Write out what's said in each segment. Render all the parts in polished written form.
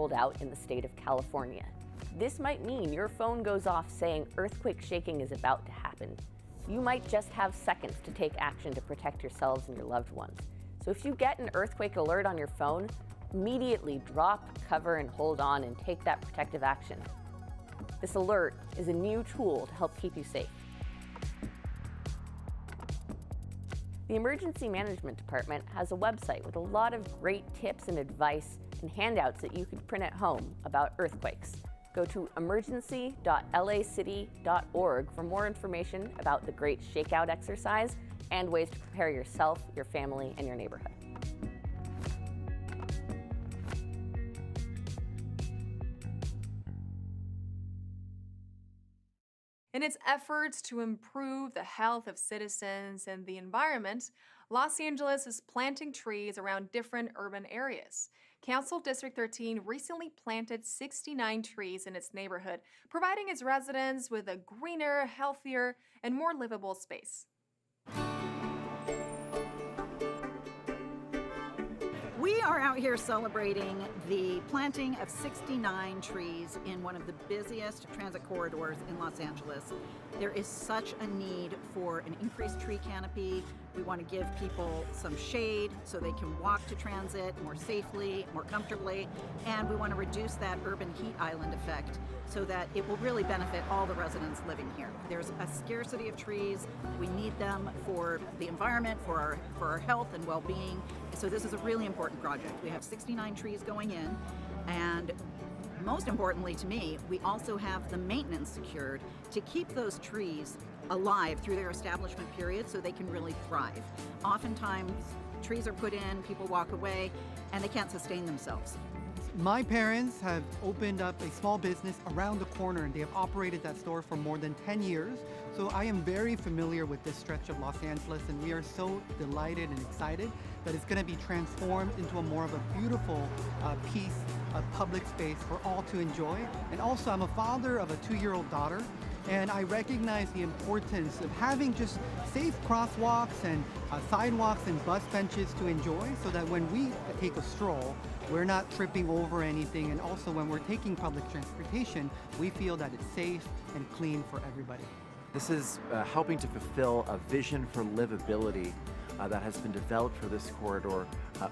rolled out in the state of California. This might mean your phone goes off saying earthquake shaking is about to happen. You might just have seconds to take action to protect yourselves and your loved ones. So if you get an earthquake alert on your phone, immediately drop, cover, and hold on and take that protective action. This alert is a new tool to help keep you safe. The Emergency Management Department has a website with a lot of great tips and advice and handouts that you could print at home about earthquakes. Go to emergency.lacity.org for more information about the Great Shakeout exercise and ways to prepare yourself, your family, and your neighborhood. In its efforts to improve the health of citizens and the environment, Los Angeles is planting trees around different urban areas. Council District 13 recently planted 69 trees in its neighborhood, providing its residents with a greener, healthier, and more livable space. We are out here celebrating the planting of 69 trees in one of the busiest transit corridors in Los Angeles. There is such a need for an increased tree canopy. We want to give people some shade so they can walk to transit more safely, more comfortably, and we want to reduce that urban heat island effect so that it will really benefit all the residents living here. There's a scarcity of trees. We need them for the environment, for our health and well-being. So this is a really important project. We have 69 trees going in, and most importantly to me, we also have the maintenance secured to keep those trees alive through their establishment period so they can really thrive. Oftentimes, trees are put in, people walk away, and they can't sustain themselves. My parents have opened up a small business around the corner, and they have operated that store for more than 10 years. So I am very familiar with this stretch of Los Angeles, and we are so delighted and excited that it's going to be transformed into a more of a beautiful piece of public space for all to enjoy. And also, I'm a father of a 2-year-old daughter, and I recognize the importance of having just safe crosswalks and sidewalks and bus benches to enjoy, so that when we take a stroll, we're not tripping over anything. And also, when we're taking public transportation, we feel that it's safe and clean for everybody. This is helping to fulfill a vision for livability that has been developed for this corridor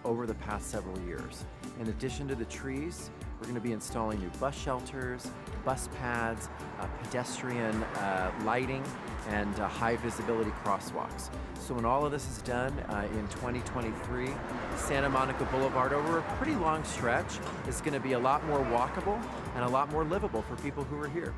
over the past several years. In addition to the trees, we're going to be installing new bus shelters, bus pads, pedestrian lighting, and high visibility crosswalks. So when all of this is done in 2023, Santa Monica Boulevard over a pretty long stretch is going to be a lot more walkable and a lot more livable for people who are here.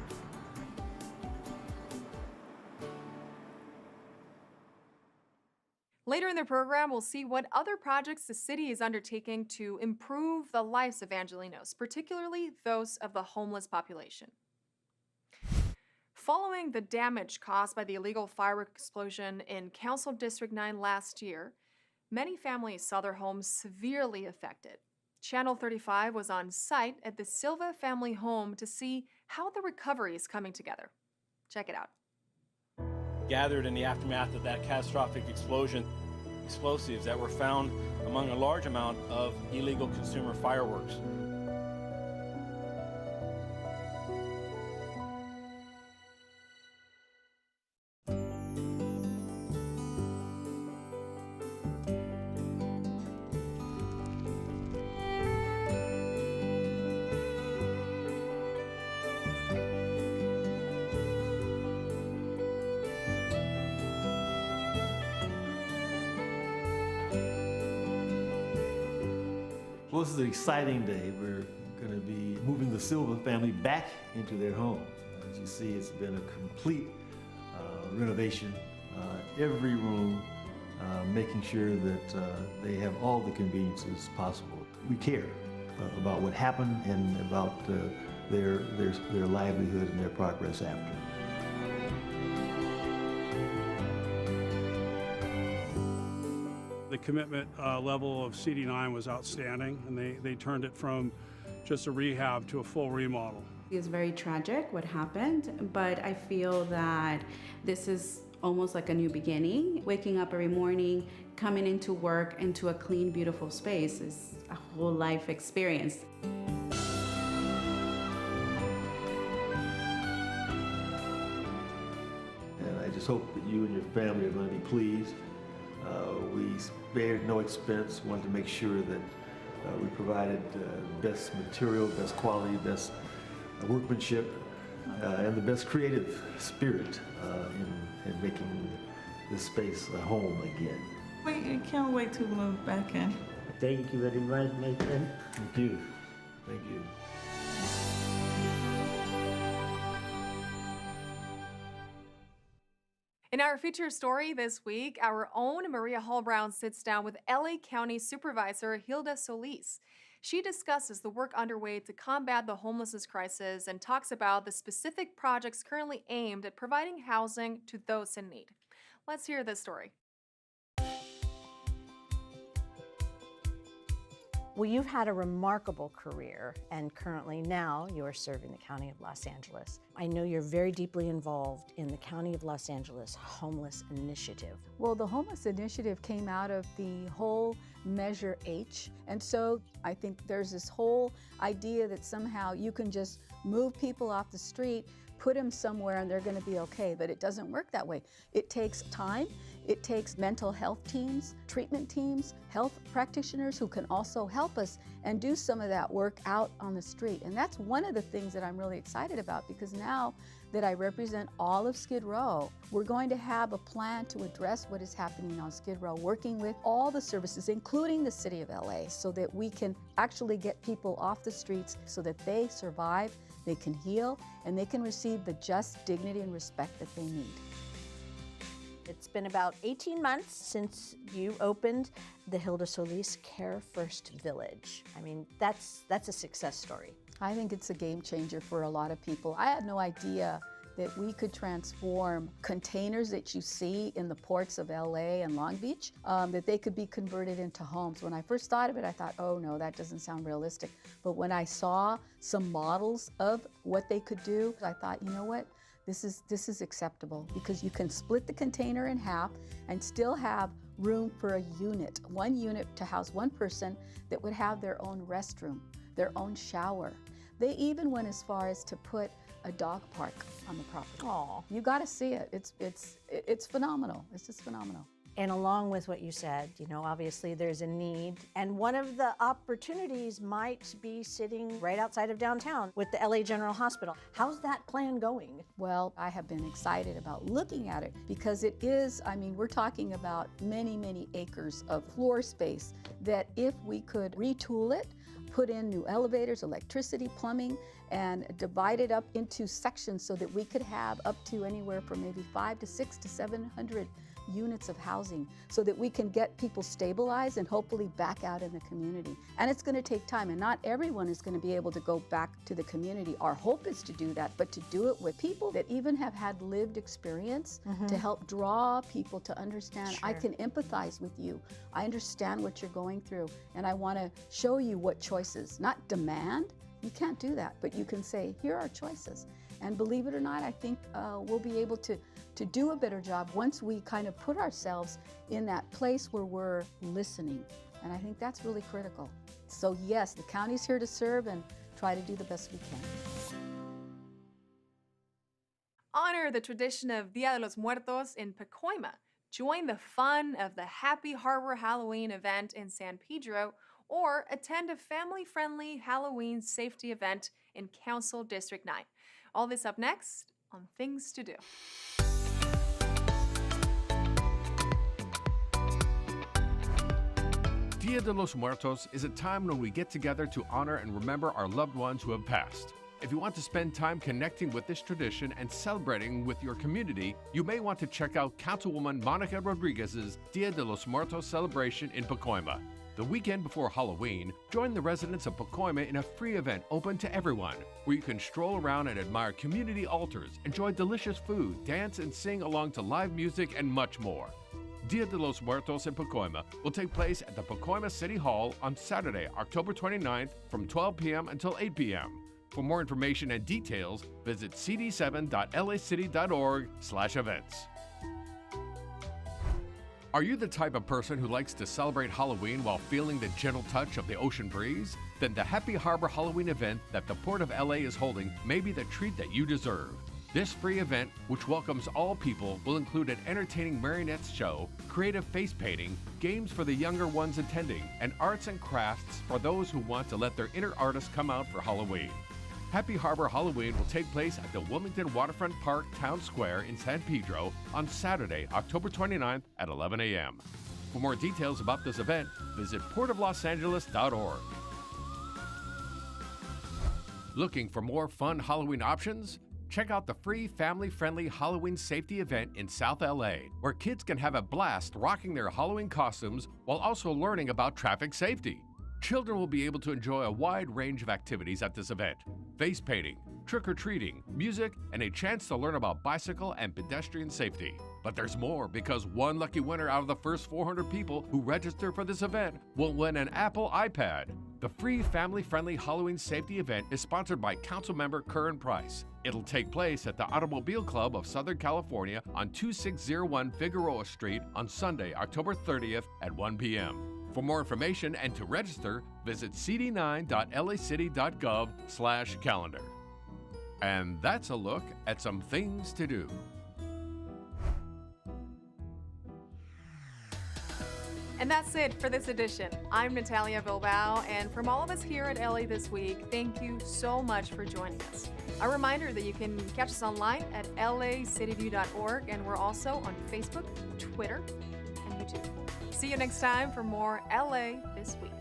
Later in the program, we'll see what other projects the city is undertaking to improve the lives of Angelenos, particularly those of the homeless population. Following the damage caused by the illegal firework explosion in Council District 9 last year, many families saw their homes severely affected. Channel 35 was on site at the Silva family home to see how the recovery is coming together. Check it out. Gathered in the aftermath of that catastrophic explosion, explosives that were found among a large amount of illegal consumer fireworks. Well, this is an exciting day. We're going to be moving the Silva family back into their home. As you see, it's been a complete renovation. Every room, making sure that they have all the conveniences possible. We care about what happened and about their livelihood and their progress after. The commitment level of CD9 was outstanding, and they turned it from just a rehab to a full remodel. It's very tragic what happened, but I feel that this is almost like a new beginning. Waking up every morning, coming into work, into a clean, beautiful space is a whole life experience. just hope that you and your family are going to be pleased. We spared no expense, wanted to make sure that we provided best material, best quality, best workmanship, and the best creative spirit in making this space a home again. We can't wait to move back in. Thank you very much, my friend. Thank you. Thank you. In our feature story this week, our own Maria Hall Brown sits down with LA County Supervisor Hilda Solis. She discusses the work underway to combat the homelessness crisis and talks about the specific projects currently aimed at providing housing to those in need. Let's hear this story. Well, you've had a remarkable career, and currently now you are serving the County of Los Angeles. I know you're very deeply involved in the County of Los Angeles Homeless Initiative. Well, the Homeless Initiative came out of the whole Measure H, and so I think there's this whole idea that somehow you can just move people off the street, put them somewhere, and they're going to be okay, but it doesn't work that way. It takes time. It takes mental health teams, treatment teams, health practitioners who can also help us and do some of that work out on the street. And that's one of the things that I'm really excited about, because now that I represent all of Skid Row, we're going to have a plan to address what is happening on Skid Row, working with all the services, including the City of LA, so that we can actually get people off the streets so that they survive, they can heal, and they can receive the just dignity and respect that they need. It's been about 18 months since you opened the Hilda Solis Care First Village. I mean, that's a success story. I think it's a game changer for a lot of people. I had no idea that we could transform containers that you see in the ports of LA and Long Beach, that they could be converted into homes. When I first thought of it, I thought, oh no, that doesn't sound realistic. But when I saw some models of what they could do, I thought, you know what? This is acceptable, because you can split the container in half and still have room for a unit, one unit to house one person that would have their own restroom, their own shower. They even went as far as to put a dog park on the property. Aw. You got to see it. It's phenomenal. It's just phenomenal. And along with what you said, you know, obviously there's a need. And one of the opportunities might be sitting right outside of downtown with the LA General Hospital. How's that plan going? Well, I have been excited about looking at it, because it is, I mean, we're talking about many, many acres of floor space that if we could retool it, put in new elevators, electricity, plumbing, and divide it up into sections so that we could have up to anywhere from maybe 500 to 600 to 700 units of housing, so that we can get people stabilized and hopefully back out in the community. And it's going to take time, and not everyone is going to be able to go back to the community. Our hope is to do that, but to do it with people that even have had lived experience to help draw people to understand, I can empathize with you. I understand what you're going through, and I want to show you what choices, not demand. You can't do that, but you can say, here are choices. And believe it or not, I think we'll be able to do a better job once we kind of put ourselves in that place where we're listening. And I think that's really critical. So yes, the county's here to serve and try to do the best we can. Honor the tradition of Dia de los Muertos in Pacoima. Join the fun of the Happy Harbor Halloween event in San Pedro, or attend a family-friendly Halloween safety event in Council District 9. All this up next on Things to Do. Dia de los Muertos is a time when we get together to honor and remember our loved ones who have passed. If you want to spend time connecting with this tradition and celebrating with your community, you may want to check out Councilwoman Monica Rodriguez's Dia de los Muertos celebration in Pacoima. The weekend before Halloween, join the residents of Pacoima in a free event open to everyone, where you can stroll around and admire community altars, enjoy delicious food, dance and sing along to live music, and much more. Dia de los Muertos in Pacoima will take place at the Pacoima City Hall on Saturday, October 29th from 12 p.m. until 8 p.m. For more information and details, visit cd7.lacity.org/events. Are you the type of person who likes to celebrate Halloween while feeling the gentle touch of the ocean breeze? Then the Happy Harbor Halloween event that the Port of LA is holding may be the treat that you deserve. This free event, which welcomes all people, will include an entertaining marionettes show, creative face painting, games for the younger ones attending, and arts and crafts for those who want to let their inner artist come out for Halloween. Happy Harbor Halloween will take place at the Wilmington Waterfront Park Town Square in San Pedro on Saturday, October 29th at 11 a.m. For more details about this event, visit portoflosangeles.org. Looking for more fun Halloween options? Check out the free family-friendly Halloween safety event in South LA, where kids can have a blast rocking their Halloween costumes while also learning about traffic safety. Children will be able to enjoy a wide range of activities at this event: face painting, trick-or-treating, music, and a chance to learn about bicycle and pedestrian safety. But there's more, because one lucky winner out of the first 400 people who register for this event will win an Apple iPad. The free family-friendly Halloween safety event is sponsored by Councilmember Curran Price. It'll take place at the Automobile Club of Southern California on 2601 Figueroa Street on Sunday, October 30th at 1 p.m. For more information and to register, visit cd9.lacity.gov/calendar. And that's a look at some things to do. And that's it for this edition. I'm Natalia Bilbao, and from all of us here at LA This Week, thank you so much for joining us. A reminder that you can catch us online at lacityview.org, and we're also on Facebook, Twitter, and YouTube. See you next time for more LA This Week.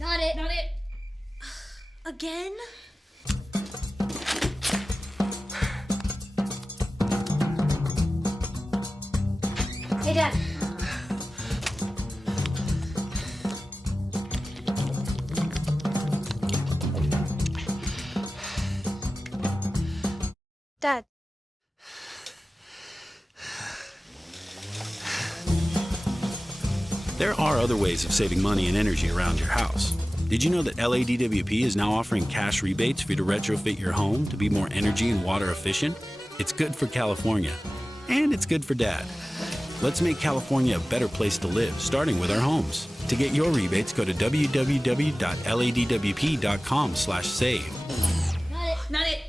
Not it. Not it. Again? Hey, Dad. Dad. There are other ways of saving money and energy around your house. Did you know that LADWP is now offering cash rebates for you to retrofit your home to be more energy and water efficient? It's good for California, and it's good for Dad. Let's make California a better place to live, starting with our homes. To get your rebates, go to www.ladwp.com/save. Not it. Not it.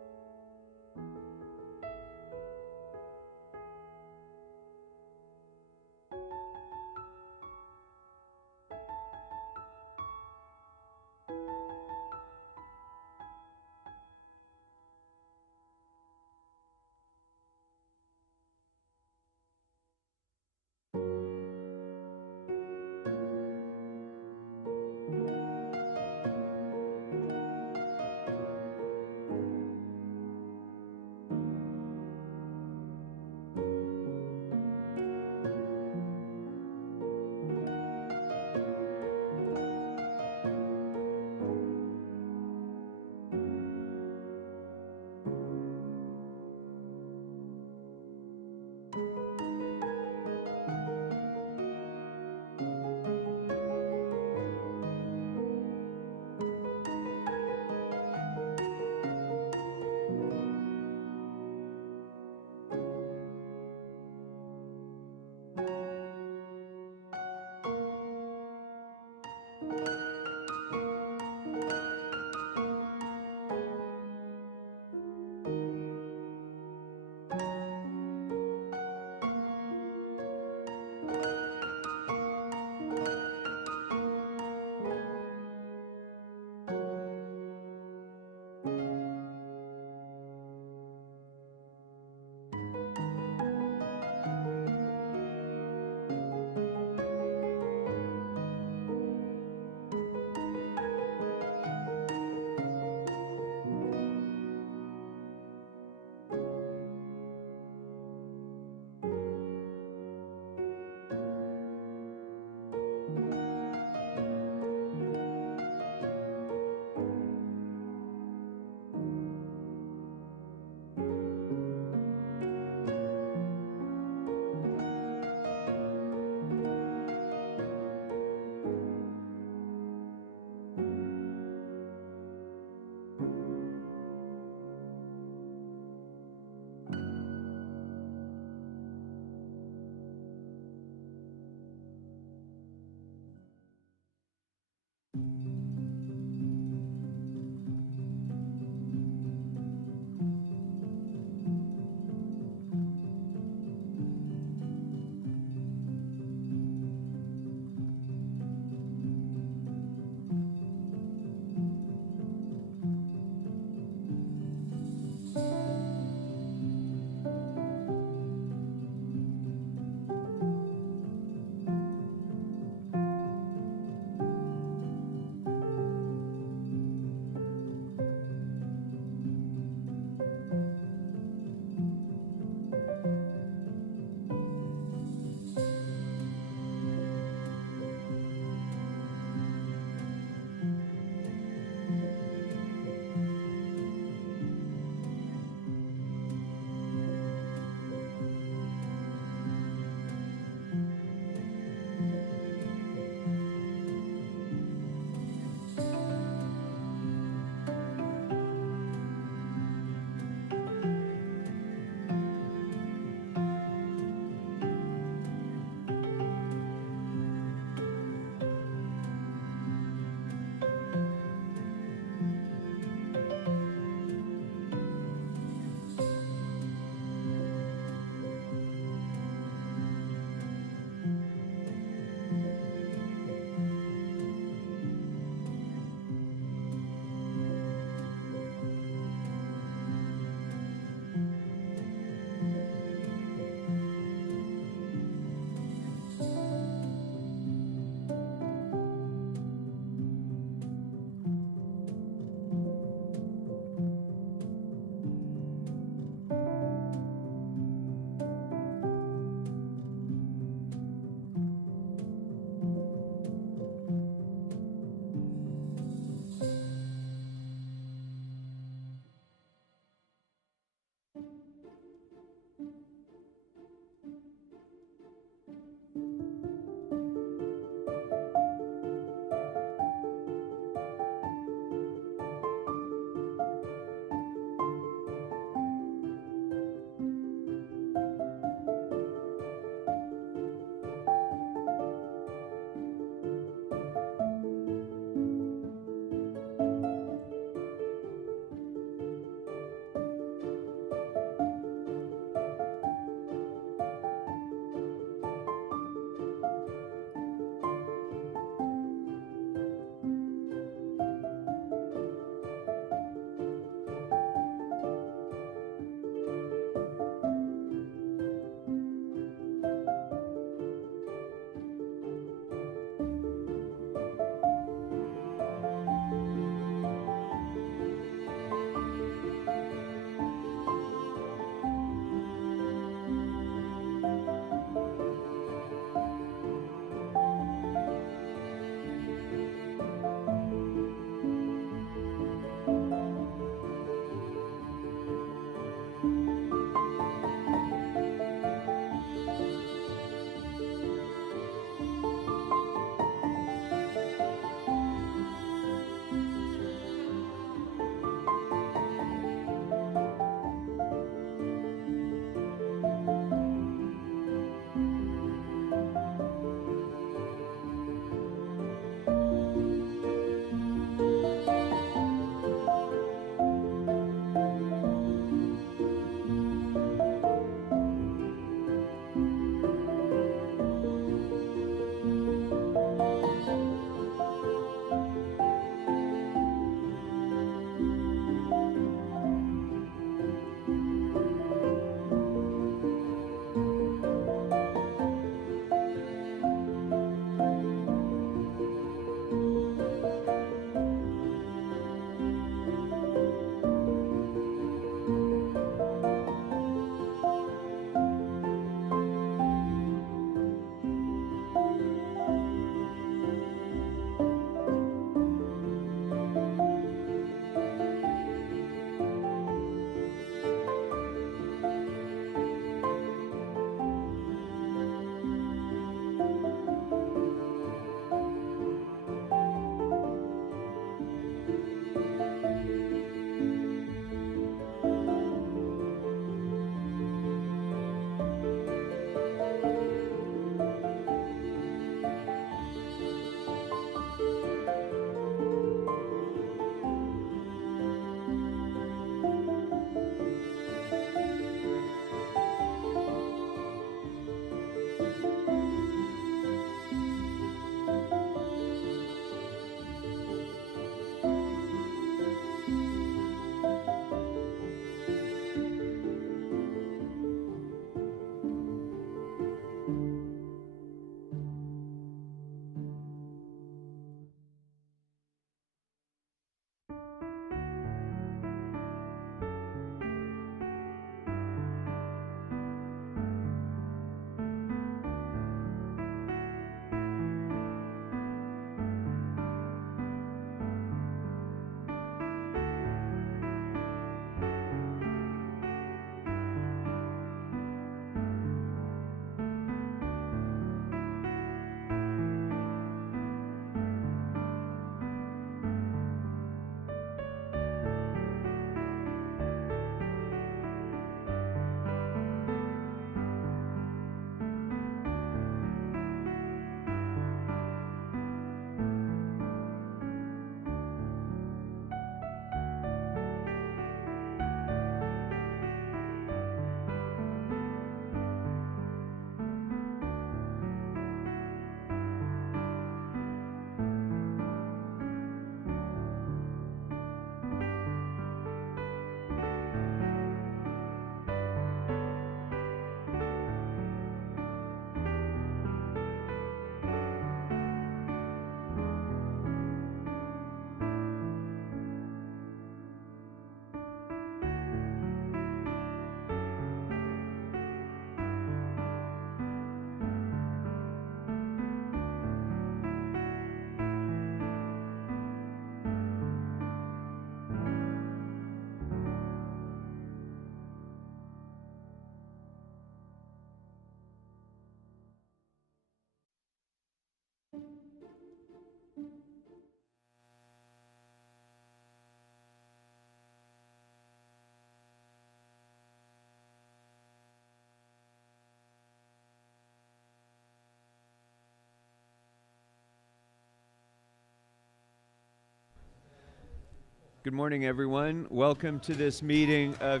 Good morning, everyone. Welcome to this meeting of...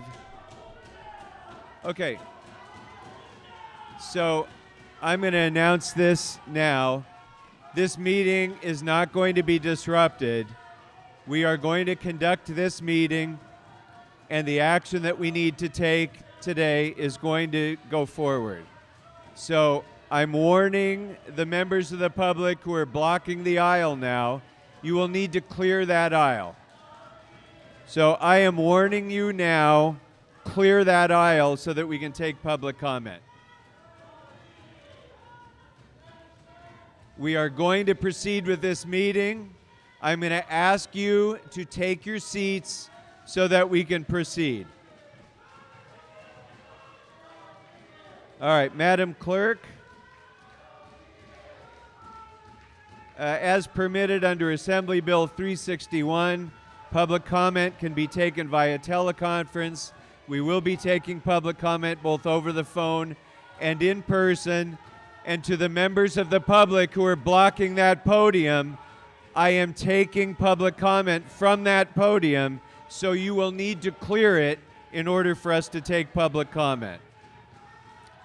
Okay. So I'm going to announce this now. This meeting is not going to be disrupted. We are going to conduct this meeting, and the action that we need to take today is going to go forward. So I'm warning the members of the public who are blocking the aisle now, you will need to clear that aisle. So I am warning you now, clear that aisle so that we can take public comment. We are going to proceed with this meeting. I'm going to ask you to take your seats so that we can proceed. All right, Madam Clerk, as permitted under Assembly Bill 361, public comment can be taken via teleconference. We will be taking public comment both over the phone and in person. And to the members of the public who are blocking that podium, I am taking public comment from that podium, so you will need to clear it in order for us to take public comment.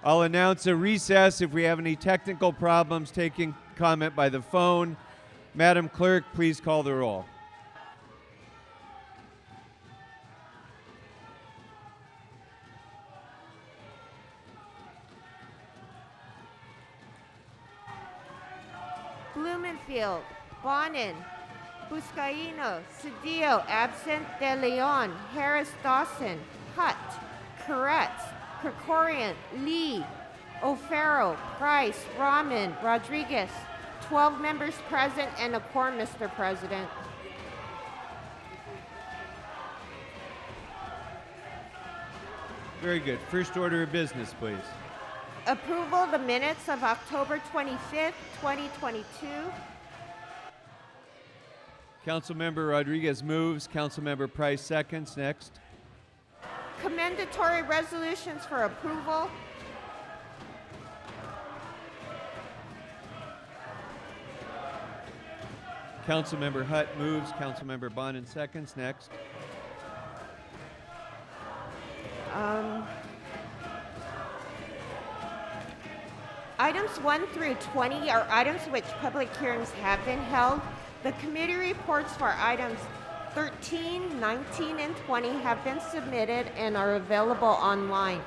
I'll announce a recess if we have any technical problems taking comment by the phone. Madam Clerk, please call the roll. Blumenfield, Bonin, Buscaino, Cedillo, absent, De Leon, Harris Dawson, Hutt, Koretz, Krikorian, Lee, O'Farrell, Price, Rahman, Rodriguez. 12 members present and a quorum, Mr. President. Very good. First order of business, please. Approval of the minutes of October 25th, 2022. Councilmember Rodriguez moves. Councilmember Price seconds. Next. Commendatory resolutions for approval. Councilmember Hutt moves. Councilmember Bonin seconds. Next. Items 1 through 20 are items which public hearings have been held. The committee reports for items 13, 19, and 20 have been submitted and are available online.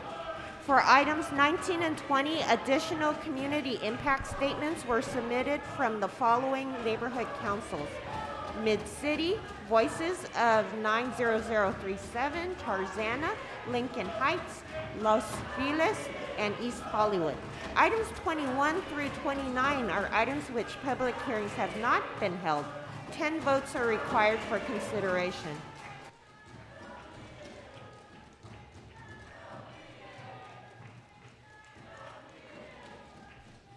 For items 19 and 20, additional community impact statements were submitted from the following neighborhood councils: Mid-City, Voices of 90037, Tarzana, Lincoln Heights, Los Feliz, and East Hollywood. Items 21 through 29 are items which public hearings have not been held. 10 votes are required for consideration.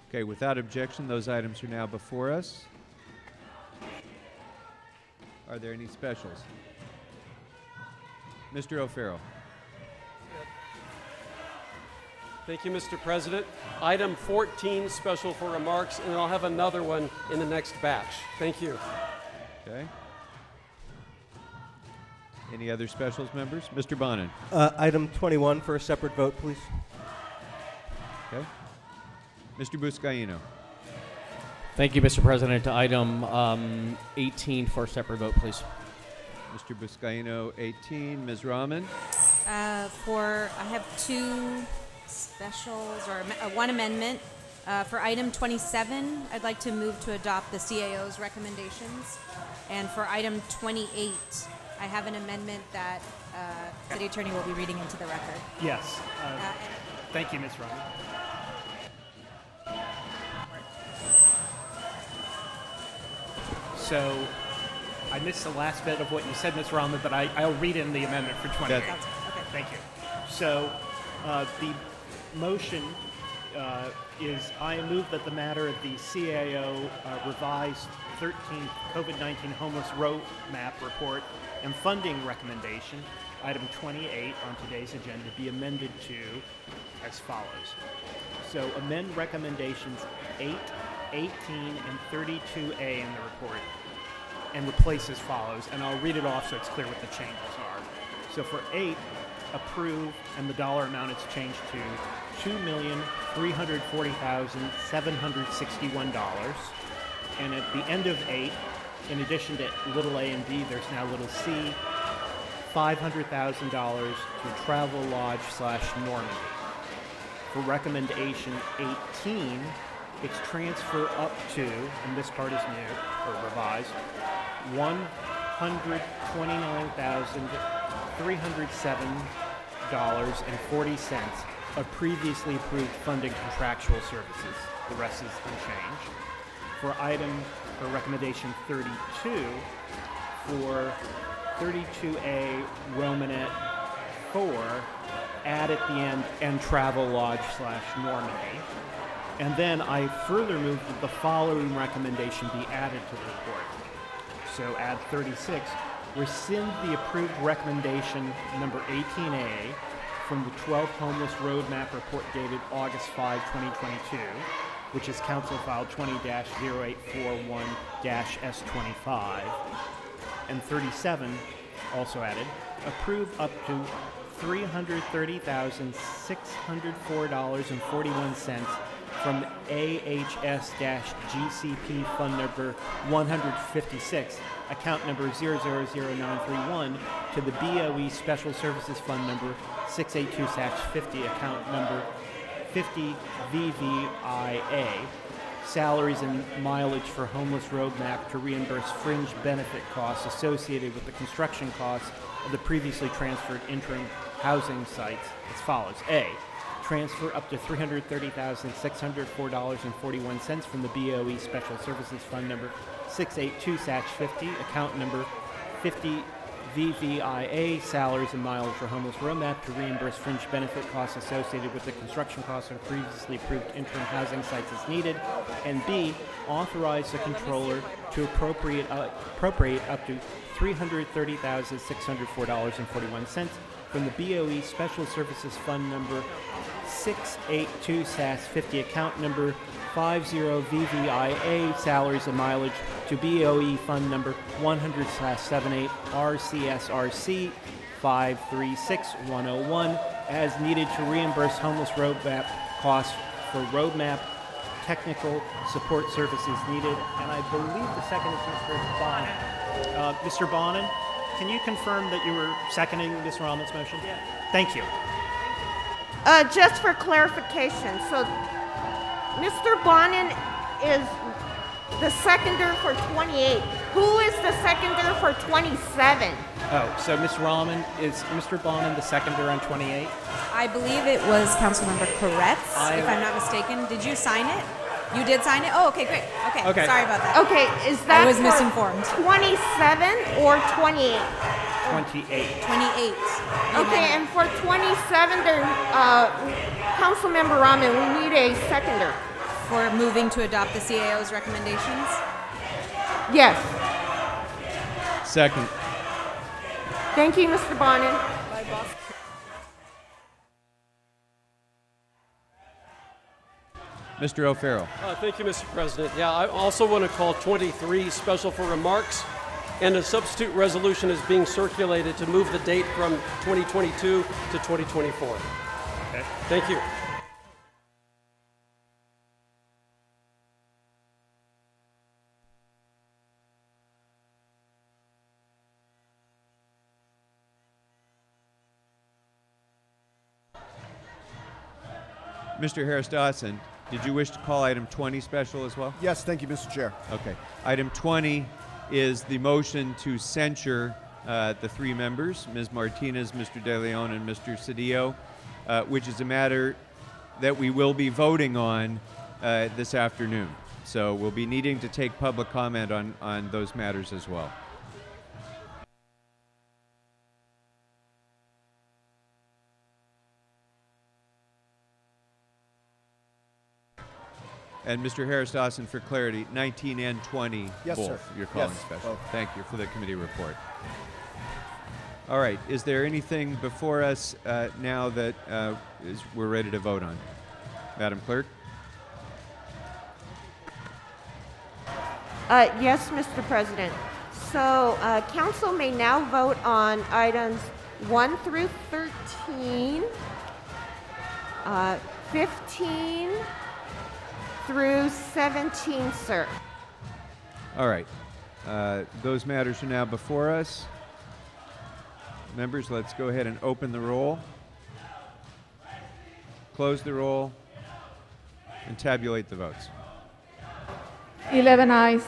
Okay, without objection, those items are now before us. Are there any specials? Mr. O'Farrell. Thank you, Mr. President. Item 14, special for remarks, and I'll have another one in the next batch. Thank you. Okay. Any other specials, members? Mr. Bonin. Item 21 for a separate vote, please. Okay. Mr. Buscaino. Thank you, Mr. President. Item 18 for a separate vote, please. Mr. Buscaino, 18. Ms. Rahman. I have two specials, or one amendment. For item 27, I'd like to move to adopt the CAO's recommendations. And for item 28, I have an amendment that City Attorney will be reading into the record. Yes. Thank you, Ms. Rahman. So I missed the last bit of what you said, Ms. Rahman, but I'll read in the amendment for 28. Okay. Thank you. So the motion is I move that the matter of the CAO revised 13th COVID-19 homeless roadmap report and funding recommendation, item 28 on today's agenda, be amended to as follows. So amend recommendations 8, 18, and 32A in the report and replace as follows, and I'll read it off so it's clear what the changes are. So for 8, approve, and the dollar amount is changed to $2,340,761. And at the end of 8, in addition to little a and b, there's now little c, $500,000 to Travel Lodge / Normandy. For recommendation 18, it's transfer up to, and this part is new or revised, $129,307.40 of previously approved funding contractual services. The rest is unchanged. For item or recommendation 32, for 32A Romanet 4, add at the end and Travel Lodge / Normandy. And then I further move that the following recommendation be added to the report. So add 36, rescind the approved recommendation number 18A from the 12th Homeless Roadmap report dated August 5, 2022, which is Council File 20-0841-S25. And 37, also added, approve up to $330,604.41 from AHS-GCP Fund Number 156, account number 000931, to the BOE Special Services Fund Number 682-50, account number 50 VVIA, salaries and mileage for Homeless Roadmap to reimburse fringe benefit costs associated with the construction costs of the previously transferred interim housing sites as follows. A, transfer up to $330,604.41 from the BOE Special Services Fund Number 682-50, account number 50 VVIA, salaries and mileage for Homeless Roadmap to reimburse fringe benefit costs associated with the construction costs of previously approved interim housing sites as needed. And B, authorize the controller to appropriate up to $330,604.41 from the BOE Special Services Fund Number 682-50, account number 50 VVIA, salaries and mileage to BOE Fund Number 100/78 RCSRC 536101 as needed to reimburse Homeless Roadmap costs for roadmap technical support services needed. And I believe the second is Mr. Bonin. Mr. Bonin, can you confirm that you were seconding Ms. Rahman's motion? Yeah. Thank you. Just for clarification, so Mr. Bonin is the seconder for 28. Who is the seconder for 27? Oh, so Ms. Rahman, is Mr. Bonin the seconder on 28? I believe it was Councilmember Koretz, if I'm not mistaken. Did you sign it? You did sign it? Oh, okay, great. Okay. Sorry about that. Okay, is that I was for misinformed. 27 or 28? 28. 28. Okay, and for 27, there, Councilmember Rahman, we need a seconder. For moving to adopt the CAO's recommendations? Yes. Second. Thank you, Mr. Bonin. Mr. O'Farrell. Thank you, Mr. President. Yeah, I also want to call 23 special for remarks, and a substitute resolution is being circulated to move the date from 2022 to 2024. Okay. Thank you. Mr. Harris Dawson, did you wish to call item 20 special as well? Yes, thank you, Mr. Chair. Okay. Item 20 is the motion to censure the three members, Ms. Martinez, Mr. De Leon, and Mr. Cedillo, which is a matter that we will be voting on this afternoon. So we'll be needing to take public comment on those matters as well. And Mr. Harris Dawson, for clarity, 19 and 20, yes, both sir. you're calling Yes, special. both. Thank you for the committee report. All right, is there anything before us now that we're ready to vote on? Madam Clerk? Yes, Mr. President. So council may now vote on items 1 through 13, 15 through 17, sir. All right. Those matters are now before us. Members, let's go ahead and open the roll, close the roll, and tabulate the votes. 11 ayes.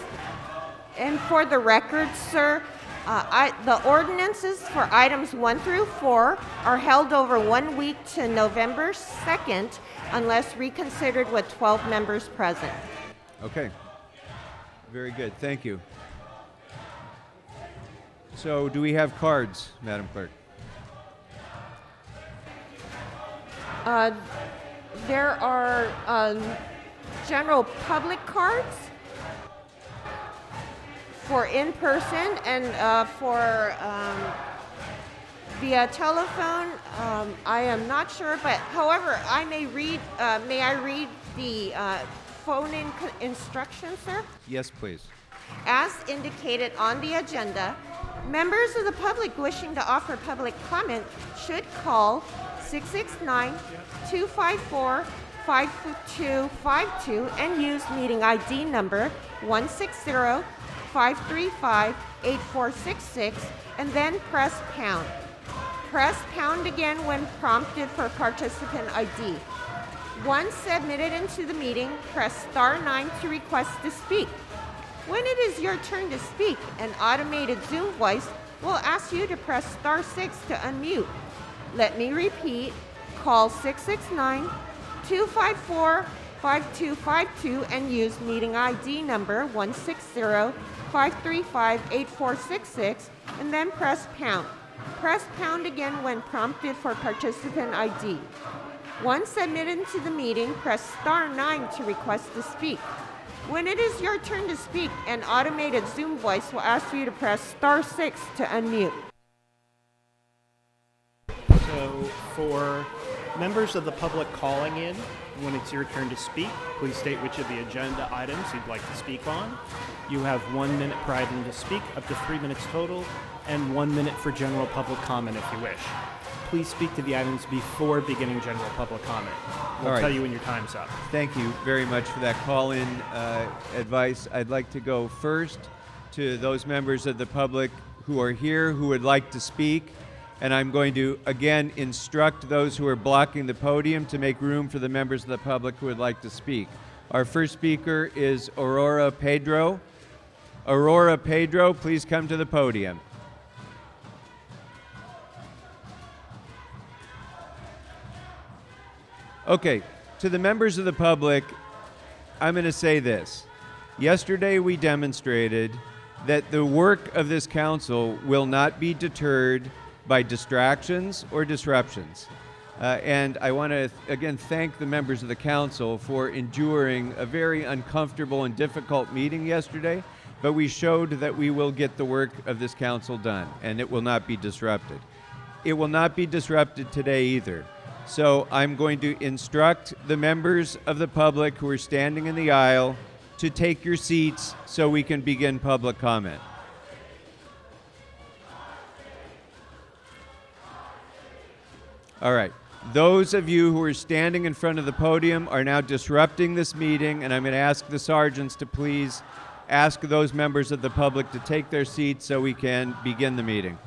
And for the record, sir, the ordinances for items 1 through 4 are held over 1 week to November 2nd unless reconsidered with 12 members present. Okay. Very good. Thank you. So, do we have cards, Madam Clerk? There are general public cards for in-person and for via telephone. I am not sure, but however, I may read. May I read the phone-in instructions, sir? Yes, please. As indicated on the agenda, members of the public wishing to offer public comment should call 669-254-5252 and use meeting ID number 160-535-8466 and then press pound. Press pound again when prompted for participant ID. Once admitted into the meeting, press *9 to request to speak. When it is your turn to speak, an automated Zoom voice will ask you to press *6 to unmute. Let me repeat, call 669-254-5252 and use meeting ID number 160-535-8466 and then press pound. Press pound again when prompted for participant ID. Once admitted into the meeting, press *9 to request to speak. When it is your turn to speak, an automated Zoom voice will ask you to press *6 to unmute. So for members of the public calling in, when it's your turn to speak, please state which of the agenda items you'd like to speak on. You have 1 minute per item to speak, up to 3 minutes total, and 1 minute for general public comment if you wish. Please speak to the items before beginning general public comment. We'll All right. tell you when your time's up. Thank you very much for that call-in advice. I'd like to go first to those members of the public who are here who would like to speak. And I'm going to, again, instruct those who are blocking the podium to make room for the members of the public who would like to speak. Our first speaker is Aurora Pedro. Aurora Pedro, please come to the podium. Okay, to the members of the public, I'm going to say this. Yesterday we demonstrated that the work of this council will not be deterred by distractions or disruptions. And I want to, again, thank the members of the council for enduring a very uncomfortable and difficult meeting yesterday, but we showed that we will get the work of this council done, and it will not be disrupted. It will not be disrupted today either. So I'm going to instruct the members of the public who are standing in the aisle to take your seats so we can begin public comment. All right. Those of you who are standing in front of the podium are now disrupting this meeting, and I'm going to ask the sergeants to please ask those members of the public to take their seats so we can begin the meeting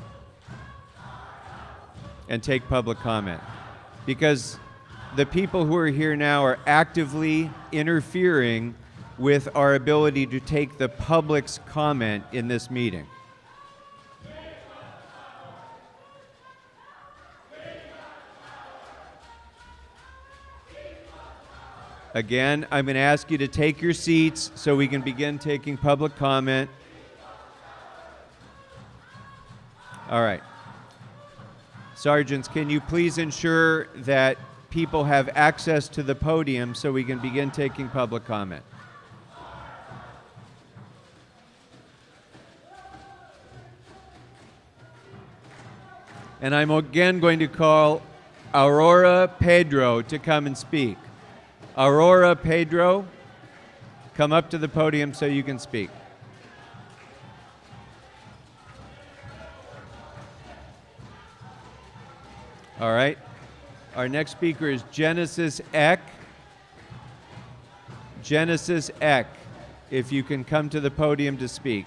and take public comment. Because the people who are here now are actively interfering with our ability to take the public's comment in this meeting. Again, I'm going to ask you to take your seats so we can begin taking public comment. All right. Sergeants, can you please ensure that people have access to the podium so we can begin taking public comment? And I'm again going to call Aurora Pedro to come and speak. Aurora Pedro, come up to the podium so you can speak. All right. Our next speaker is Genesis Eck. Genesis Eck, if you can come to the podium to speak.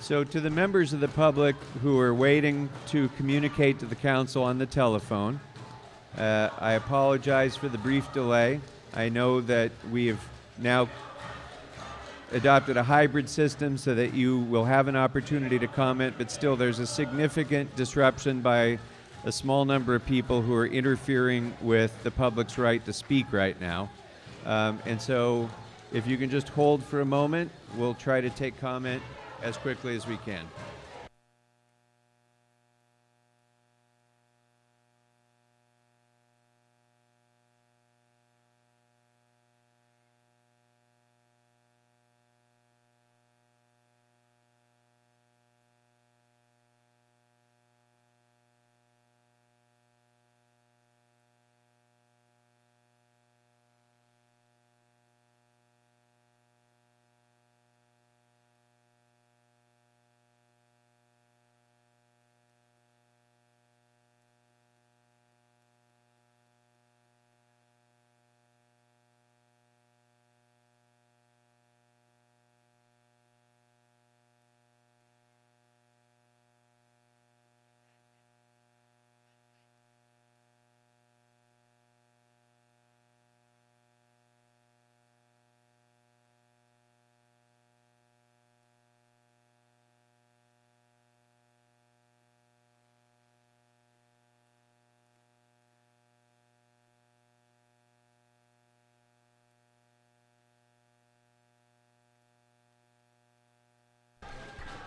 So to the members of the public who are waiting to communicate to the council on the telephone, I apologize for the brief delay. I know that we have now adopted a hybrid system so that you will have an opportunity to comment, but still there's a significant disruption by a small number of people who are interfering with the public's right to speak right now. And so if you can just hold for a moment, we'll try to take comment as quickly as we can.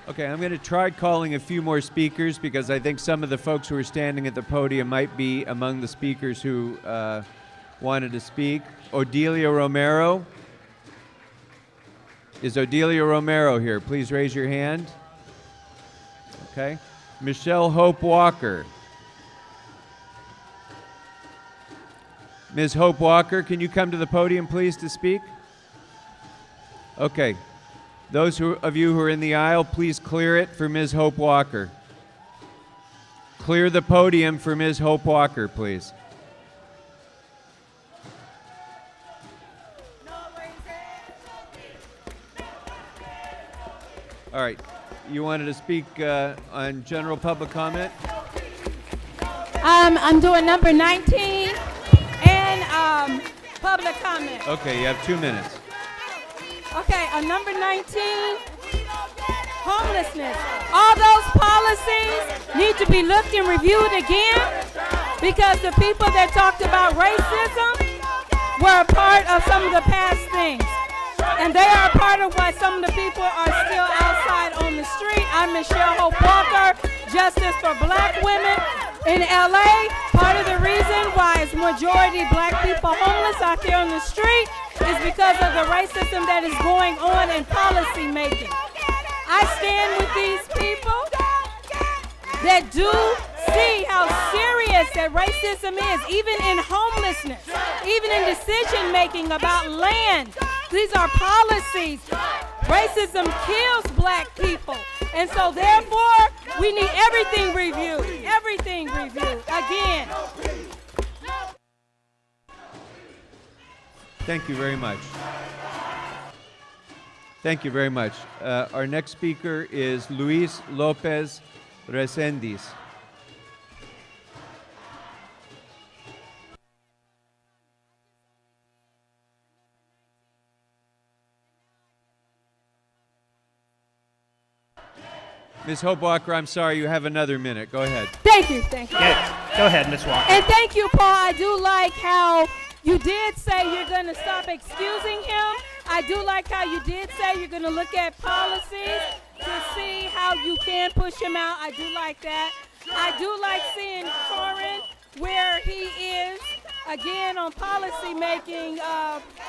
Okay, I'm going to try calling a few more speakers because I think some of the folks who are standing at the podium might be among the speakers who wanted to speak. Odelia Romero. Is Odelia Romero here? Please raise your hand. Okay. Michelle Hope Walker. Ms. Hope Walker, can you come to the podium, please, to speak? Okay. Those of you who are in the aisle, please clear it for Ms. Hope Walker. Clear the podium for Ms. Hope Walker, please. All right. You wanted to speak on general public comment? I'm doing number 19 and public comment. Okay, you have 2 minutes. Okay, on number 19, homelessness. All those policies need to be looked and reviewed again because the people that talked about racism were a part of some of the past things. And they are a part of why some of the people are still outside on the street. I'm Michelle Hope Walker, Justice for Black Women in LA. Part of the reason why it's majority black people homeless out there on the street is because of the racism that is going on in policy making. I stand with these people that do see how serious that racism is, even in homelessness, even in decision making about land. These are policies. Racism kills black people. And so therefore, we need everything reviewed. Everything reviewed. Again. Thank you very much. Thank you very much. Our next speaker is Luis Lopez Resendiz. Ms. Hope Walker, I'm sorry, you have another minute. Go ahead. Thank you. Thank you. Go ahead, Ms. Walker. And thank you, Paul. I do like how you did say you're going to stop excusing him. I do like how you did say you're going to look at policies to see how you can push him out. I do like that. I do like seeing Corin where he is. Again, on policy making,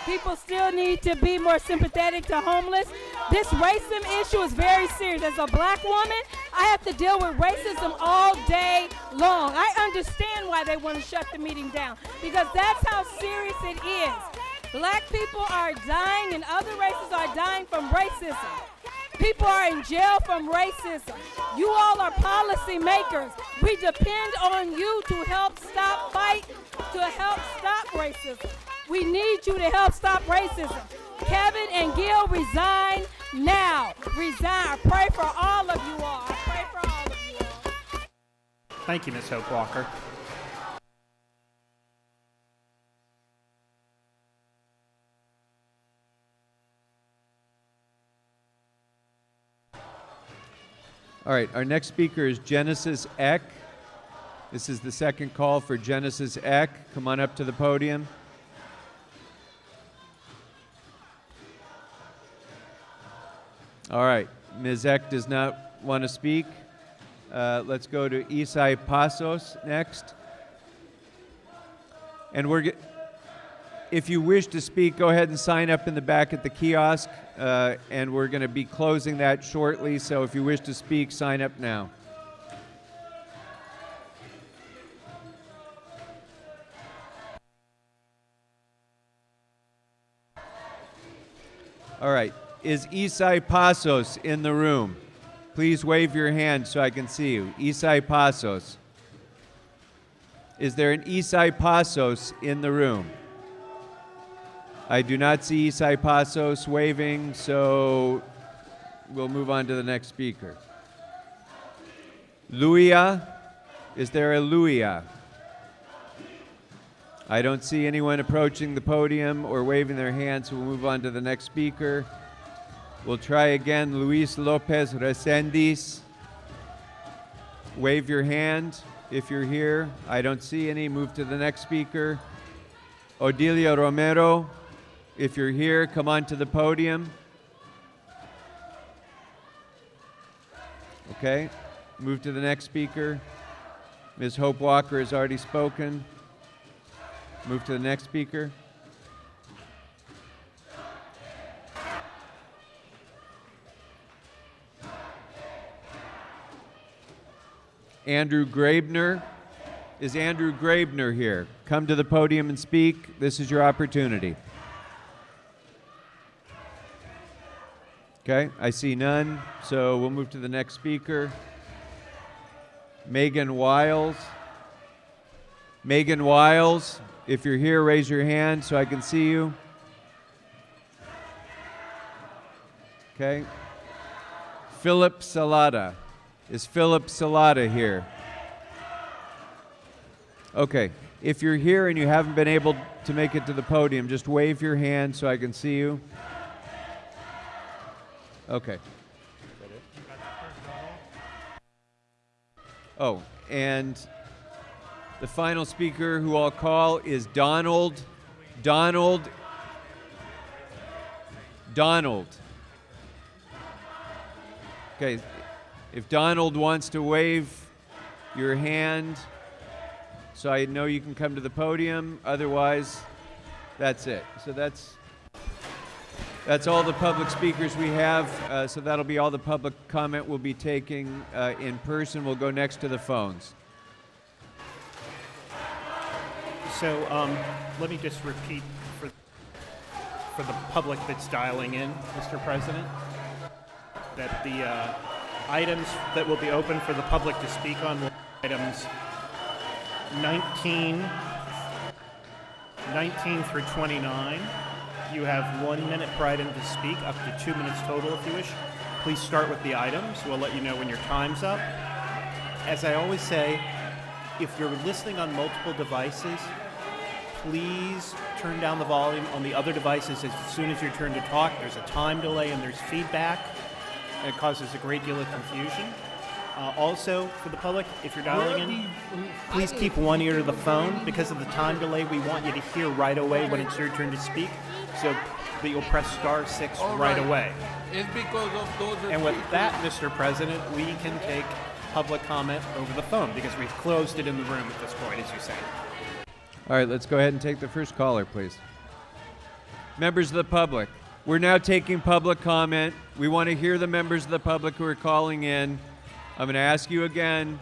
people still need to be more sympathetic to homeless. This racism issue is very serious. As a black woman, I have to deal with racism all day long. I understand why they want to shut the meeting down, because that's how serious it is. Black people are dying and other races are dying from racism. People are in jail from racism. You all are policy makers. We depend on you to help stop racism. We need you to help stop racism. Kevin and Gil, resign now. Resign. I pray for all of you all. I pray for all of you all. Thank you, Ms. Hope Walker. All right, our next speaker is Genesis Eck. This is the second call for Genesis Eck. Come on up to the podium. All right, Ms. Eck does not want to speak. Let's go to Isai Pasos next. And if you wish to speak, go ahead and sign up in the back at the kiosk, and we're going to be closing that shortly, so if you wish to speak, sign up now. All right, is Isai Pasos in the room? Please wave your hand so I can see you. Isai Pasos. Is there an Isai Pasos in the room? I do not see Isai Pasos waving, so we'll move on to the next speaker. Luia, is there a Luia? I don't see anyone approaching the podium or waving their hands, so we'll move on to the next speaker. We'll try again, Luis Lopez Resendiz. Wave your hand if you're here. I don't see any. Move to the next speaker. Odilia Romero. If you're here, come on to the podium. Okay, move to the next speaker. Ms. Hope Walker has already spoken. Move to the next speaker. Andrew Grabner. Is Andrew Grabner here? Come to the podium and speak. This is your opportunity. Okay, I see none, so we'll move to the next speaker. Megan Wiles. Megan Wiles, if you're here, raise your hand so I can see you. Okay. Philip Salata. Is Philip Salata here? Okay, if you're here and you haven't been able to make it to the podium, just wave your hand so I can see you. Okay. Oh, and the final speaker who I'll call is Donald. Donald. Okay, if Donald wants to wave your hand so I know you can come to the podium, otherwise that's it. So that's all the public speakers we have, so that'll be all the public comment we'll be taking in person. We'll go next to the phones. So let me just repeat for the public that's dialing in, Mr. President, that the items that will be open for the public to speak on will be items 19 through 29. You have 1 minute per item to speak, up to 2 minutes total if you wish. Please start with the items. We'll let you know when your time's up. As I always say, if you're listening on multiple devices, please turn down the volume on the other devices as soon as your turn to talk. There's a time delay and there's feedback, and it causes a great deal of confusion. Also, for the public, if you're dialing in, please keep one ear to the phone. Because of the time delay, we want you to hear right away when it's your turn to speak. So that you'll press *6 right away. It's because of those. And with that, Mr. President, we can take public comment over the phone because we've closed it in the room at this point, as you say. All right, let's go ahead and take the first caller, please. Members of the public, we're now taking public comment. We want to hear the members of the public who are calling in. I'm going to ask you again,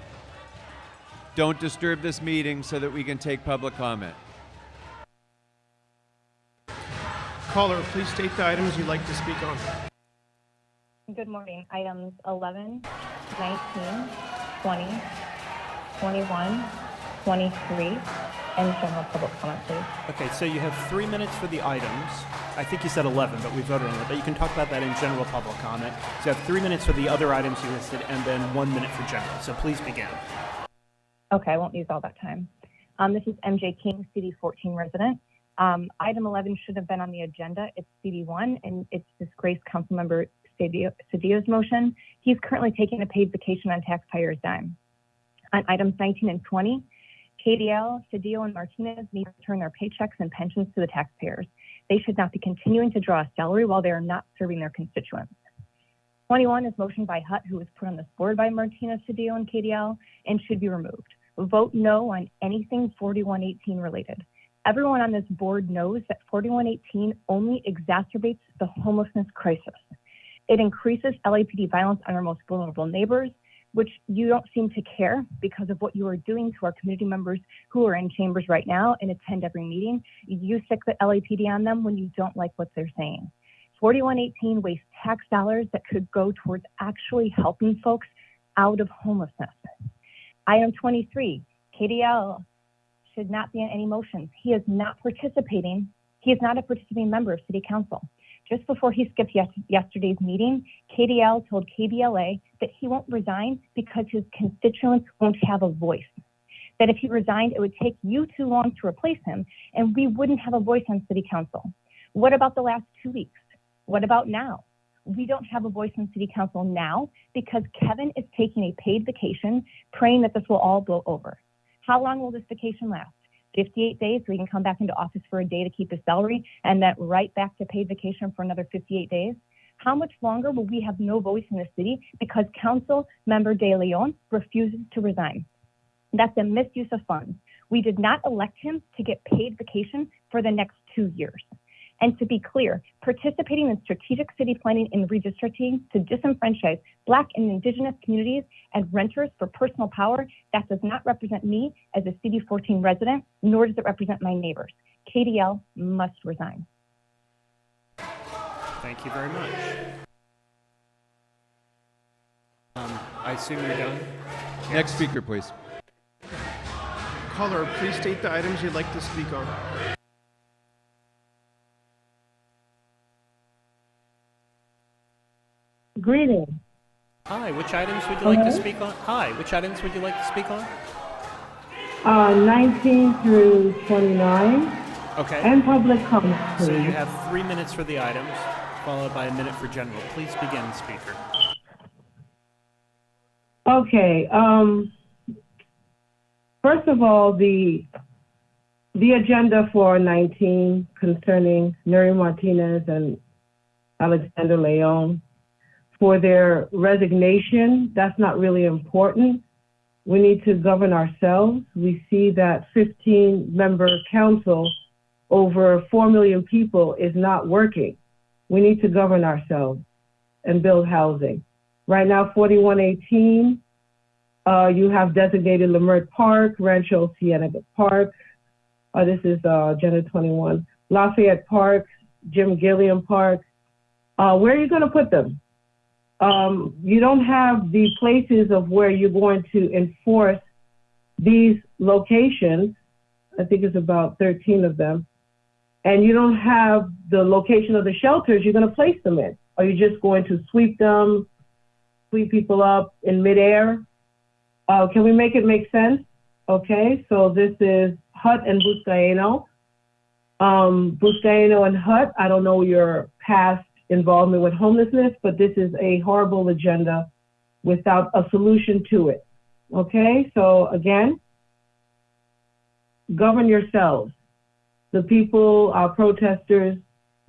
don't disturb this meeting so that we can take public comment. Caller, please state the items you'd like to speak on. Good morning. Items 11, 19, 20, 21, 23, and general public comment, please. Okay, so you have 3 minutes for the items. I think you said 11, but we voted on it. But you can talk about that in general public comment. So you have 3 minutes for the other items you listed, and then 1 minute for general. So please begin. Okay, I won't use all that time. This is MJ King, CD14 resident. Item 11 should have been on the agenda. It's CD1, and it's disgrace Councilmember Cedillo's motion. He's currently taking a paid vacation on taxpayers' dime. On items 19 and 20, KDL, Cedillo, and Martinez need to return their paychecks and pensions to the taxpayers. They should not be continuing to draw a salary while they are not serving their constituents. 21 is motion by Hutt, who was put on this board by Martinez, Cedillo, and KDL, and should be removed. Vote no on anything 4118 related. Everyone on this board knows that 4118 only exacerbates the homelessness crisis. It increases LAPD violence on our most vulnerable neighbors, which you don't seem to care because of what you are doing to our community members who are in chambers right now and attend every meeting. You stick the LAPD on them when you don't like what they're saying. 4118 wastes tax dollars that could go towards actually helping folks out of homelessness. Item 23, KDL should not be in any motions. He is not participating. He is not a participating member of City Council. Just before he skipped yesterday's meeting, KDL told KBLA that he won't resign because his constituents won't have a voice. That if he resigned, it would take you too long to replace him, and we wouldn't have a voice on City Council. What about the last 2 weeks? What about now? We don't have a voice on City Council now because Kevin is taking a paid vacation, praying that this will all blow over. How long will this vacation last? 58 days so he can come back into office for a day to keep his salary and then right back to paid vacation for another 58 days? How much longer will we have no voice in the city because Council Member De Leon refuses to resign? That's a misuse of funds. We did not elect him to get paid vacation for the next 2 years. And to be clear, participating in strategic city planning and redistricting to disenfranchise Black and Indigenous communities and renters for personal power, that does not represent me as a CD14 resident, nor does it represent my neighbors. KDL must resign. Thank you very much. I assume you're done? Next speaker, please. Caller, please state the items you'd like to speak on. Greetings. Hi, which items would you like to speak on? Hi, which items would you like to speak on? 19 through 29. Okay. And public comment, please. So you have 3 minutes for the items, followed by a minute for general. Please begin, speaker. Okay. First of all, the agenda for 19 concerning Nuri Martinez and Alexander Leon, for their resignation, that's not really important. We need to govern ourselves. We see that 15-member council, over 4 million people, is not working. We need to govern ourselves and build housing. Right now, 4118, you have designated Leimert Park, Rancho Cienega Park. This is Agenda 21. Lafayette Park, Jim Gilliam Park. Where are you going to put them? You don't have the places of where you're going to enforce these locations. I think it's about 13 of them. And you don't have the location of the shelters you're going to place them in. Are you just going to sweep them, sweep people up in midair? Can we make it make sense? Okay, so this is Hutt and Buscaino. Buscaino and Hutt, I don't know your past involvement with homelessness, but this is a horrible agenda without a solution to it. Okay, so again, govern yourselves. The people, our protesters,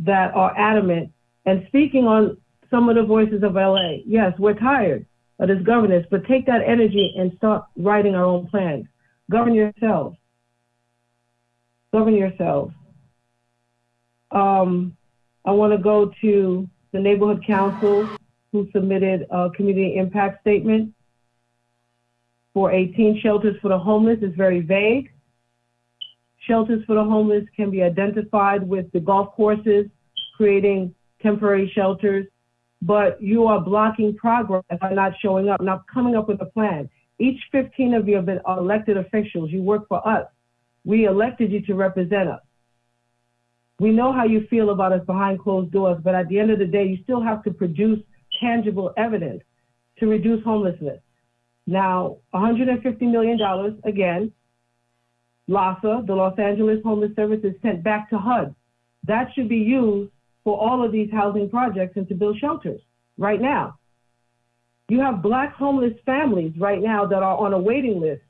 that are adamant and speaking on some of the voices of LA. Yes, we're tired of this governance, but take that energy and start writing our own plans. Govern yourselves. Govern yourselves. I want to go to the neighborhood council who submitted a community impact statement for 18 shelters for the homeless. Is very vague. Shelters for the homeless can be identified with the golf courses, creating temporary shelters, but you are blocking progress by not showing up, not coming up with a plan. Each 15 of you have been elected officials. You work for us. We elected you to represent us. We know how you feel about us behind closed doors, but at the end of the day, you still have to produce tangible evidence to reduce homelessness. Now, $150 million, again, LAHSA, the Los Angeles Homeless Service, is sent back to HUD. That should be used for all of these housing projects and to build shelters right now. You have Black homeless families right now that are on a waiting list,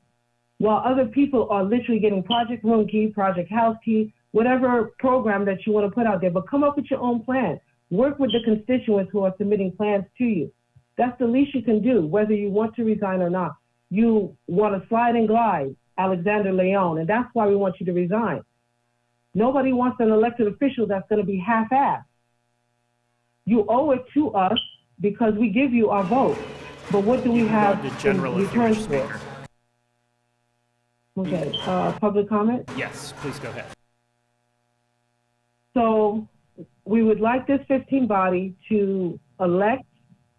while other people are literally getting Project Room Key, Project House Key, whatever program that you want to put out there, but come up with your own plan. Work with the constituents who are submitting plans to you. That's the least you can do, whether you want to resign or not. You want to slide and glide, Alexander Leon, and that's why we want you to resign. Nobody wants an elected official that's going to be half-assed. You owe it to us because we give you our vote. But what do we have in return for it? Okay, public comment? Yes, please go ahead. So we would like this 15 body to elect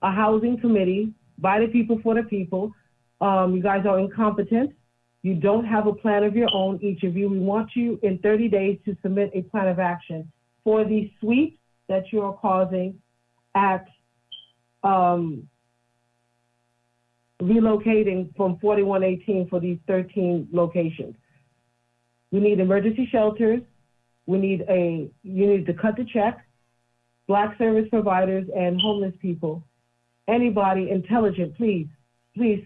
a housing committee by the people for the people. You guys are incompetent. You don't have a plan of your own, each of you. We want you in 30 days to submit a plan of action for the sweeps that you are causing at relocating from 4118 for these 13 locations. We need emergency shelters. You need to cut the check, Black service providers and homeless people. Anybody intelligent, please,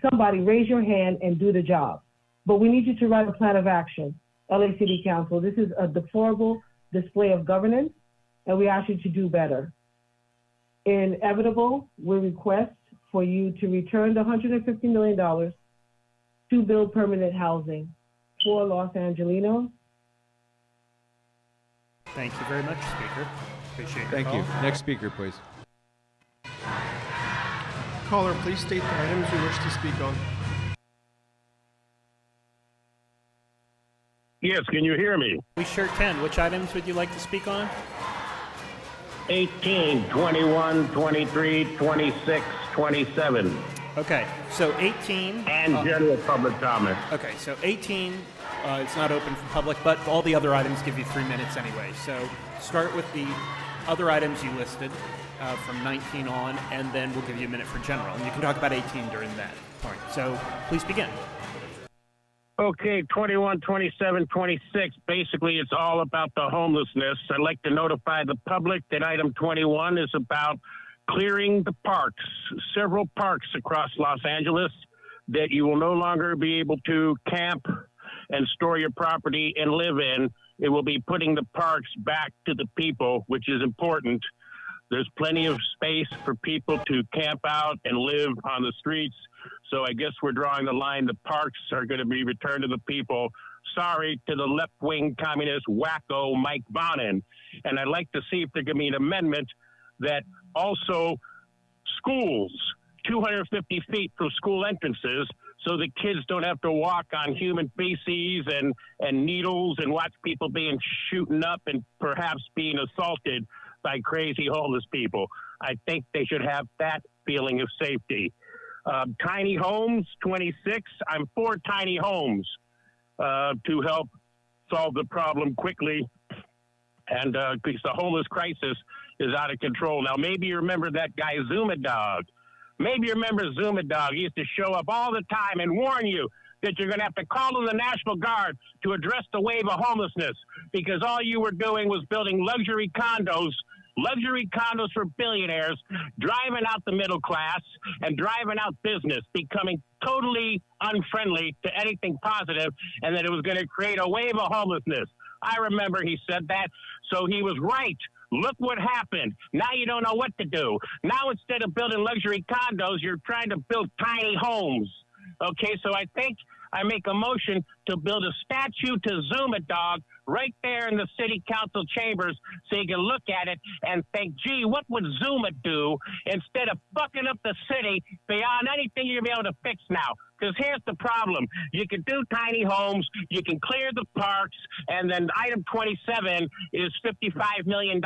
somebody raise your hand and do the job. But we need you to write a plan of action. LA City Council, this is a deplorable display of governance, and we ask you to do better. Inevitable, we request for you to return the $150 million to build permanent housing for Los Angelinos. Thank you very much, Speaker. Appreciate your Thank call. you. Next speaker, please. Caller, please state the items you wish to speak on. Yes, can you hear me? We sure can. Which items would you like to speak on? 18, 21, 23, 26, 27. Okay, so 18. And general public comment. Okay, so 18, it's not open for public, but all the other items give you 3 minutes anyway. So start with the other items you listed from 19 on, and then we'll give you a minute for general. And you can talk about 18 during that point. So please begin. Okay, 21, 27, 26. Basically, it's all about the homelessness. I'd like to notify the public that item 21 is about clearing the parks, several parks across Los Angeles, that you will no longer be able to camp and store your property and live in. It will be putting the parks back to the people, which is important. There's plenty of space for people to camp out and live on the streets. So I guess we're drawing the line. The parks are going to be returned to the people. Sorry to the left-wing communist wacko Mike Bonin. And I'd like to see if there can be an amendment that also schools, 250 feet from school entrances, so the kids don't have to walk on human feces and needles and watch people being shooten up and perhaps being assaulted by crazy homeless people. I think they should have that feeling of safety. Tiny homes, 26. I'm for tiny homes to help solve the problem quickly, and because the homeless crisis is out of control. Now, maybe you remember that guy Zuma Dog. Maybe you remember Zuma Dog. He used to show up all the time and warn you that you're going to have to call in the National Guard to address the wave of homelessness, because all you were doing was building luxury condos for billionaires, driving out the middle class and driving out business, becoming totally unfriendly to anything positive, and that it was going to create a wave of homelessness. I remember he said that, so he was right Look what happened. Now you don't know what to do. Now instead of building luxury condos, you're trying to build tiny homes. Okay, so I think I make a motion to build a statue to Zuma Dog right there in the city council chambers so you can look at it and think, gee, what would Zuma do instead of fucking up the city beyond anything you're going to be able to fix now? Because here's the problem. You can do tiny homes, you can clear the parks, and then item 27 is $55 million,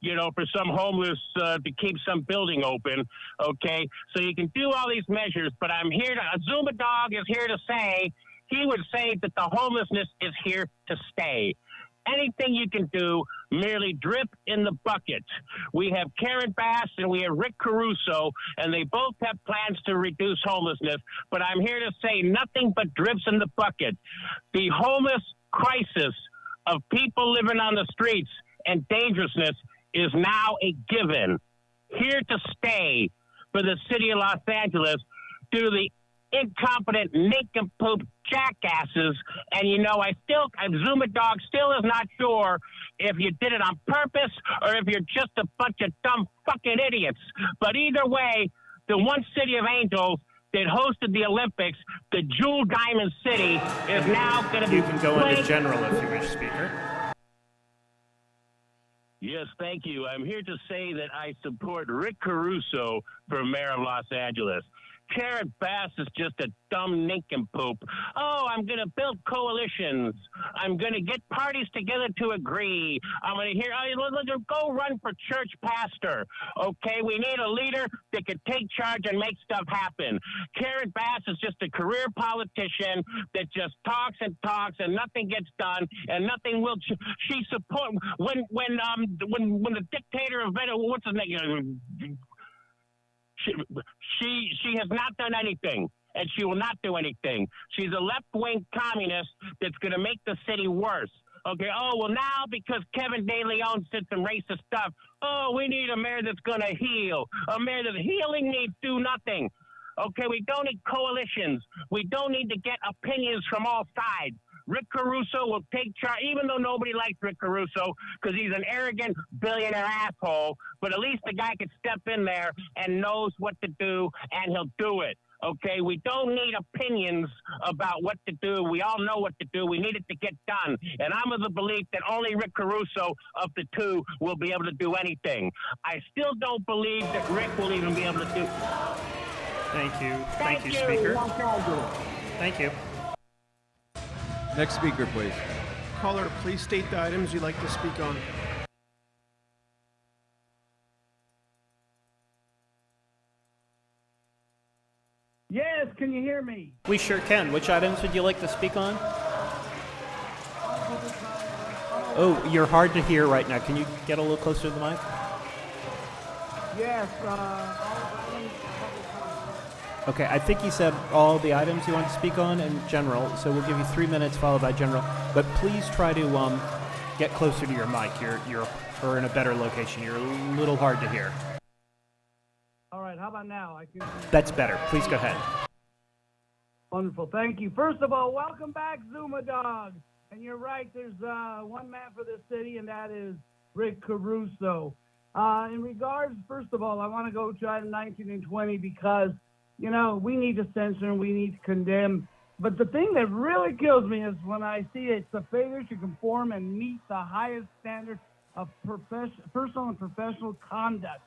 you know, for some homeless to keep some building open, okay? So you can do all these measures, but I'm here to, Zuma Dog is here to say, he would say that the homelessness is here to stay. Anything you can do, merely drip in the bucket. We have Karen Bass and we have Rick Caruso, and they both have plans to reduce homelessness, but I'm here to say nothing but drips in the bucket. The homeless crisis of people living on the streets and dangerousness is now a given, here to stay for the city of Los Angeles due to the incompetent nincompoop jackasses. And you know, Zuma Dog still is not sure if you did it on purpose or if you're just a bunch of dumb fucking idiots. But either way, the one city of angels that hosted the Olympics, the Jewel Diamond City, is now going to be... You can go into general if you wish, Speaker. Yes, thank you. I'm here to say that I support Rick Caruso for mayor of Los Angeles. Karen Bass is just a dumb nincompoop. Oh, I'm going to build coalitions. I'm going to get parties together to agree. I'm going to go run for church pastor. Okay, we need a leader that can take charge and make stuff happen. Karen Bass is just a career politician that just talks and talks and nothing gets done and nothing will. She support when the dictator of Venezuela, what's his name? She has not done anything, and she will not do anything. She's a left-wing communist that's going to make the city worse. Okay, oh, well, now because Kevin De Leon said some racist stuff, oh, we need a mayor that's going to heal. A mayor that's healing needs do nothing. Okay, we don't need coalitions. We don't need to get opinions from all sides. Rick Caruso will take charge, even though nobody likes Rick Caruso because he's an arrogant billionaire asshole, but at least the guy can step in there and knows what to do, and he'll do it. Okay, we don't need opinions about what to do. We all know what to do. We need it to get done. And I'm of the belief that only Rick Caruso of the two will be able to do anything. I still don't believe that Rick will even be able to do. Thank you. Thank you, Speaker. Thank you. Next speaker, please. Caller, please state the items you'd like to speak on. Yes, can you hear me? We sure can. Which items would you like to speak on? Oh, you're hard to hear right now. Can you get a little closer to the mic? Yes, Okay, I think he said all the items you want to speak on in general, so we'll give you 3 minutes followed by general. But please try to get closer to your mic. You're in a better location. You're a little hard to hear. all right, how about now? That's better. Please go ahead. Wonderful, thank you. First of all, welcome back, Zuma Dog. And you're right, there's one man for this city, and that is Rick Caruso. In regards, first of all, I want to go to item 19 and 20 because, you know, we need to censor and we need to condemn. But the thing that really kills me is when I see it's a failure to conform and meet the highest standard of personal and professional conduct.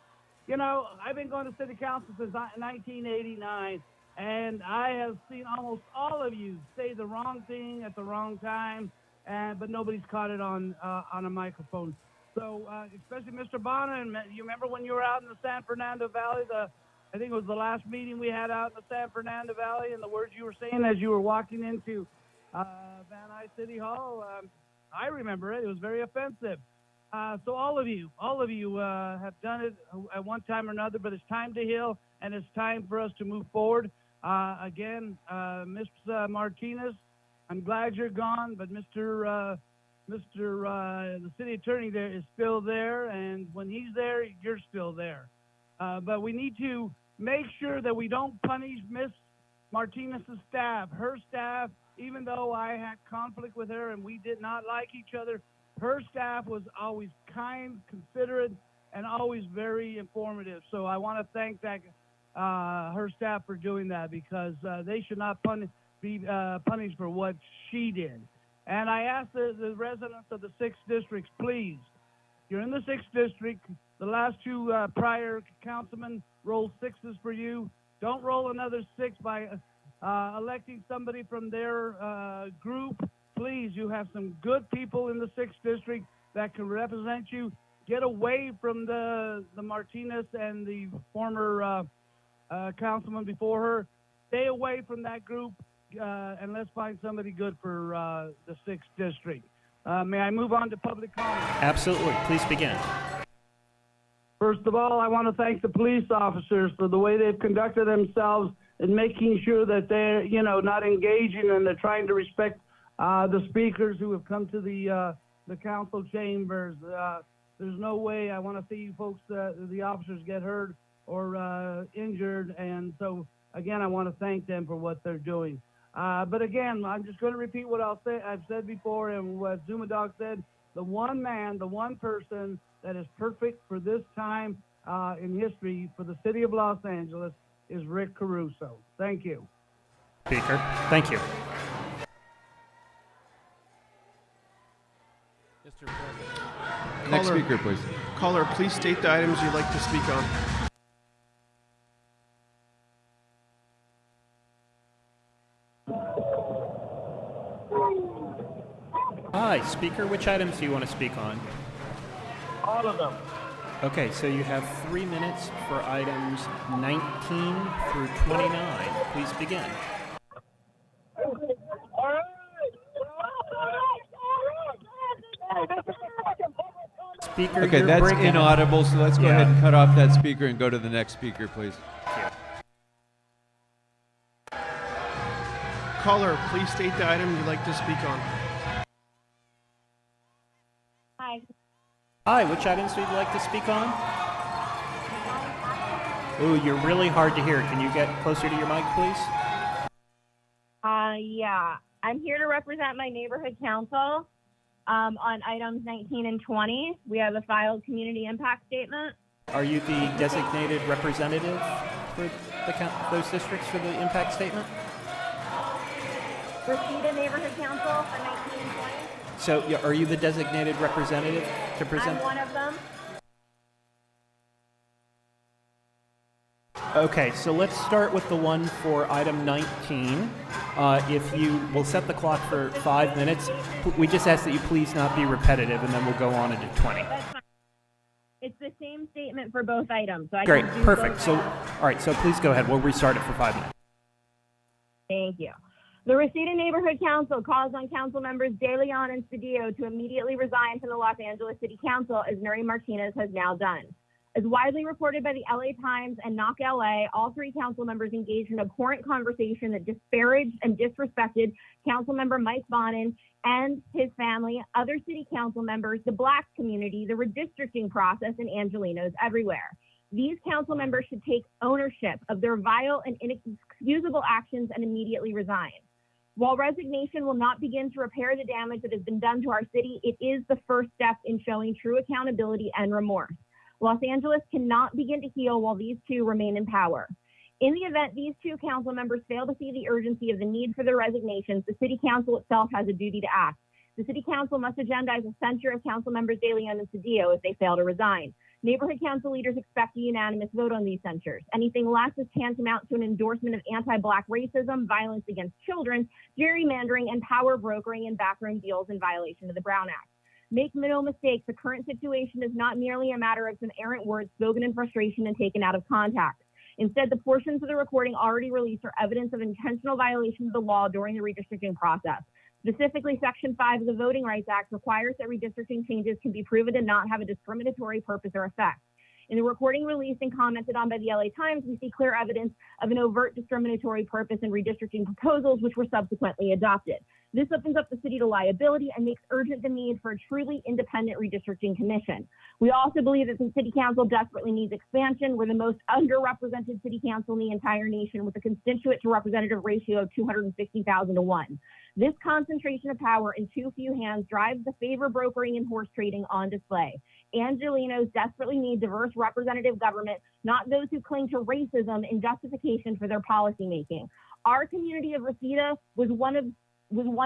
You know, I've been going to city council since 1989, and I have seen almost all of you say the wrong thing at the wrong time, but nobody's caught it on a microphone. So, especially Mr. Bonner, and you remember when you were out in the San Fernando Valley, I think it was the last meeting we had out in the San Fernando Valley, and the words you were saying as you were walking into Van Nuys City Hall, I remember it. It was very offensive. So all of you have done it at one time or another, but it's time to heal, and it's time for us to move forward. Again, Ms. Martinez, I'm glad you're gone, but the city attorney there is still there, and when he's there, you're still there. But we need to make sure that we don't punish Ms. Martinez's staff, her staff, even though I had conflict with her and we did not like each other Her staff was always kind, considerate, and always very informative. So I want to thank her staff for doing that, because they should not be punished for what she did. And I ask the residents of the 6th district, please, you're in the 6th district. The last two prior councilmen rolled 6s for you. Don't roll another 6 by electing somebody from their group. Please, you have some good people in the 6th district that can represent you. Get away from the Martinez and the former councilman before her. Stay away from that group, and let's find somebody good for the 6th district. May I move on to public comment? Absolutely. Please begin. First of all, I want to thank the police officers for the way they've conducted themselves in making sure that they're, not engaging, and they're trying to respect the speakers who have come to the council chambers. There's no way I want to see you folks, the officers, get hurt or injured. And so, again, I want to thank them for what they're doing. But again, I'm just going to repeat what I've said before and what Zuma Dog said. The one man, the one person that is perfect for this time in history for the city of Los Angeles is Rick Caruso. Thank you. Speaker, thank you. Mr. President. Next speaker, please. Caller, please state the items you'd like to speak on. Hi, Speaker. Which items do you want to speak on? All of them. Okay, so you have 3 minutes for items 19 through 29. Please begin. Speaker, Okay, you're that's breaking up. inaudible, so let's go ahead and cut off that speaker and go to the next speaker, please. Caller, please state the item you'd like to speak on. Hi. Hi, which items would you like to speak on? Ooh, you're really hard to hear. Can you get closer to your mic, please? Yeah. I'm here to represent my neighborhood council on items 19 and 20. We have a filed community impact statement. Are you the designated representative for those districts for the impact statement? Reseda Neighborhood Council for 19 and 20. So, yeah, are you the designated representative to present? I'm one of them. Okay, so let's start with the one for item 19. If you will set the clock for 5 minutes, we just ask that you please not be repetitive, and then we'll go on into 20. That's fine. It's the same statement for both items. So I Great, can do perfect. both So, items. all right, so please go ahead. We'll restart it for 5 minutes. Thank you. The Reseda Neighborhood Council calls on council members De Leon and Cedillo to immediately resign from the Los Angeles City Council, as Nuri Martinez has now done. As widely reported by the LA Times and Knock LA, all three council members engaged in a abhorrent conversation that disparaged and disrespected council member Mike Bonin and his family, other city council members, the Black community, the redistricting process, and Angelinos everywhere. These council members should take ownership of their vile and inexcusable actions and immediately resign. While resignation will not begin to repair the damage that has been done to our city, it is the first step in showing true accountability and remorse. Los Angeles cannot begin to heal while these two remain in power. In the event these two council members fail to see the urgency of the need for their resignations, the city council itself has a duty to act. The city council must agendize a censure of council members De Leon and Cedillo if they fail to resign. Neighborhood council leaders expect a unanimous vote on these censures. Anything less is tantamount to an endorsement of anti-Black racism, violence against children, gerrymandering, and power brokering and backroom deals in violation of the Brown Act. Make no mistake, the current situation is not merely a matter of some errant words spoken in frustration and taken out of context. Instead, the portions of the recording already released are evidence of intentional violation of the law during the redistricting process. Specifically, Section 5 of the Voting Rights Act requires that redistricting changes can be proven to not have a discriminatory purpose or effect. In the recording released and commented on by the LA Times, we see clear evidence of an overt discriminatory purpose in redistricting proposals, which were subsequently adopted. This opens up the city to liability and makes urgent the need for a truly independent redistricting commission. We also believe that the city council desperately needs expansion. We're the most underrepresented city council in the entire nation with a constituent to representative ratio of 260,000 to 1. This concentration of power in too few hands drives the favor brokering and horse trading on display. Angelenos desperately need diverse representative government, not those who cling to racism in justification for their policymaking. Our community of Reseda was one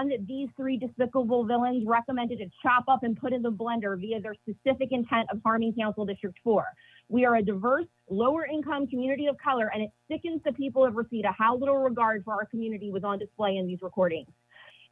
that these three despicable villains recommended to chop up and put in the blender via their specific intent of harming Council District 4. We are a diverse, lower-income community of color, and it sickens the people of Reseda how little regard for our community was on display in these recordings.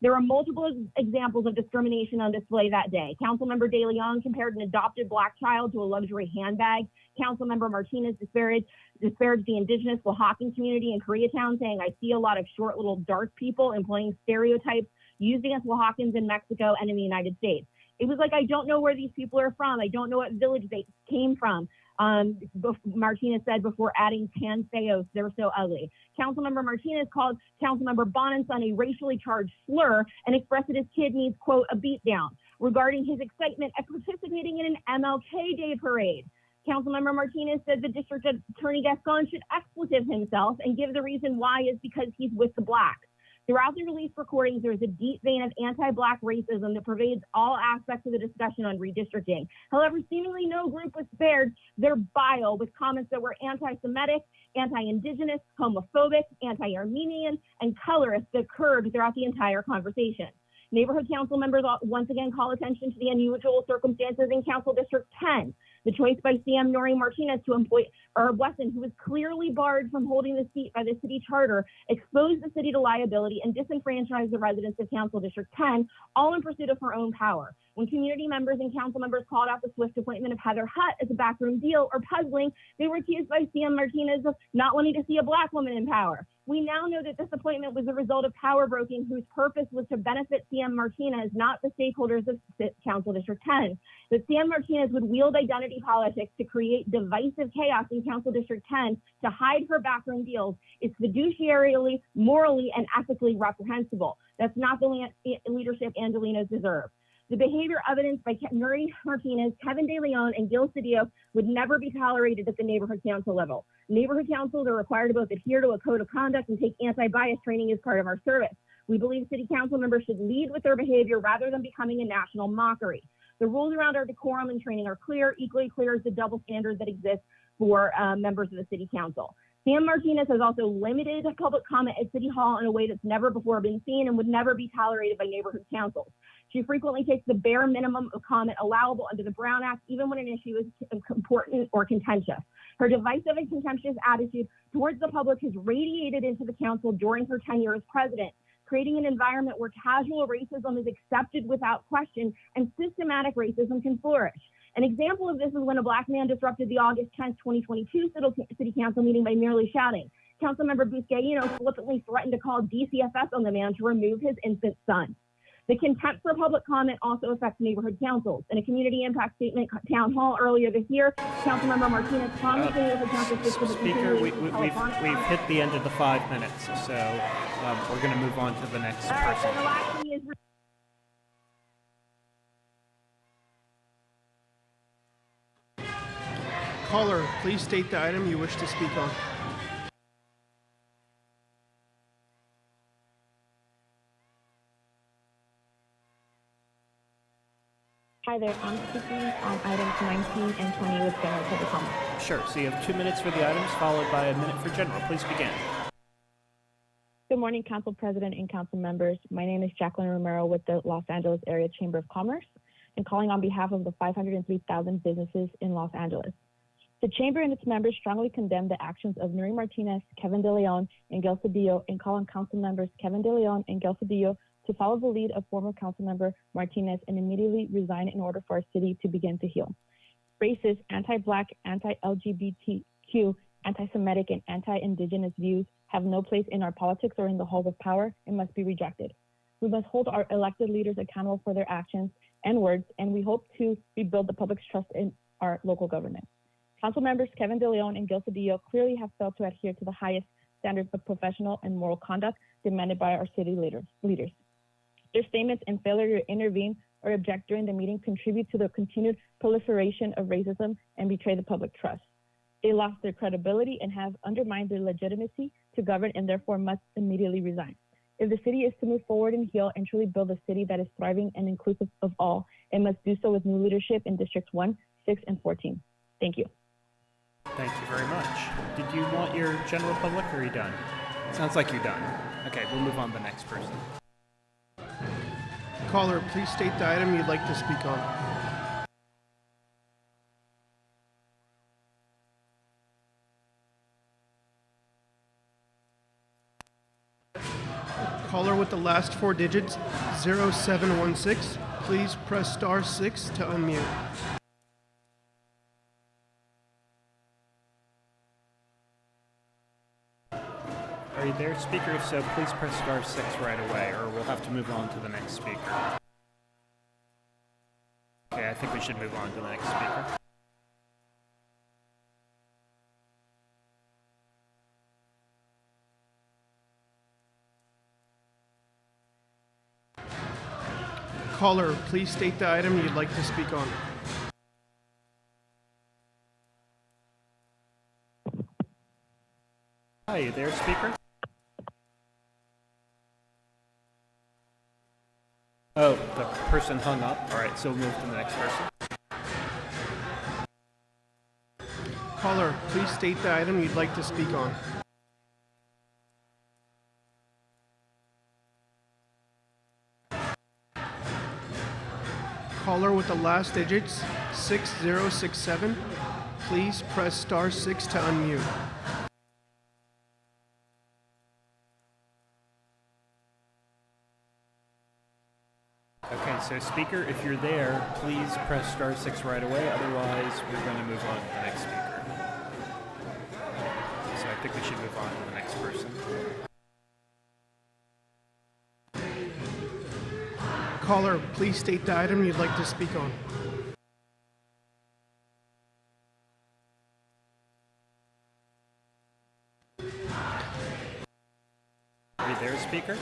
There are multiple examples of discrimination on display that day. Councilmember De Leon compared an adopted Black child to a luxury handbag. Councilmember Martinez disparaged the indigenous Oaxacan community in Koreatown, saying, "I see a lot of short little dark people employing stereotypes used against Oaxacans in Mexico and in the United States." It was like, I don't know where these people are from. I don't know what village they came from. Martinez said before adding tan feos, they're so ugly. Councilmember Martinez called Councilmember Bonenson a racially charged slur and expressed that his kid needs, quote, a beatdown regarding his excitement at participating in an MLK Day parade. Councilmember Martinez said the district attorney Gascon should expletive himself and give the reason why is because he's with the blacks. Throughout the released recordings, there is a deep vein of anti-Black racism that pervades all aspects of the discussion on redistricting. However, seemingly no group was spared their bile with comments that were anti-Semitic, anti-Indigenous, homophobic, anti-Armenian, and colorist that occurred throughout the entire conversation. Neighborhood council members once again call attention to the unusual circumstances in Council District 10. The choice by CM Noreen Martinez to employ Herb Wesson, who was clearly barred from holding the seat by the city charter, exposed the city to liability and disenfranchised the residents of Council District 10, all in pursuit of her own power. When community members and council members called out the swift appointment of Heather Hutt as a backroom deal or puzzling, they were accused by CM Martinez of not wanting to see a Black woman in power. We now know that this appointment was the result of power broking whose purpose was to benefit CM Martinez, not the stakeholders of Council District 10. That CM Martinez would wield identity politics to create divisive chaos in Council District 10 to hide her backroom deals is fiduciarily, morally, and ethically reprehensible. That's not the leadership Angelenos deserve. The behavior evidenced by Nuri Martinez, Kevin De Leon, and Gil Cedillo would never be tolerated at the neighborhood council level. Neighborhood councils are required to both adhere to a code of conduct and take anti-bias training as part of our service. We believe city council members should lead with their behavior rather than becoming a national mockery. The rules around our decorum and training are clear, equally clear as the double standard that exists for members of the city council. Sam Martinez has also limited public comment at City Hall in a way that's never before been seen and would never be tolerated by neighborhood councils. She frequently takes the bare minimum of comment allowable under the Brown Act, even when an issue is important or contentious. Her divisive and contemptuous attitude towards the public has radiated into the council during her tenure as president, creating an environment where casual racism is accepted without question and systematic racism can flourish. An example of this is when a Black man disrupted the August 10th, 2022 City Council meeting by merely shouting. Councilmember Buscaino flippantly threatened to call DCFS on the man to remove his infant son. The contempt for public comment also affects neighborhood councils. In a community impact statement town hall earlier this year, Councilmember Martinez promised the neighborhood council system to Speaker, continue we've hit the end of the 5 minutes, so we're going to move on to the next person. And the last thing is Caller, please state the item you wish to speak on. Hi there, I'm speaking on items 19 and 20 with general public comment. Sure, so you have 2 minutes for the items, followed by a minute for general. Please begin. Good morning, Council President and Council members. My name is Jacqueline Romero with the Los Angeles Area Chamber of Commerce and calling on behalf of the 503,000 businesses in Los Angeles. The Chamber and its members strongly condemn the actions of Nuri Martinez, Kevin De Leon, and Gil Cedillo and call on Council members Kevin De Leon and Gil Cedillo to follow the lead of former Councilmember Martinez and immediately resign in order for our city to begin to heal. Racist, anti-Black, anti-LGBTQ, anti-Semitic, and anti-Indigenous views have no place in our politics or in the halls of power and must be rejected. We must hold our elected leaders accountable for their actions and words, and we hope to rebuild the public's trust in our local government. Council members Kevin De Leon and Gil Cedillo clearly have failed to adhere to the highest standards of professional and moral conduct demanded by our city leaders. Their statements and failure to intervene or object during the meeting contribute to the continued proliferation of racism and betray the public trust. They lost their credibility and have undermined their legitimacy to govern and therefore must immediately resign. If the city is to move forward and heal and truly build a city that is thriving and inclusive of all, it must do so with new leadership in Districts 1, 6, and 14. Thank you. Thank you very much. Did you want your general public, or are you done? Sounds like you're done. Okay, we'll move on to the next person. Caller, please state the item you'd like to speak on. Caller with the last 4 digits, 0716. Please press star 6 to unmute. Are you there, speaker? If so, please press star 6 right away, or we'll have to move on to the next speaker. Okay, I think we should move on to the next speaker. Caller, please state the item you'd like to speak on. Hi, you there, speaker? Oh, the person hung up. All right, so we'll move to the next person. Caller, please state the item you'd like to speak on. Caller with the last digits, 6067. Please press star 6 to unmute. Okay, so speaker, if you're there, please press star 6 right away. Otherwise, we're going to move on to the next speaker. So I think we should move on to the next person. Caller, please state the item you'd like to speak on. Are you there, speaker?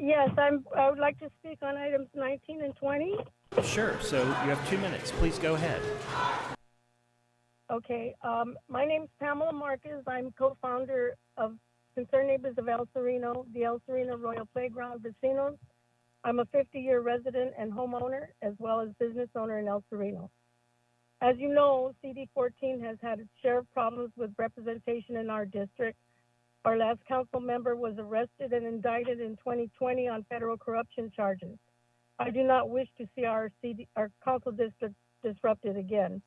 Yes, I would like to speak on items 19 and 20. Sure, so you have 2 minutes. Please go ahead. Okay, my name is Pamela Marquez. I'm co-founder of Concerned Neighbors of El Sereno, the El Sereno Royal Playground Vecinos. I'm a 50-year resident and homeowner, as well as business owner in El Sereno. As you know, CD14 has had its share of problems with representation in our district. Our last council member was arrested and indicted in 2020 on federal corruption charges. I do not wish to see our council district disrupted again.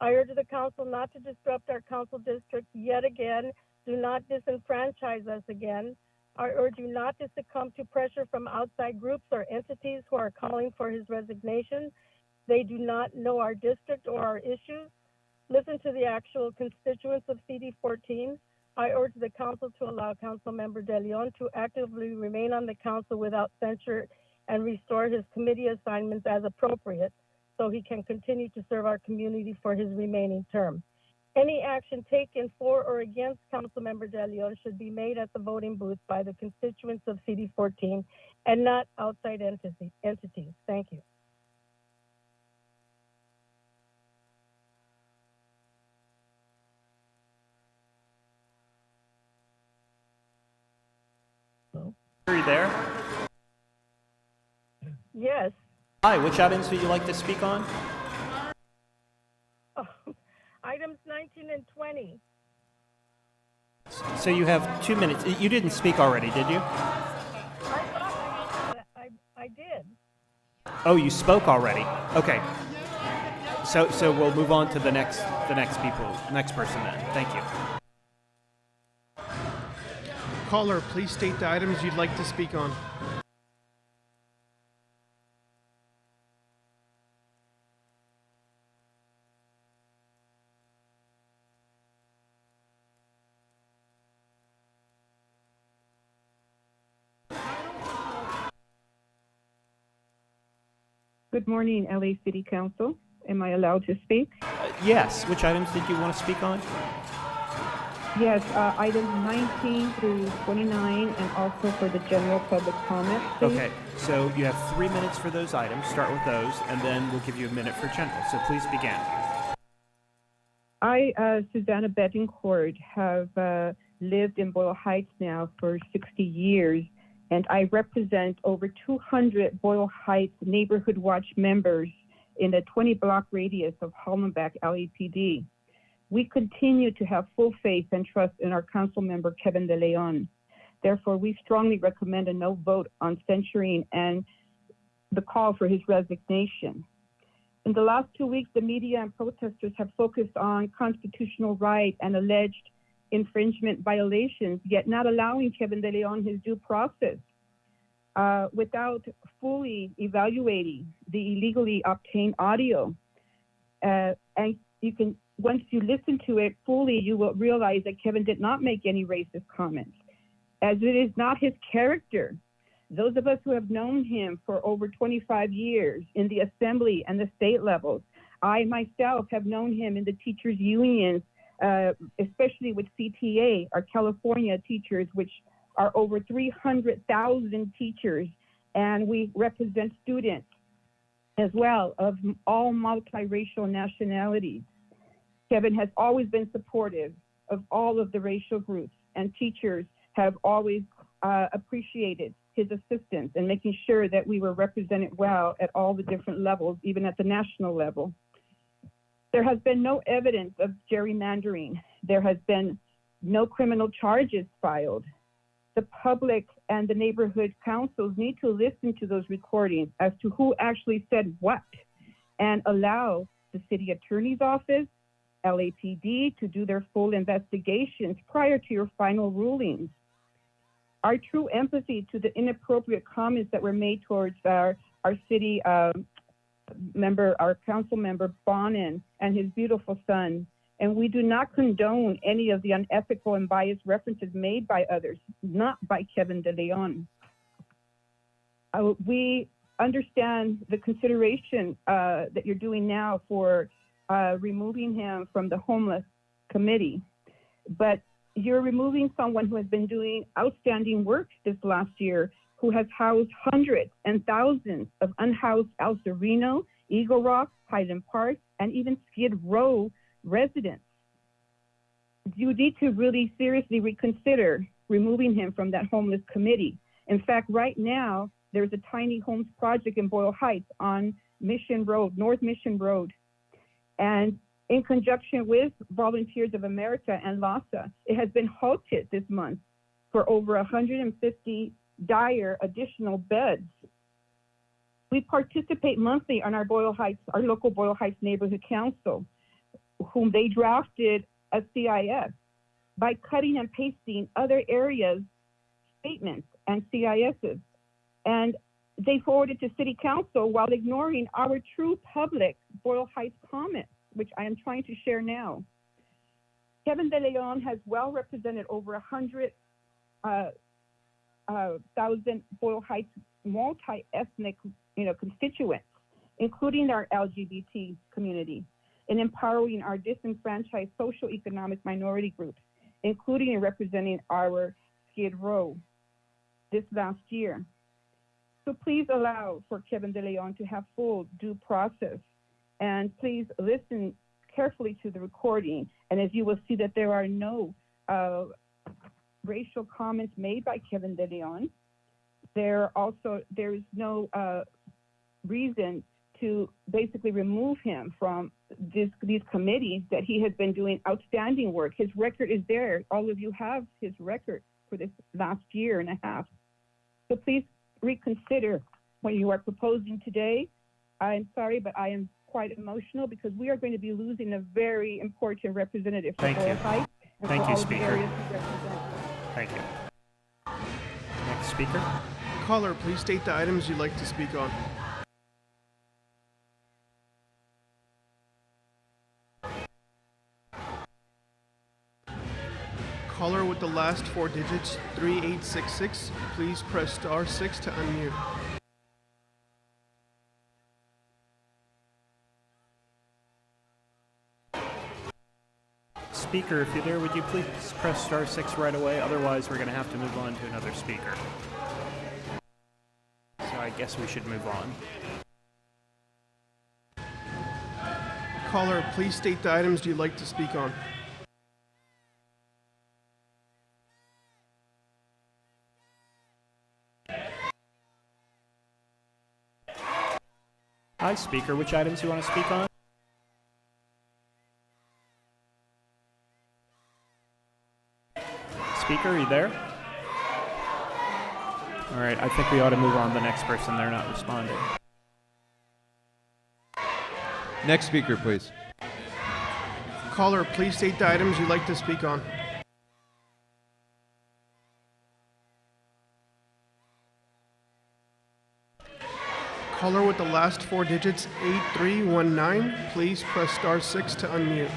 I urge the council not to disrupt our council district yet again. Do not disenfranchise us again. I urge you not to succumb to pressure from outside groups or entities who are calling for his resignation. They do not know our district or our issues. Listen to the actual constituents of CD14. I urge the council to allow Councilmember De Leon to actively remain on the council without censure and restore his committee assignments as appropriate so he can continue to serve our community for his remaining term. Any action taken for or against Councilmember De Leon should be made at the voting booth by the constituents of CD14 and not outside entities. Thank you. Are you there? Yes. Hi, which items would you like to speak on? Items 19 and 20. So you have 2 minutes. You didn't speak already, did you? I did. Oh, you spoke already. Okay. So we'll move on to the next person then. Thank you. Caller, please state the items you'd like to speak on. Good morning, LA City Council. Am I allowed to speak? Yes. Which items did you want to speak on? Yes, items 19 through 29, and also for the general public comment, please. Okay, so you have 3 minutes for those items. Start with those, and then we'll give you a minute for general. So please begin. I, Susanna Betancourt, have lived in Boyle Heights now for 60 years, and I represent over 200 Boyle Heights Neighborhood Watch members in a 20-block radius of Hollenbeck LAPD. We continue to have full faith and trust in our council member, Kevin De Leon. Therefore, we strongly recommend a no vote on censuring and the call for his resignation. In the last 2 weeks, the media and protesters have focused on constitutional right and alleged infringement violations, yet not allowing Kevin De Leon his due process without fully evaluating the illegally obtained audio. And you can, once you listen to it fully, you will realize that Kevin did not make any racist comments, as it is not his character. Those of us who have known him for over 25 years in the assembly and the state levels, I myself have known him in the teachers' unions, especially with CTA, our California teachers, which are over 300,000 teachers, and we represent students as well of all multiracial nationalities. Kevin has always been supportive of all of the racial groups, and teachers have always appreciated his assistance in making sure that we were represented well at all the different levels, even at the national level. There has been no evidence of gerrymandering. There has been no criminal charges filed. The public and the neighborhood councils need to listen to those recordings as to who actually said what, and allow the city attorney's office, LAPD, to do their full investigations prior to your final rulings. Our true empathy to the inappropriate comments that were made towards our city member, our council member, Bonin, and his beautiful son. And we do not condone any of the unethical and biased references made by others, not by Kevin De Leon. We understand the consideration that you're doing now for removing him from the homeless committee, but you're removing someone who has been doing outstanding work this last year, who has housed hundreds and thousands of unhoused El Sereno, Eagle Rock, Highland Park, and even Skid Row residents. You need to really seriously reconsider removing him from that homeless committee. In fact, right now, there's a tiny homes project in Boyle Heights on Mission Road, North Mission Road. And in conjunction with Volunteers of America and LASA, it has been halted this month for over 150 dire additional beds. We participate monthly on our Boyle Heights, our local Boyle Heights Neighborhood Council, whom they drafted a CIS by cutting and pasting other areas' statements and CISs. And they forwarded to City Council while ignoring our true public Boyle Heights comments, which I am trying to share now. Kevin De Leon has well represented over 100,000 Boyle Heights multi-ethnic, constituents, including our LGBT community, in empowering our disenfranchised socioeconomic minority groups, including in representing our Skid Row this last year. So please allow for Kevin De Leon to have full due process, and please listen carefully to the recording. And as you will see that there are no racial comments made by Kevin De Leon. There is no reason to basically remove him from these committees that he has been doing outstanding work. His record is there. All of you have his record for this last year and a half. So please reconsider what you are proposing today. I'm sorry, but I am quite emotional because we are going to be losing a very important representative for Boyle Heights. Thank you, Speaker. Thank you. Next speaker. Caller, please state the items you'd like to speak on. Caller with the last four digits, 3866, please press *6 to unmute. Speaker, if you're there, would you please press *6 right away? Otherwise, we're going to have to move on to another speaker. So I guess we should move on. Caller, please state the items you'd like to speak on. Hi, Speaker. Which items do you want to speak on? Speaker, are you there? All right, I think we ought to move on to the next person. They're not responding. Next speaker, please. Caller, please state the items you'd like to speak on. Caller with the last 4 digits, 8319, please press *6 to unmute.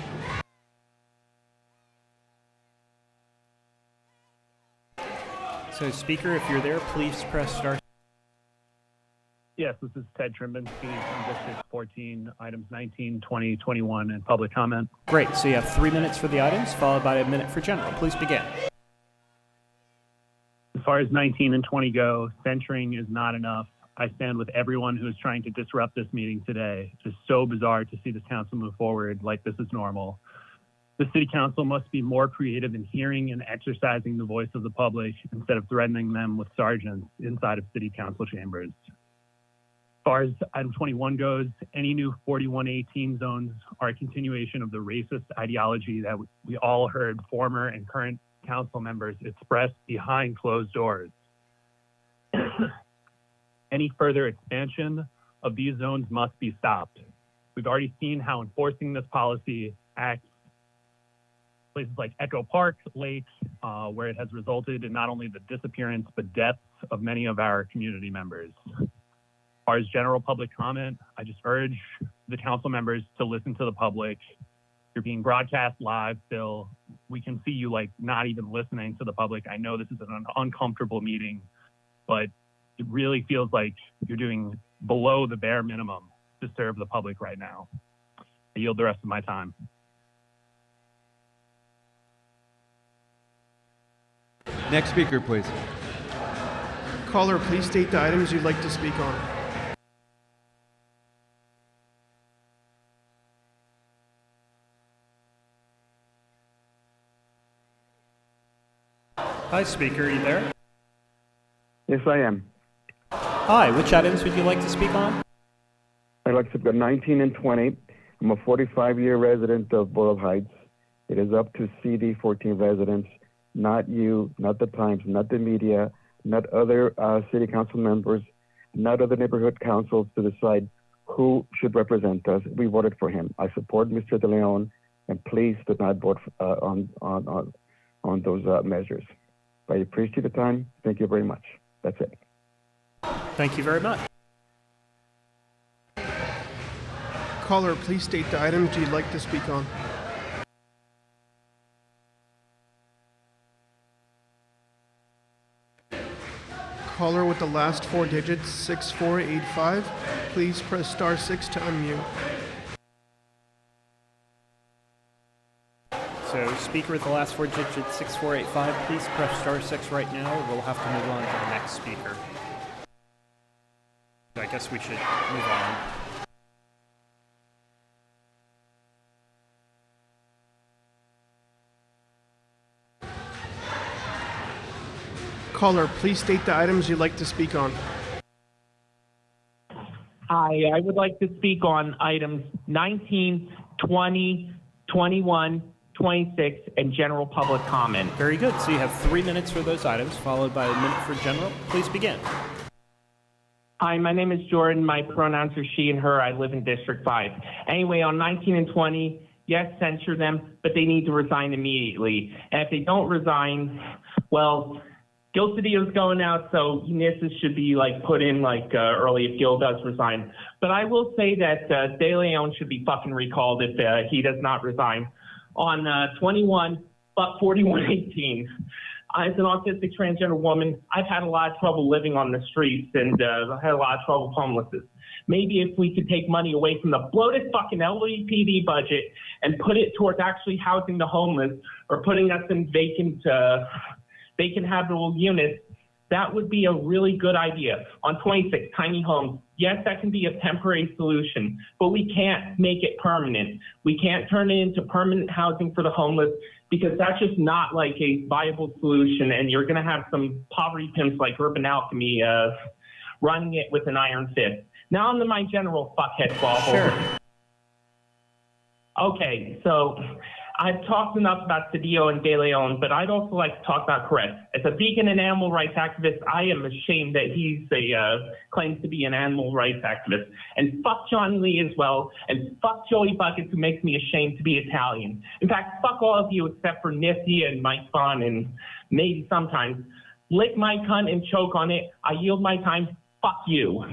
So, Speaker, if you're there, please press *. Yes, this is Ted Trimban speaking from District 14, items 19, 20, 21, and public comment. Great. So you have 3 minutes for the items, followed by a minute for general. Please begin. As far as 19 and 20 go, censuring is not enough. I stand with everyone who is trying to disrupt this meeting today. It is so bizarre to see this council move forward like this is normal. The city council must be more creative in hearing and exercising the voice of the public instead of threatening them with sergeants inside of city council chambers. As far as item 21 goes, any new 41A zones are a continuation of the racist ideology that we all heard former and current council members express behind closed doors. Any further expansion of these zones must be stopped. We've already seen how enforcing this policy acts places like Echo Park, Lake, where it has resulted in not only the disappearance but deaths of many of our community members. As far as general public comment, I just urge the council members to listen to the public. You're being broadcast live still. We can see you like not even listening to the public. I know this is an uncomfortable meeting, but it really feels like you're doing below the bare minimum to serve the public right now. I yield the rest of my time. Next speaker, please. Caller, please state the items you'd like to speak on. Hi, Speaker. Are you there? Yes, I am. Hi. Which items would you like to speak on? I'd like to speak on 19 and 20. I'm a 45-year resident of Boyle Heights. It is up to CD 14 residents, not you, not the Times, not the media, not other city council members, not other neighborhood councils to decide who should represent us. We voted for him. I support Mr. De Leon, and please do not vote on those measures. I appreciate the time. Thank you very much. That's it. Thank you very much. Caller, please state the items you'd like to speak on. Caller with the last 4 digits, 6485, please press *6 to unmute. So, Speaker with the last 4 digits, 6485, please press *6 right now. We'll have to move on to the next speaker. I guess we should move on. Caller, please state the items you'd like to speak on. Hi, I would like to speak on items 19, 20, 21, 26, and general public comment. Very good. So you have 3 minutes for those items, followed by a minute for general. Please begin. Hi, my name is Jordan. My pronouns are she and her. I live in District 5. Anyway, on 19 and 20, yes, censure them, but they need to resign immediately. And if they don't resign, well, Gil Cedillo's going out, so Unisys should be put in early if Gil does resign. But I will say that De Leon should be fucking recalled if he does not resign. On 21, but 4118. As an autistic transgender woman, I've had a lot of trouble living on the streets and I've had a lot of trouble with homelessness. maybe if we could take money away from the bloated fucking LAPD budget and put it towards actually housing the homeless or putting us in vacant habitable units, that would be a really good idea. On 26, tiny homes. Yes, that can be a temporary solution, but we can't make it permanent. We can't turn it into permanent housing for the homeless because that's just not like a viable solution. And you're going to have some poverty pimps like Urban Alchemy running it with an iron fist. Now on to my general fuckhead bobble. Sure. Okay, so I've talked enough about Cedillo and De Leon, but I'd also like to talk about Perez. As a vegan and animal rights activist, I am ashamed that he's claims to be an animal rights activist. And fuck John Lee as well, and fuck Joey Buckets, who makes me ashamed to be Italian. In fact, fuck all of you except for Nithya and Mike Vaughn and maybe sometimes. Lick my cunt and choke on it. I yield my time. Fuck you.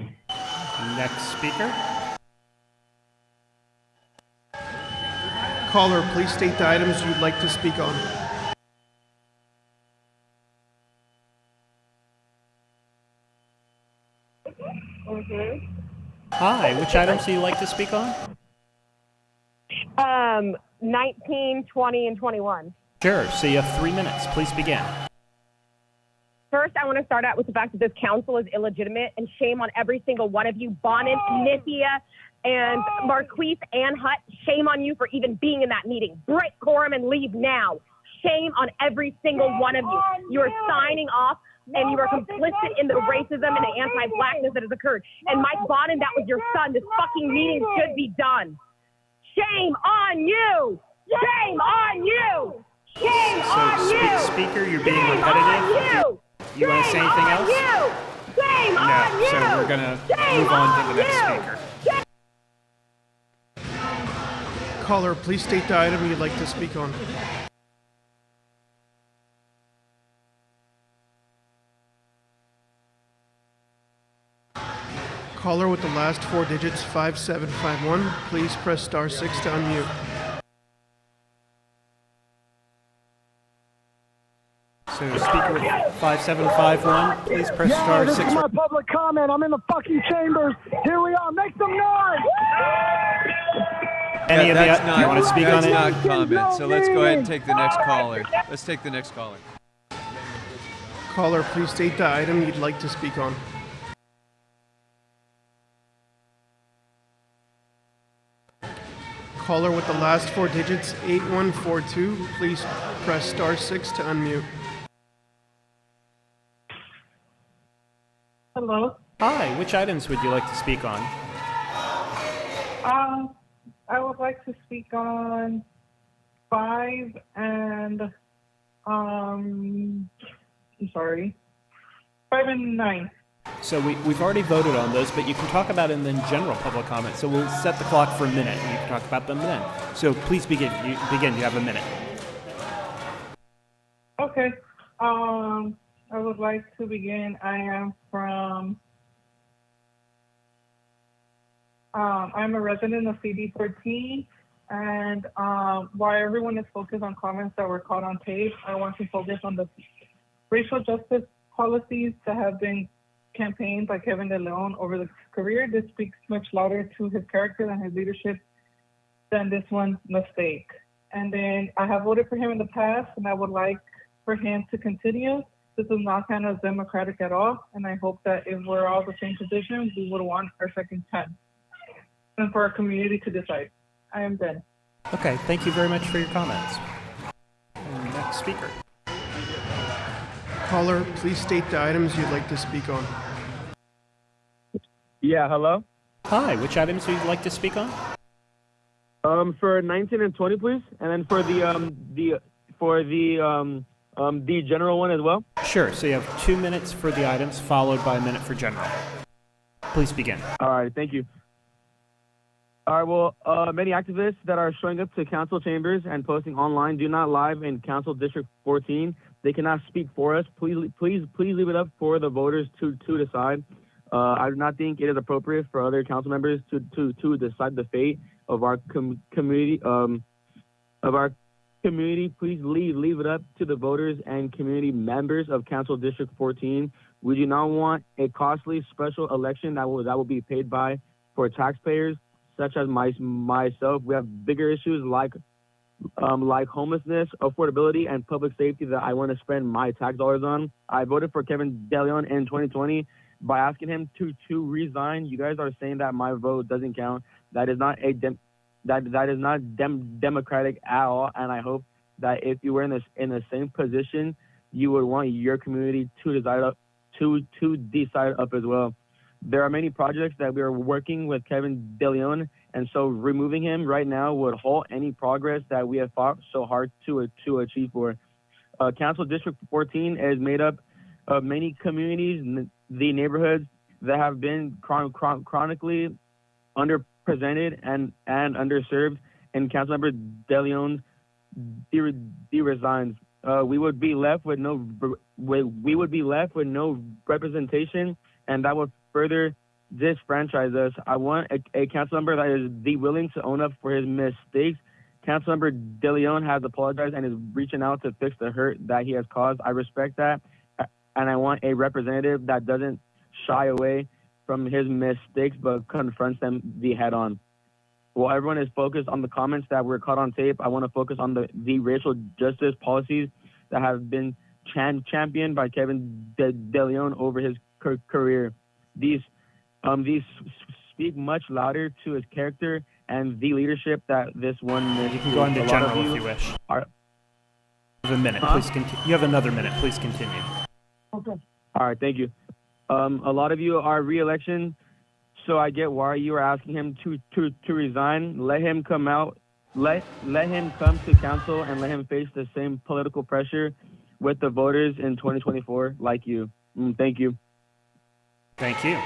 Next speaker. Caller, please state the items you'd like to speak on. Hi, which items do you like to speak on? 19, 20, and 21. Sure, so you have 3 minutes. Please begin. First, I want to start out with the fact that this council is illegitimate, and shame on every single one of you. Bonnet, Nithya, and Marquise and Hutt, shame on you for even being in that meeting. Break quorum and leave now. Shame on every single one of you. You are signing off, and you are complicit in the racism and the anti-blackness that has occurred. And Mike Bonin, that was your son. This fucking meeting should be done. Shame on you! Shame on you! Shame on you! Speaker, you're being repetitive. You want to say anything else? Shame on you! So we're going to move on to the next speaker. Caller, please state the item you'd like to speak on. Caller with the last 4 digits, 5751, please press star 6 to unmute. So speaker with 5751, please press star this 6. is my public comment. I'm in the fucking chambers. Here we are. Make some noise! Any of That's you not, want to speak on that's it? not comment, so let's go ahead and take the next caller. Let's take the next caller. Caller, please state the item you'd like to speak on. Caller with the last 4 digits, 8142, please press star 6 to unmute. Hello. Hi, which items would you like to speak on? I would like to speak on 5 and I'm sorry, 5 and 9. So we've already voted on those, but you can talk about it in the general public comment. So we'll set the clock for a minute, and you can talk about them then. So please begin. You have a minute. Okay. I would like to begin. I am from. I'm a resident of CD14, and while everyone is focused on comments that were caught on tape, I want to focus on the racial justice policies that have been campaigned by Kevin De Leon over his career. This speaks much louder to his character and his leadership than this one mistake. And then I have voted for him in the past, and I would like for him to continue. This is not kind of democratic at all, and I hope that if we're all the same position, we would want our second chance and for our community to decide. I am done. Okay, thank you very much for your comments. And next speaker. Caller, please state the items you'd like to speak on. Yeah, hello? Hi, which items would you like to speak on? For 19 and 20, please, and then for the general one as well. Sure, so you have 2 minutes for the items, followed by a minute for general. Please begin. All right, thank you. All right, well, many activists that are showing up to council chambers and posting online do not live in Council District 14. They cannot speak for us. Please leave it up for the voters to decide. I do not think it is appropriate for other council members to decide the fate of our community. Please leave it up to the voters and community members of Council District 14 We do not want a costly special election that will be paid by for taxpayers such as myself. We have bigger issues like homelessness, affordability, and public safety that I want to spend my tax dollars on. I voted for Kevin DeLeon in 2020 by asking him to resign. You guys are saying that my vote doesn't count. That is not democratic at all. And I hope that if you were in the same position, you would want your community to decide up as well. There are many projects that we are working with Kevin DeLeon, and so removing him right now would halt any progress that we have fought so hard to achieve for. Council District 14 is made up of many communities, the neighborhoods that have been chronically underrepresented and underserved, and Councilmember DeLeon resigns. We would be left with no representation, and that would further disfranchise us. I want a council member that is willing to own up for his mistakes. Councilmember DeLeon has apologized and is reaching out to fix the hurt that he has caused. I respect that, and I want a representative that doesn't shy away from his mistakes but confronts them head on. While everyone is focused on the comments that were caught on tape, I want to focus on the racial justice policies that have been championed by Kevin DeLeon over his career. These speak much louder to his character and the leadership that this one. You can go into general if you wish. You have a minute. Please continue. You have another minute. Please continue. Okay. All right. Thank you. A lot of you are re-election, so I get why you are asking him to resign. Let him come out. Let him come to council and let him face the same political pressure with the voters in 2024 like you. Thank you. Thank you.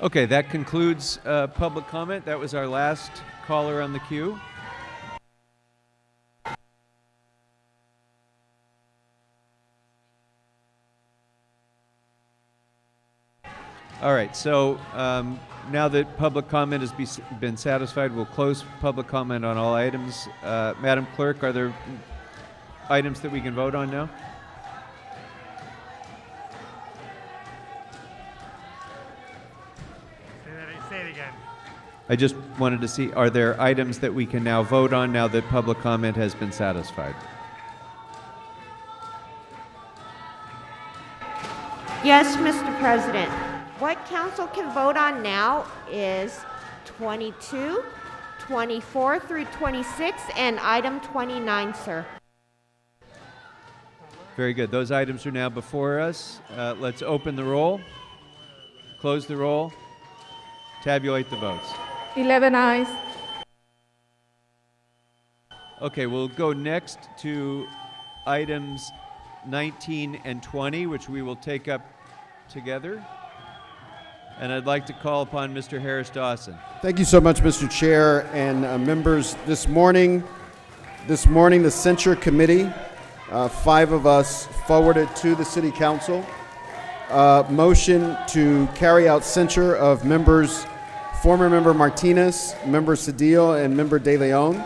Okay, that concludes public comment. That was our last caller on the queue. All right, so now that public comment has been satisfied, we'll close public comment on all items. Madam Clerk, are there items that we can vote on now? Say it again. I just wanted to see, are there items that we can now vote on now that public comment has been satisfied? Yes, Mr. President. What council can vote on now is 22, 24 through 26, and item 29, sir. Very good. Those items are now before us. Let's open the roll, close the roll, tabulate the votes. 11 ayes. Okay, we'll go next to items 19 and 20, which we will take up together. And I'd like to call upon Mr. Harris Dawson. Thank you so much, Mr. Chair and members. This morning, the Censure Committee, 5 of us forwarded to the City Council motion to carry out censure of members, former member Martinez, member Cedillo, and member De Leon.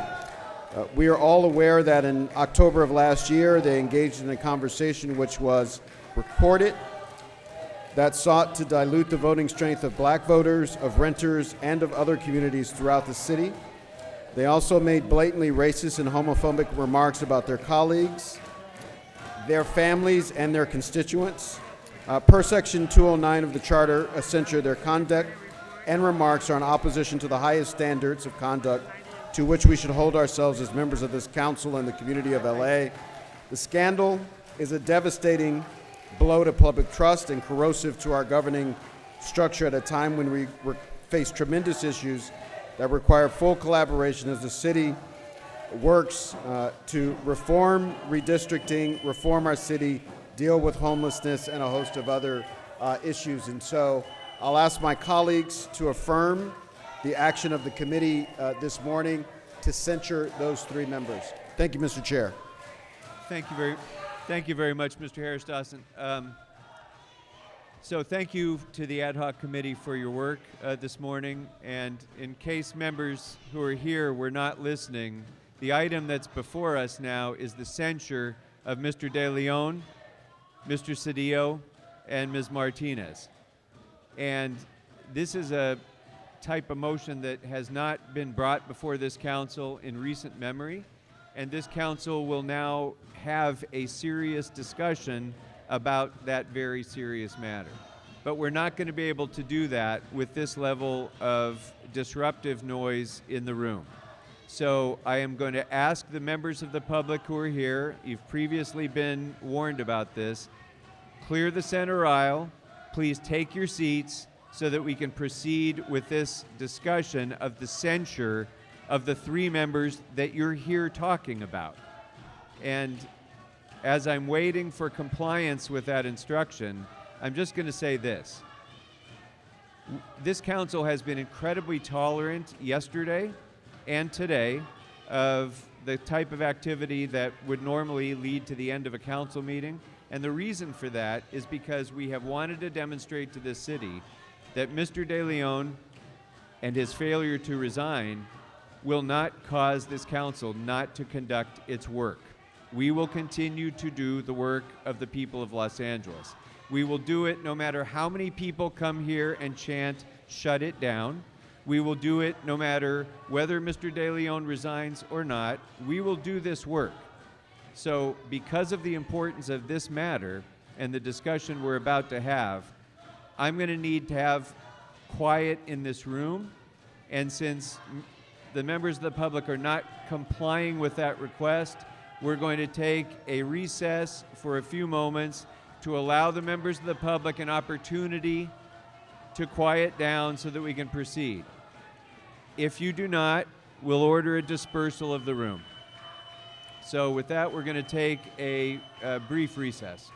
We are all aware that in October of last year, they engaged in a conversation which was recorded that sought to dilute the voting strength of black voters, of renters, and of other communities throughout the city. They also made blatantly racist and homophobic remarks about their colleagues, their families, and their constituents. Per Section 209 of the Charter, a censure their conduct and remarks are in opposition to the highest standards of conduct to which we should hold ourselves as members of this council and the community of LA. The scandal is a devastating blow to public trust and corrosive to our governing structure at a time when we face tremendous issues that require full collaboration as the city works to reform redistricting, reform our city, deal with homelessness, and a host of other issues. And so I'll ask my colleagues to affirm the action of the committee this morning to censure those 3 members. Thank you, Mr. Chair. Thank you very much, Mr. Harris Dawson. So thank you to the ad hoc committee for your work this morning. And in case members who are here were not listening, the item that's before us now is the censure of Mr. De Leon, Mr. Cedillo, and Ms. Martinez. And this is a type of motion that has not been brought before this council in recent memory. And this council will now have a serious discussion about that very serious matter. But we're not going to be able to do that with this level of disruptive noise in the room. So I am going to ask the members of the public who are here, you've previously been warned about this, clear the center aisle, please take your seats so that we can proceed with this discussion of the censure of the 3 members that you're here talking about. And as I'm waiting for compliance with that instruction, I'm just going to say this. This council has been incredibly tolerant yesterday and today of the type of activity that would normally lead to the end of a council meeting. And the reason for that is because we have wanted to demonstrate to this city that Mr. De Leon and his failure to resign will not cause this council not to conduct its work. We will continue to do the work of the people of Los Angeles. We will do it no matter how many people come here and chant, "Shut it down." We will do it no matter whether Mr. De Leon resigns or not. We will do this work. So because of the importance of this matter and the discussion we're about to have, I'm going to need to have quiet in this room. And since the members of the public are not complying with that request, we're going to take a recess for a few moments to allow the members of the public an opportunity to quiet down so that we can proceed. If you do not, we'll order a dispersal of the room. So with that, we're going to take a brief recess.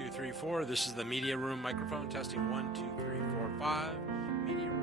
2, 3, 4. This is the media room microphone. Testing 1, 2, 3, 4, 5. Media room.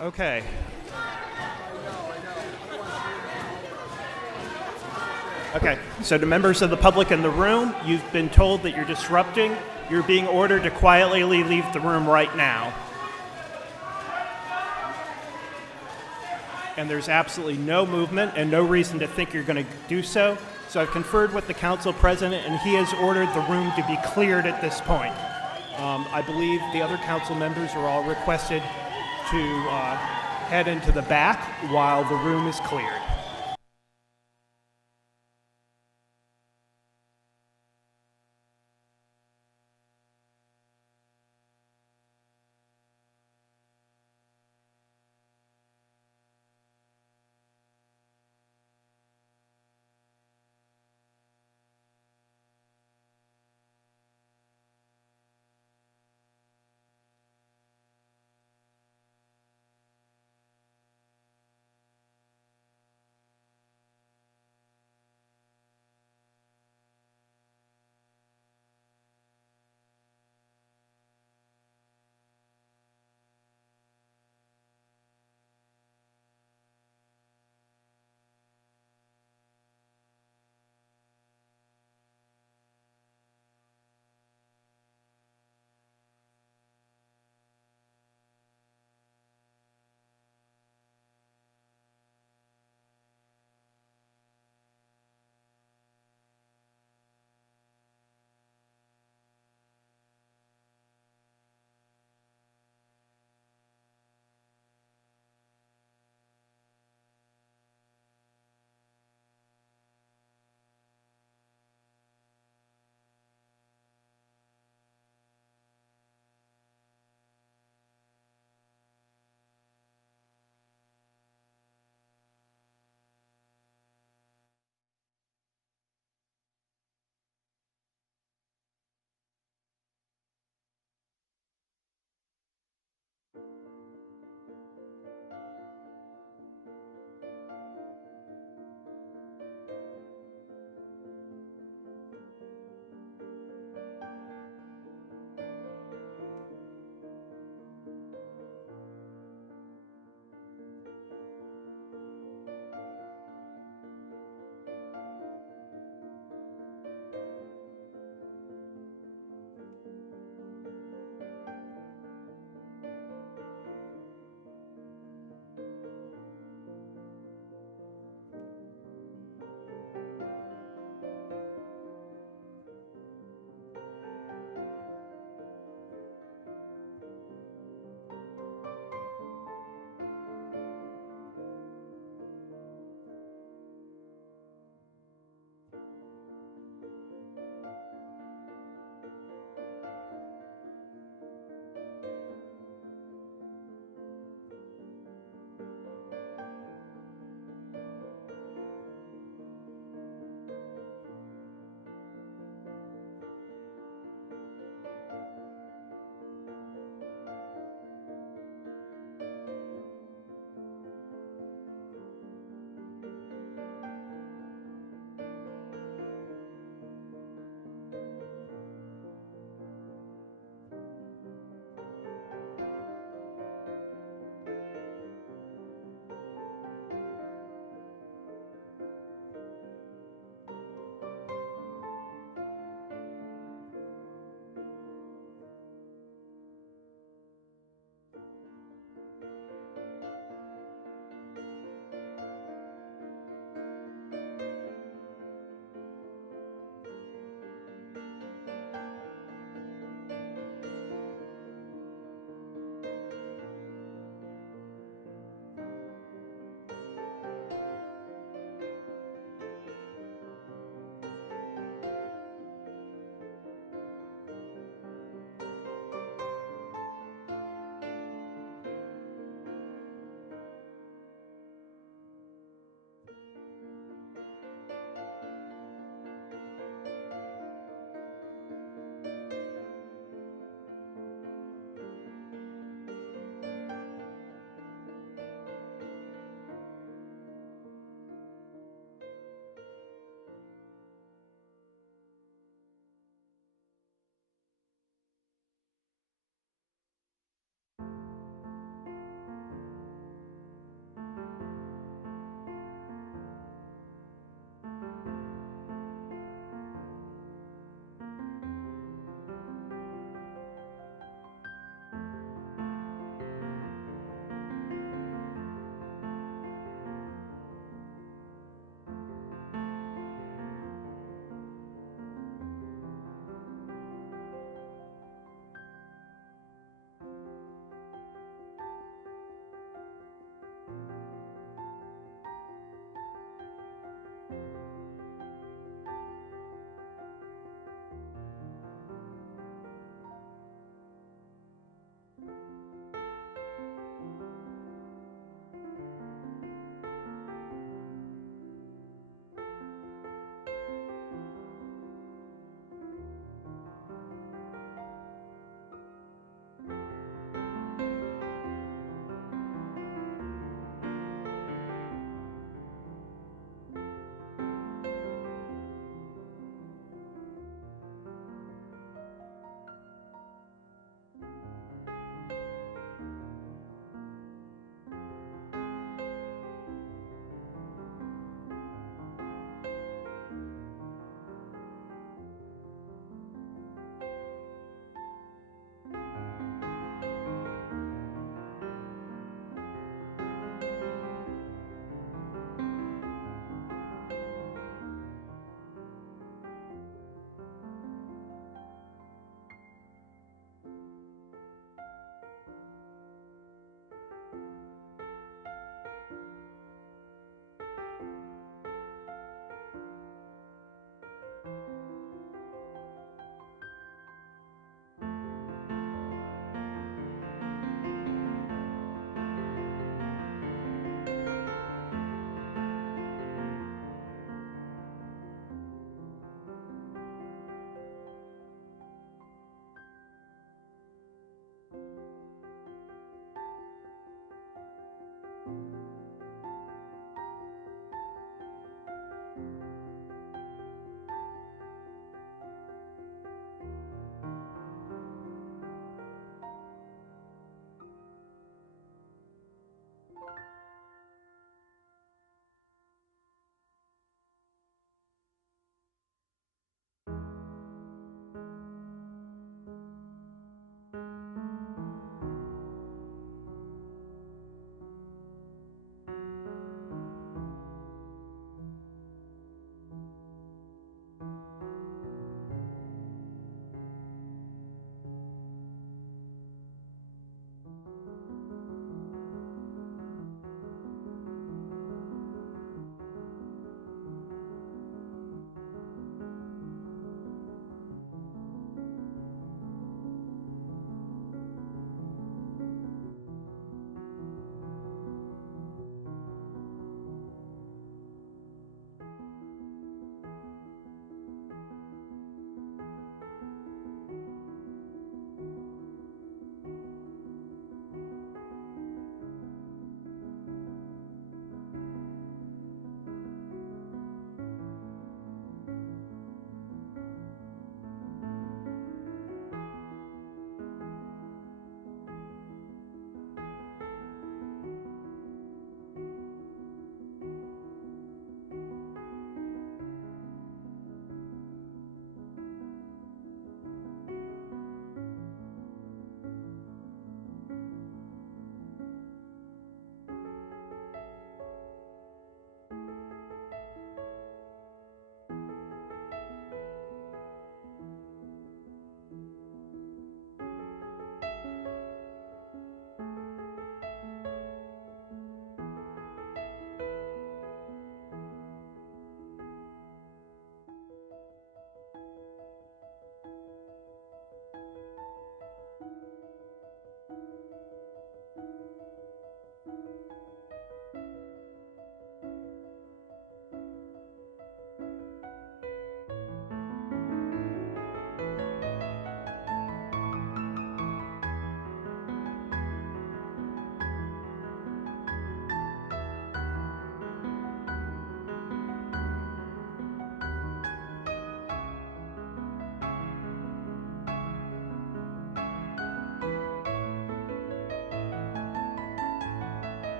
Okay. Okay, so to members of the public in the room, you've been told that you're disrupting. You're being ordered to quietly leave the room right now. And there's absolutely no movement and no reason to think you're going to do so. So I've conferred with the council president, and he has ordered the room to be cleared at this point. I believe the other council members are all requested to head into the back while the room is cleared.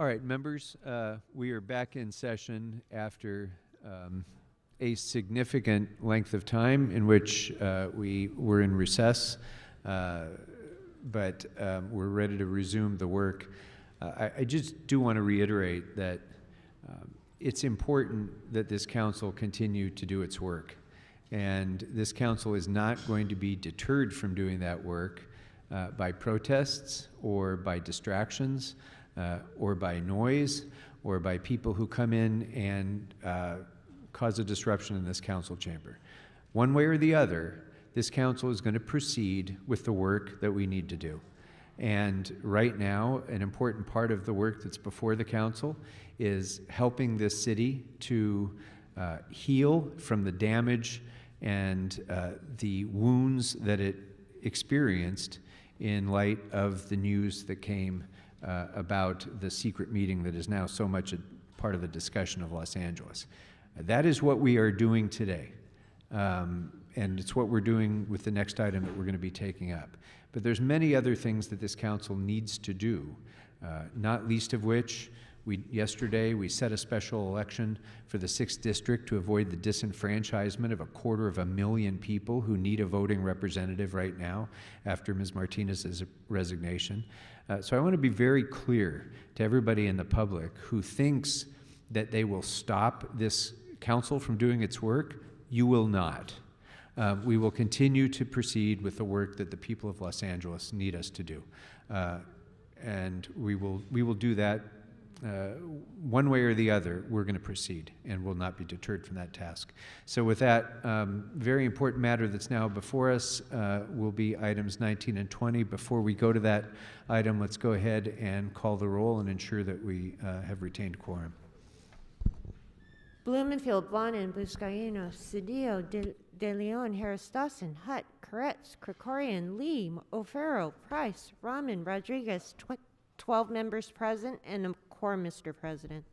All right, members, we are back in session after a significant length of time in which we were in recess, but we're ready to resume the work. I just do want to reiterate that it's important that this council continue to do its work. And this council is not going to be deterred from doing that work by protests or by distractions or by noise or by people who come in and cause a disruption in this council chamber. One way or the other, this council is going to proceed with the work that we need to do. And right now, an important part of the work that's before the council is helping this city to heal from the damage and the wounds that it experienced in light of the news that came about the secret meeting that is now so much a part of the discussion of Los Angeles. That is what we are doing today. And it's what we're doing with the next item that we're going to be taking up. But there's many other things that this council needs to do, not least of which yesterday we set a special election for the 6th District to avoid the disenfranchisement of 250,000 people who need a voting representative right now after Ms. Martinez's resignation. So I want to be very clear to everybody in the public who thinks that they will stop this council from doing its work. You will not. We will continue to proceed with the work that the people of Los Angeles need us to do. And we will do that one way or the other. We're going to proceed and will not be deterred from that task. So with that very important matter that's now before us will be items 19 and 20. Before we go to that item, let's go ahead and call the roll and ensure that we have retained quorum. Blumenfield, Bonin, Buscaino, Cedillo, De Leon, Harris Dawson, Hutt, Koretz, Krikorian, Lee, O'Farrell, Price, Rahman, Rodriguez, 12 members present and a quorum, Mr. President.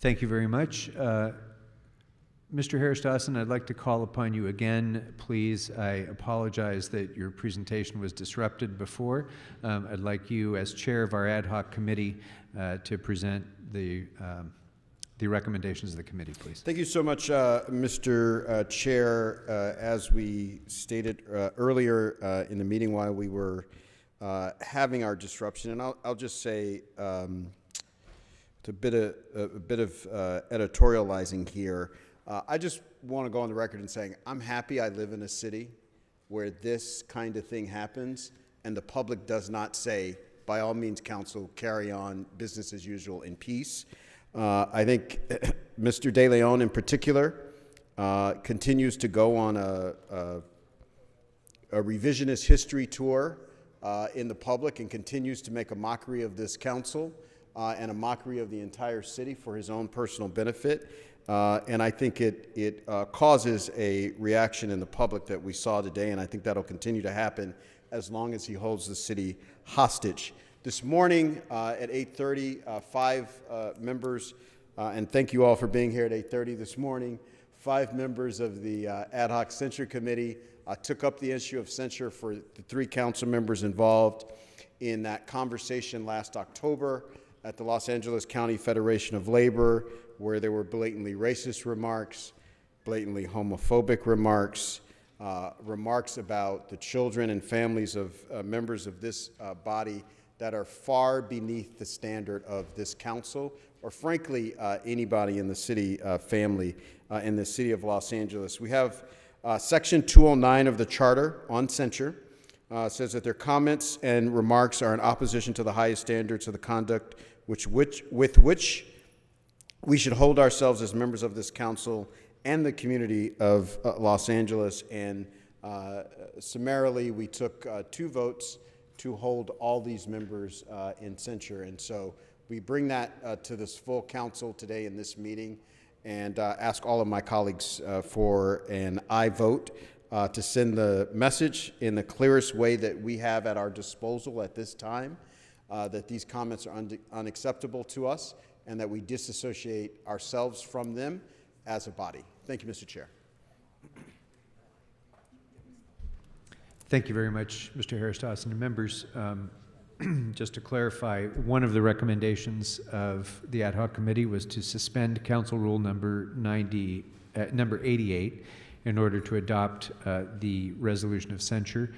Thank you very much. Mr. Harris Dawson, I'd like to call upon you again, please. I apologize that your presentation was disrupted before. I'd like you, as chair of our ad hoc committee, to present the recommendations of the committee, please. Thank you so much, Mr. Chair. As we stated earlier in the meeting while we were having our disruption, and I'll just say it's a bit of editorializing here. I just want to go on the record and saying I'm happy I live in a city where this kind of thing happens and the public does not say, by all means, council, carry on business as usual in peace. I think Mr. De Leon in particular continues to go on a revisionist history tour in the public and continues to make a mockery of this council and a mockery of the entire city for his own personal benefit. And I think it causes a reaction in the public that we saw today, and I think that'll continue to happen as long as he holds the city hostage. This morning at 8:30, 5 members, and thank you all for being here at 8:30 this morning, 5 members of the ad hoc censure committee took up the issue of censure for the 3 council members involved in that conversation last October at the Los Angeles County Federation of Labor, where there were blatantly racist remarks, blatantly homophobic remarks, remarks about the children and families of members of this body that are far beneath the standard of this council, or frankly, anybody in the city family in the city of Los Angeles. We have Section 209 of the Charter on censure says that their comments and remarks are in opposition to the highest standards of the conduct with which we should hold ourselves as members of this council and the community of Los Angeles. And summarily, we took 2 votes to hold all these members in censure. And so we bring that to this full council today in this meeting and ask all of my colleagues for an aye vote to send the message in the clearest way that we have at our disposal at this time, that these comments are unacceptable to us and that we disassociate ourselves from them as a body. Thank you, Mr. Chair. Thank you very much, Mr. Harris Dawson. And members, just to clarify, one of the recommendations of the ad hoc committee was to suspend Council Rule number 88 in order to adopt the resolution of censure.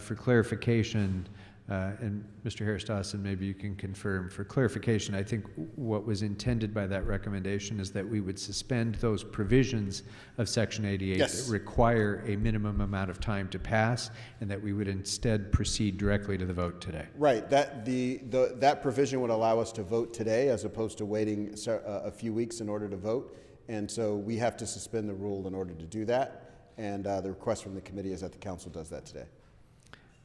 For clarification, and Mr. Harris-Dawson, maybe you can confirm, for clarification, I think what was intended by that recommendation is that we would suspend those provisions of Section 88 that require a minimum amount of time to pass, and that we would instead proceed directly to the vote today. Right. That provision would allow us to vote today as opposed to waiting a few weeks in order to vote. And so we have to suspend the rule in order to do that. And the request from the committee is that the council does that today.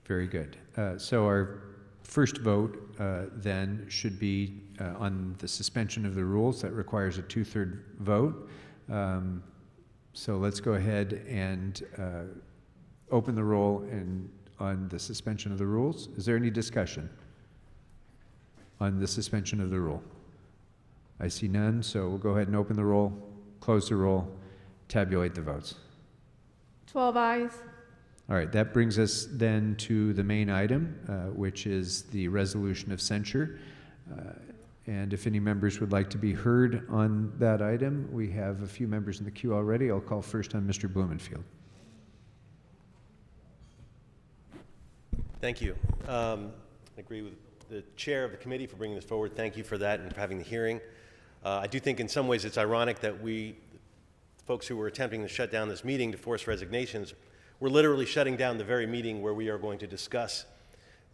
Very good. So our first vote then should be on the suspension of the rules. That requires a 2/3 vote. So let's go ahead and open the roll on the suspension of the rules. Is there any discussion on the suspension of the rule? I see none, so we'll go ahead and open the roll, close the roll, tabulate the votes. 12 ayes. All right, that brings us then to the main item, which is the resolution of censure. And if any members would like to be heard on that item, we have a few members in the queue already. I'll call first on Mr. Blumenfield. Thank you. I agree with the chair of the committee for bringing this forward. Thank you for that and for having the hearing. I do think in some ways it's ironic that folks who were attempting to shut down this meeting to force resignations, we're literally shutting down the very meeting where we are going to discuss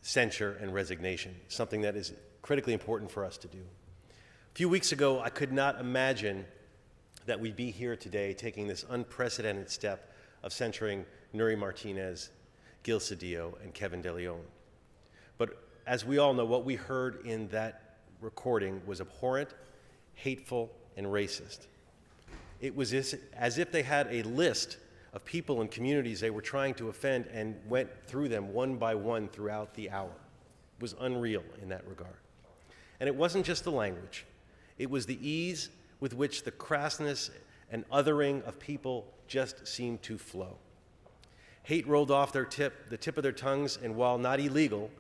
censure and resignation, something that is critically important for us to do. A few weeks ago, I could not imagine that we'd be here today taking this unprecedented step of censuring Nury Martinez, Gil Cedillo, and Kevin De Leon. But as we all know, what we heard in that recording was abhorrent, hateful, and racist. It was as if they had a list of people and communities they were trying to offend and went through them one by one throughout the hour. It was unreal in that regard. And it wasn't just the language. It was the ease with which the crassness and othering of people just seemed to flow. Hate rolled off the tip of their tongues, and while not illegal,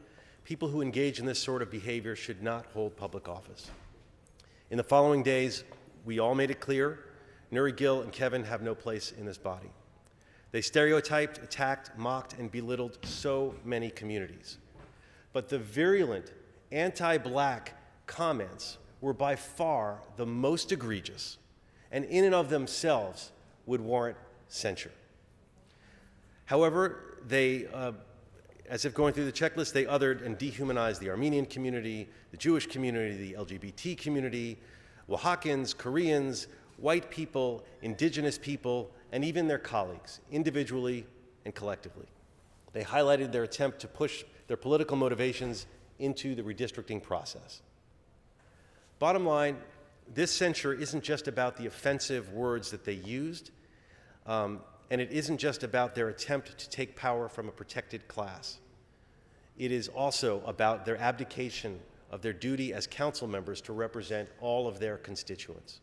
people who engage in this sort of behavior should not hold public office. In the following days, we all made it clear, Nury, Gil, and Kevin have no place in this body. They stereotyped, attacked, mocked, and belittled so many communities. But the virulent, anti-black comments were by far the most egregious, and in and of themselves would warrant censure. However, they, as if going through the checklist, they othered and dehumanized the Armenian community, the Jewish community, the LGBT community, Oaxacans, Koreans, white people, indigenous people, and even their colleagues, individually and collectively. They highlighted their attempt to push their political motivations into the redistricting process. Bottom line, this censure isn't just about the offensive words that they used, and it isn't just about their attempt to take power from a protected class. It is also about their abdication of their duty as council members to represent all of their constituents.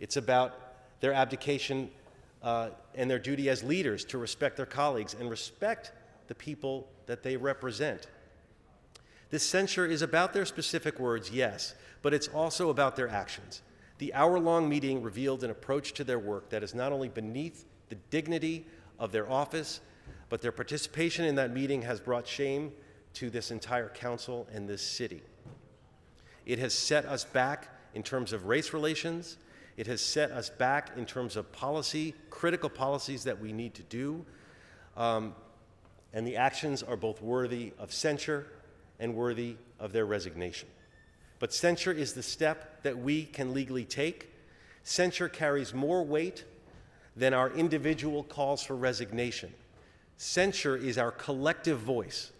It's about their abdication and their duty as leaders to respect their colleagues and respect the people that they represent. This censure is about their specific words, yes, but it's also about their actions. The hour-long meeting revealed an approach to their work that is not only beneath the dignity of their office, but their participation in that meeting has brought shame to this entire council and this city. It has set us back in terms of race relations. It has set us back in terms of policy, critical policies that we need to do. And the actions are both worthy of censure and worthy of their resignation. But censure is the step that we can legally take. Censure carries more weight than our individual calls for resignation. Censure is our collective voice.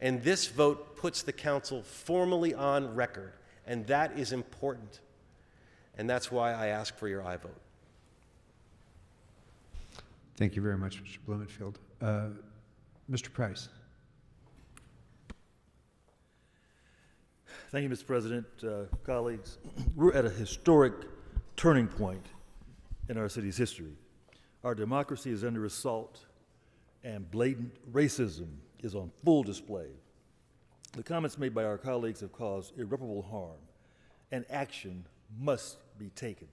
And this vote puts the council formally on record. And that is important. And that's why I ask for your aye vote. Thank you very much, Mr. Blumenfield. Mr. Price. Thank you, Mr. President, colleagues. We're at a historic turning point in our city's history. Our democracy is under assault, and blatant racism is on full display. The comments made by our colleagues have caused irreparable harm, and action must be taken.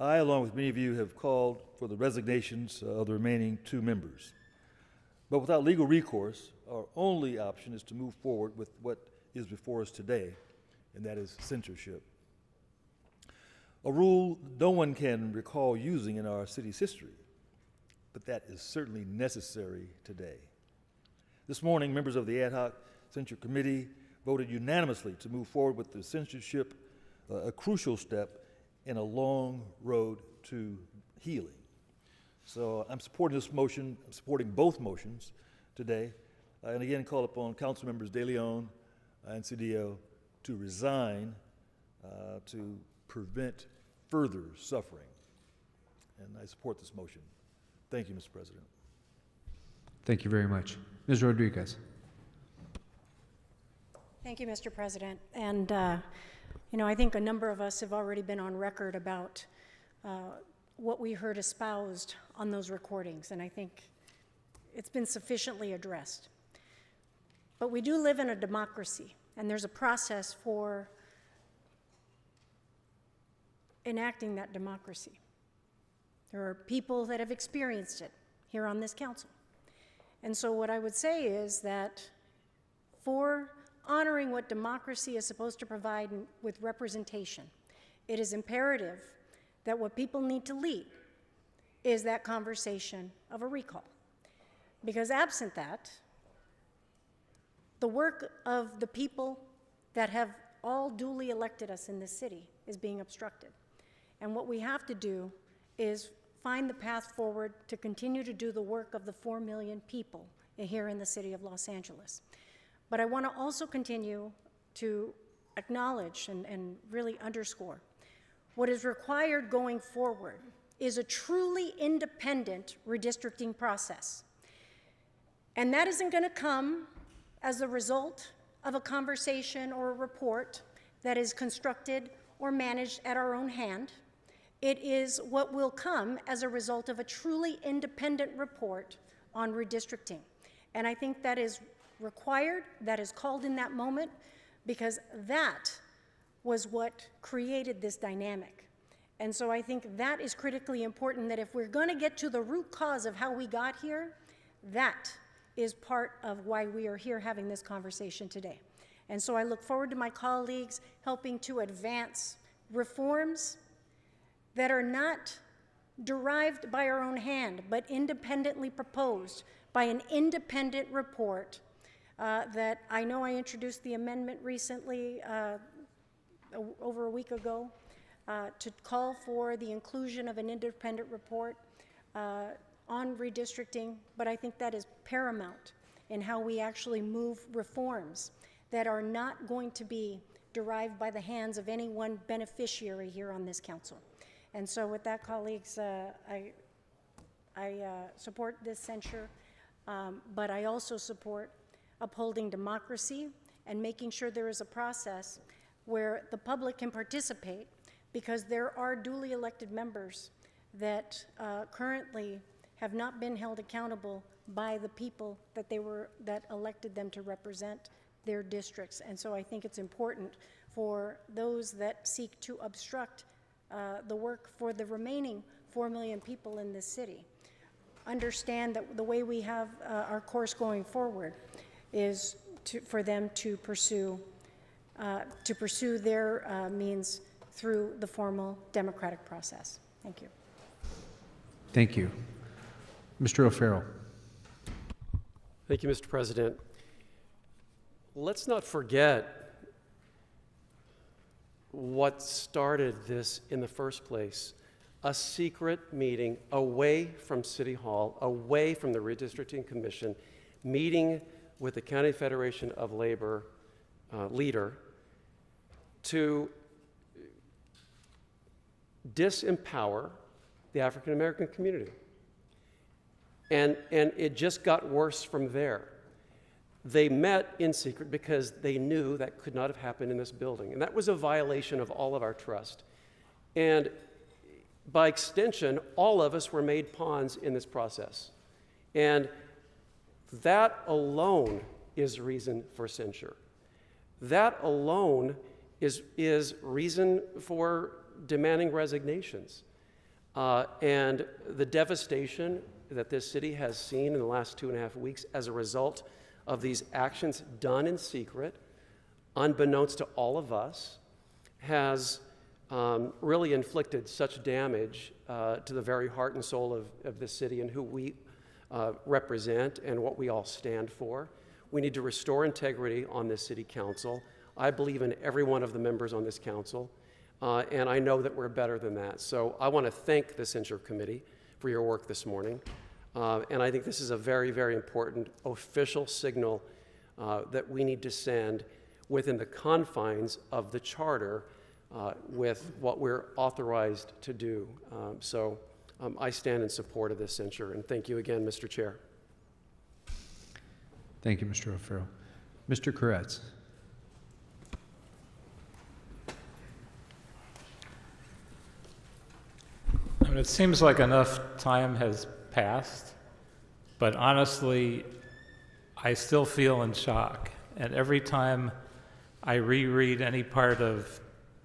I, along with many of you, have called for the resignations of the remaining 2 members. But without legal recourse, our only option is to move forward with what is before us today, and that is censorship. A rule no one can recall using in our city's history, but that is certainly necessary today. This morning, members of the Ad Hoc Censure Committee voted unanimously to move forward with the censorship, a crucial step in a long road to healing. So I'm supporting this motion, I'm supporting both motions today, and again call upon Council Members De Leon and Cedillo to resign to prevent further suffering. And I support this motion. Thank you, Mr. President. Thank you very much. Ms. Rodriguez. Thank you, Mr. President. And, you know, I think a number of us have already been on record about what we heard espoused on those recordings, and I think it's been sufficiently addressed. But we do live in a democracy, and there's a process for enacting that democracy. There are people that have experienced it here on this council. And so what I would say is that for honoring what democracy is supposed to provide with representation, it is imperative that what people need to lead is that conversation of a recall. Because absent that, the work of the people that have all duly elected us in this city is being obstructed. And what we have to do is find the path forward to continue to do the work of the 4 million people here in the city of Los Angeles. But I want to also continue to acknowledge and really underscore what is required going forward is a truly independent redistricting process. And that isn't going to come as a result of a conversation or a report that is constructed or managed at our own hand. It is what will come as a result of a truly independent report on redistricting. And I think that is required, that is called in that moment, because that was what created this dynamic. And so I think that is critically important, that if we're going to get to the root cause of how we got here, that is part of why we are here having this conversation today. And so I look forward to my colleagues helping to advance reforms that are not derived by our own hand, but independently proposed by an independent report that I know I introduced the amendment recently, over a week ago, to call for the inclusion of an independent report on redistricting, but I think that is paramount in how we actually move reforms that are not going to be derived by the hands of any one beneficiary here on this council. And so with that, colleagues, I support this censure, but I also support upholding democracy and making sure there is a process where the public can participate, because there are duly elected members that currently have not been held accountable by the people that elected them to represent their districts. And so I think it's important for those that seek to obstruct the work for the remaining 4 million people in this city understand that the way we have our course going forward is for them to pursue their means through the formal democratic process. Thank you. Thank you. Mr. O'Farrell. Thank you, Mr. President. Let's not forget what started this in the first place. A secret meeting away from City Hall, away from the Redistricting Commission, meeting with the County Federation of Labor leader to disempower the African American community. And it just got worse from there. They met in secret because they knew that could not have happened in this building. And that was a violation of all of our trust. And by extension, all of us were made pawns in this process. And that alone is reason for censure. That alone is reason for demanding resignations. And the devastation that this city has seen in the last 2.5 weeks as a result of these actions done in secret, unbeknownst to all of us, has really inflicted such damage to the very heart and soul of this city and who we represent and what we all stand for. We need to restore integrity on this city council. I believe in every one of the members on this council, and I know that we're better than that. So I want to thank the Censure Committee for your work this morning. And I think this is a very, very important official signal that we need to send within the confines of the charter with what we're authorized to do. So I stand in support of this censure, and thank you again, Mr. Chair. Thank you, Mr. O'Farrell. Mr. Koretz. I mean, it seems like enough time has passed, but honestly, I still feel in shock. And every time I reread any part of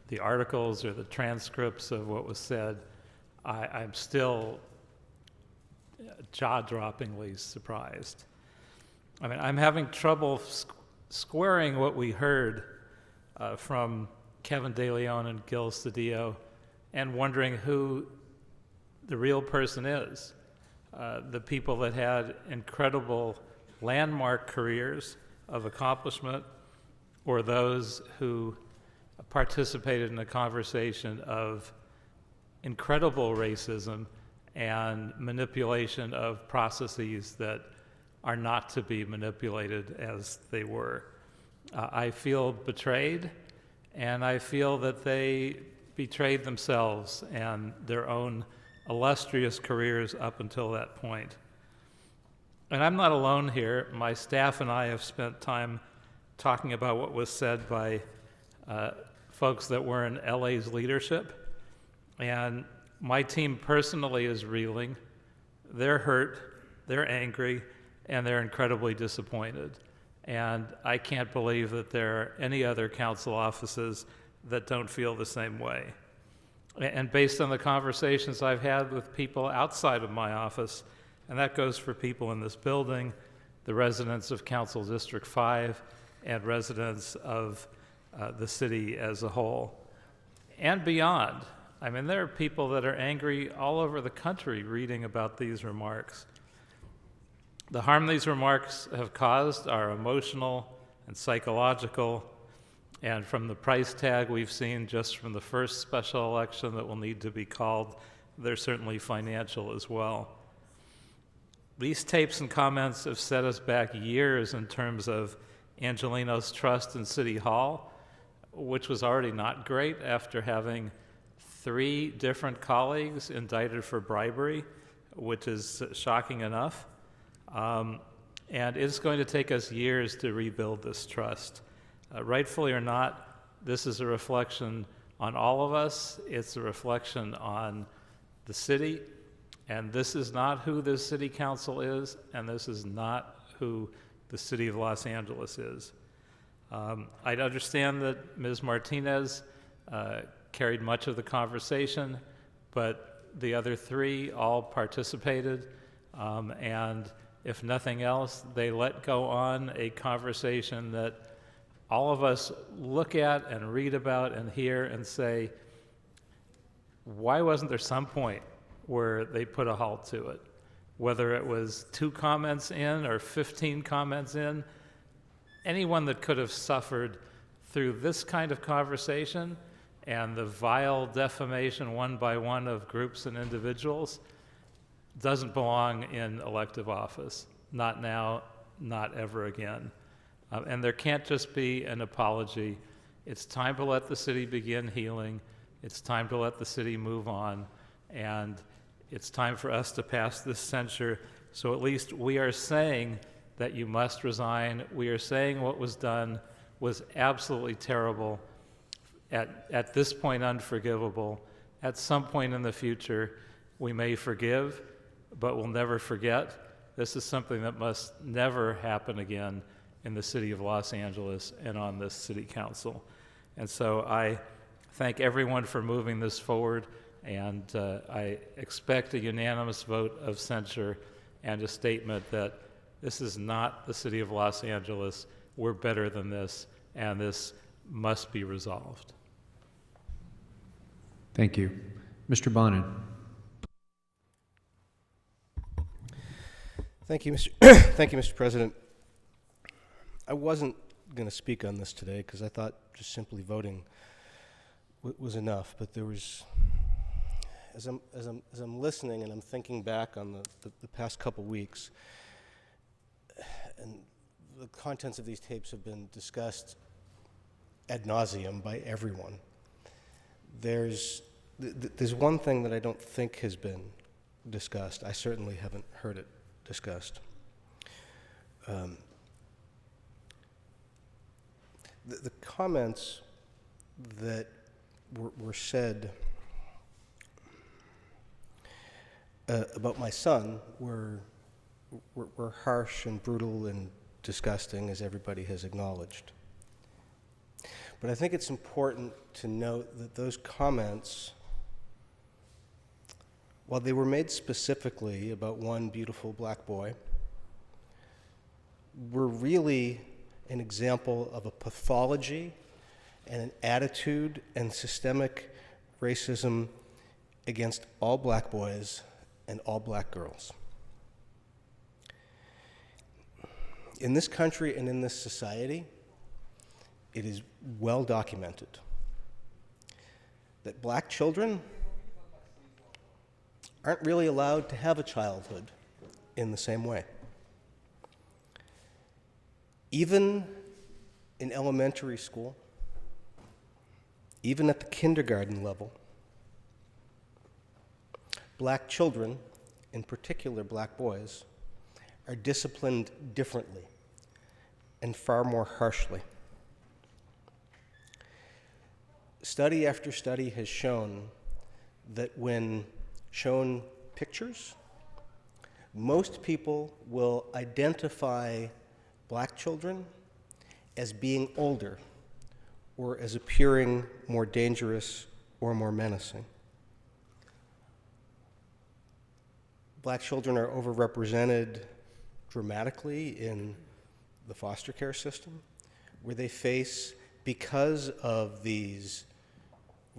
the articles or the transcripts of what was said, I'm still jaw-droppingly surprised. I mean, I'm having trouble squaring what we heard from Kevin DeLeon and Gil Cedillo and wondering who the real person is. The people that had incredible landmark careers of accomplishment, or those who participated in a conversation of incredible racism and manipulation of processes that are not to be manipulated as they were. I feel betrayed, and I feel that they betrayed themselves and their own illustrious careers up until that point. And I'm not alone here. My staff and I have spent time talking about what was said by folks that were in LA's leadership. And my team personally is reeling. They're hurt, they're angry, and they're incredibly disappointed. And I can't believe that there are any other council offices that don't feel the same way. And based on the conversations I've had with people outside of my office, and that goes for people in this building, the residents of Council District 5, and residents of the city as a whole, and beyond. I mean, there are people that are angry all over the country reading about these remarks. The harm these remarks have caused are emotional and psychological, and from the price tag we've seen just from the first special election that will need to be called, they're certainly financial as well. These tapes and comments have set us back years in terms of Angelino's trust in City Hall, which was already not great after having 3 different colleagues indicted for bribery, which is shocking enough. And it's going to take us years to rebuild this trust. Rightfully or not, this is a reflection on all of us. It's a reflection on the city. And this is not who this city council is, and this is not who the city of Los Angeles is. I understand that Ms. Martinez carried much of the conversation, but the other 3 all participated, and if nothing else, they let go on a conversation that all of us look at and read about and hear and say, why wasn't there some point where they put a halt to it? Whether it was 2 comments in or 15 comments in, anyone that could have suffered through this kind of conversation and the vile defamation one by one of groups and individuals doesn't belong in elective office. Not now, not ever again. And there can't just be an apology. It's time to let the city begin healing. It's time to let the city move on. And it's time for us to pass this censure. So at least we are saying that you must resign. We are saying what was done was absolutely terrible. At this point, unforgivable. At some point in the future, we may forgive, but we'll never forget. This is something that must never happen again. in the city of Los Angeles and on this city council. And so I thank everyone for moving this forward, and I expect a unanimous vote of censure and a statement that this is not the city of Los Angeles. We're better than this, and this must be resolved. Thank you. Mr. Bonin. Thank you, Mr. President. I wasn't going to speak on this today because I thought just simply voting was enough. But there was, as I'm listening and I'm thinking back on the past couple weeks, and the contents of these tapes have been discussed ad nauseum by everyone. There's one thing that I don't think has been discussed. I certainly haven't heard it discussed. The comments that were said about my son were harsh and brutal and disgusting, as everybody has acknowledged. But I think it's important to note that those comments, while they were made specifically about one beautiful black boy, were really an example of a pathology and an attitude and systemic racism against all black boys and all black girls. In this country and in this society, it is well documented that black children aren't really allowed to have a childhood in the same way. Even in elementary school, even at the kindergarten level, black children, in particular black boys, are disciplined differently and far more harshly. Study after study has shown that when shown pictures, most people will identify black children as being older or as appearing more dangerous or more menacing. Black children are overrepresented dramatically in the foster care system, where they face, because of these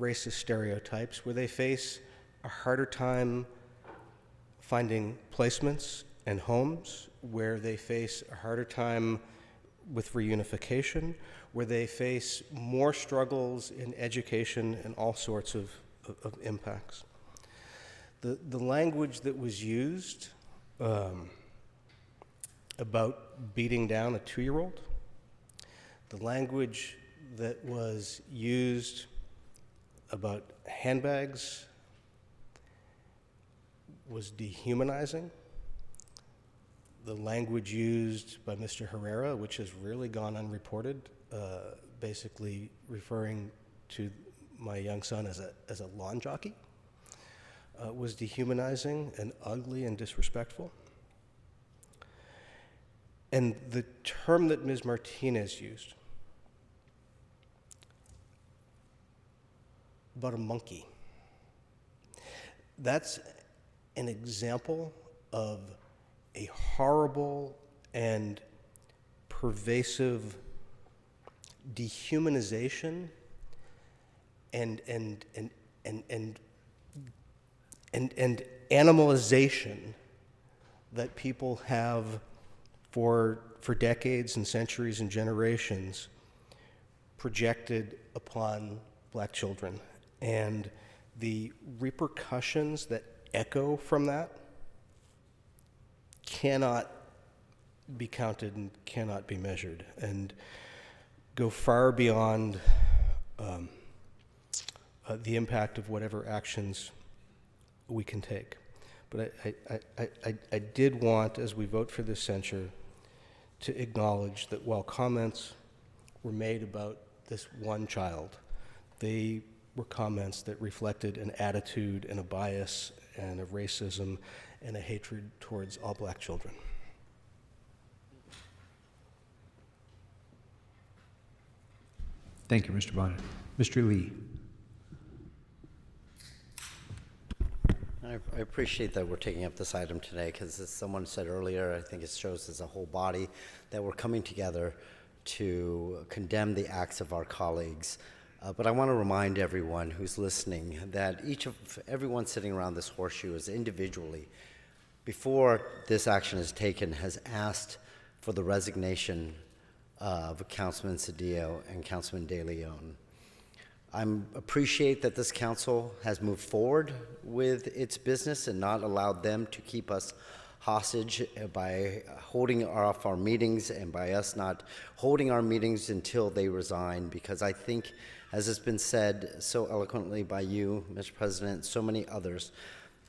racist stereotypes, where they face a harder time finding placements and homes, where they face a harder time with reunification, where they face more struggles in education and all sorts of impacts. The language that was used about beating down a 2-year-old, the language that was used about handbags was dehumanizing. The language used by Mr. Herrera, which has really gone unreported, basically referring to my young son as a lawn jockey, was dehumanizing and ugly and disrespectful. And the term that Ms. Martinez used about a monkey, that's an example of a horrible and pervasive dehumanization and animalization that people have for decades and centuries and generations projected upon black children. And the repercussions that echo from that cannot be counted and cannot be measured, and go far beyond the impact of whatever actions we can take. But I did want, as we vote for this censure, to acknowledge that while comments were made about this one child, they were comments that reflected an attitude and a bias and a racism and a hatred towards all black children. Thank you, Mr. Bonin. Mr. Lee. I appreciate that we're taking up this item today because, as someone said earlier, I think it shows as a whole body that we're coming together to condemn the acts of our colleagues. But I want to remind everyone who's listening that everyone sitting around this horseshoe is individually, before this action is taken, has asked for the resignation of Councilman Cedillo and Councilman De Leon. I appreciate that this council has moved forward with its business and not allowed them to keep us hostage by holding off our meetings and by us not holding our meetings until they resign, because I think, as has been said so eloquently by you, Mr. President, so many others,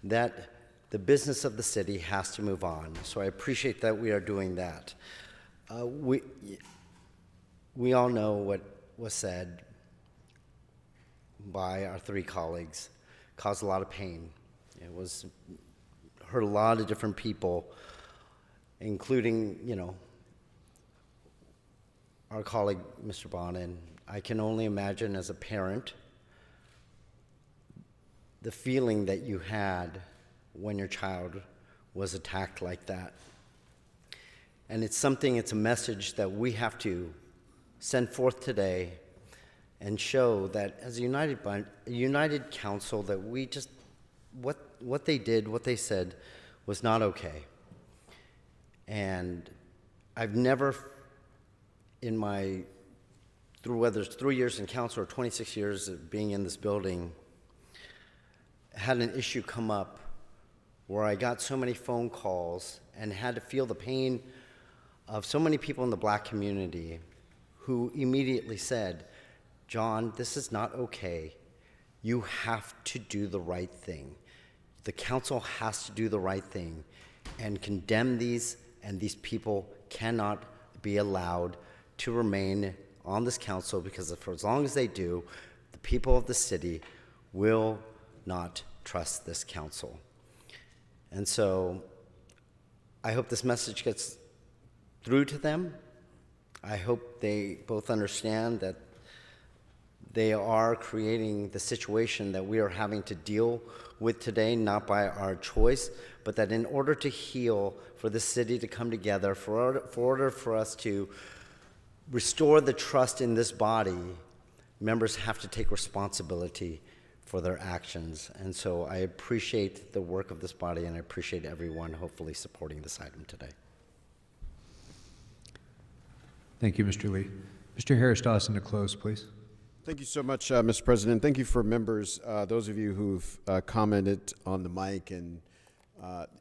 that the business of the city has to move on. So I appreciate that we are doing that. We all know what was said by our three colleagues caused a lot of pain. It hurt a lot of different people, including, our colleague, Mr. Bonin. I can only imagine as a parent the feeling that you had when your child was attacked like that. And it's a message that we have to send forth today and show that as a united council that we just, what they did, what they said was not okay. And I've never, through whether it's 3 years in council or 26 years of being in this building, had an issue come up where I got so many phone calls and had to feel the pain of so many people in the black community who immediately said, John, this is not okay. You have to do the right thing. The council has to do the right thing and condemn these, and these people cannot be allowed to remain on this council, because for as long as they do, the people of the city will not trust this council. And so I hope this message gets through to them. I hope they both understand that they are creating the situation that we are having to deal with today, not by our choice, but that in order to heal, for the city to come together, for order for us to restore the trust in this body, members have to take responsibility for their actions. And so I appreciate the work of this body, and I appreciate everyone hopefully supporting this item today. Thank you, Mr. Lee. Mr. Harris Dawson to close, please. Thank you so much, Mr. President. Thank you for members, those of you who've commented on the mic, and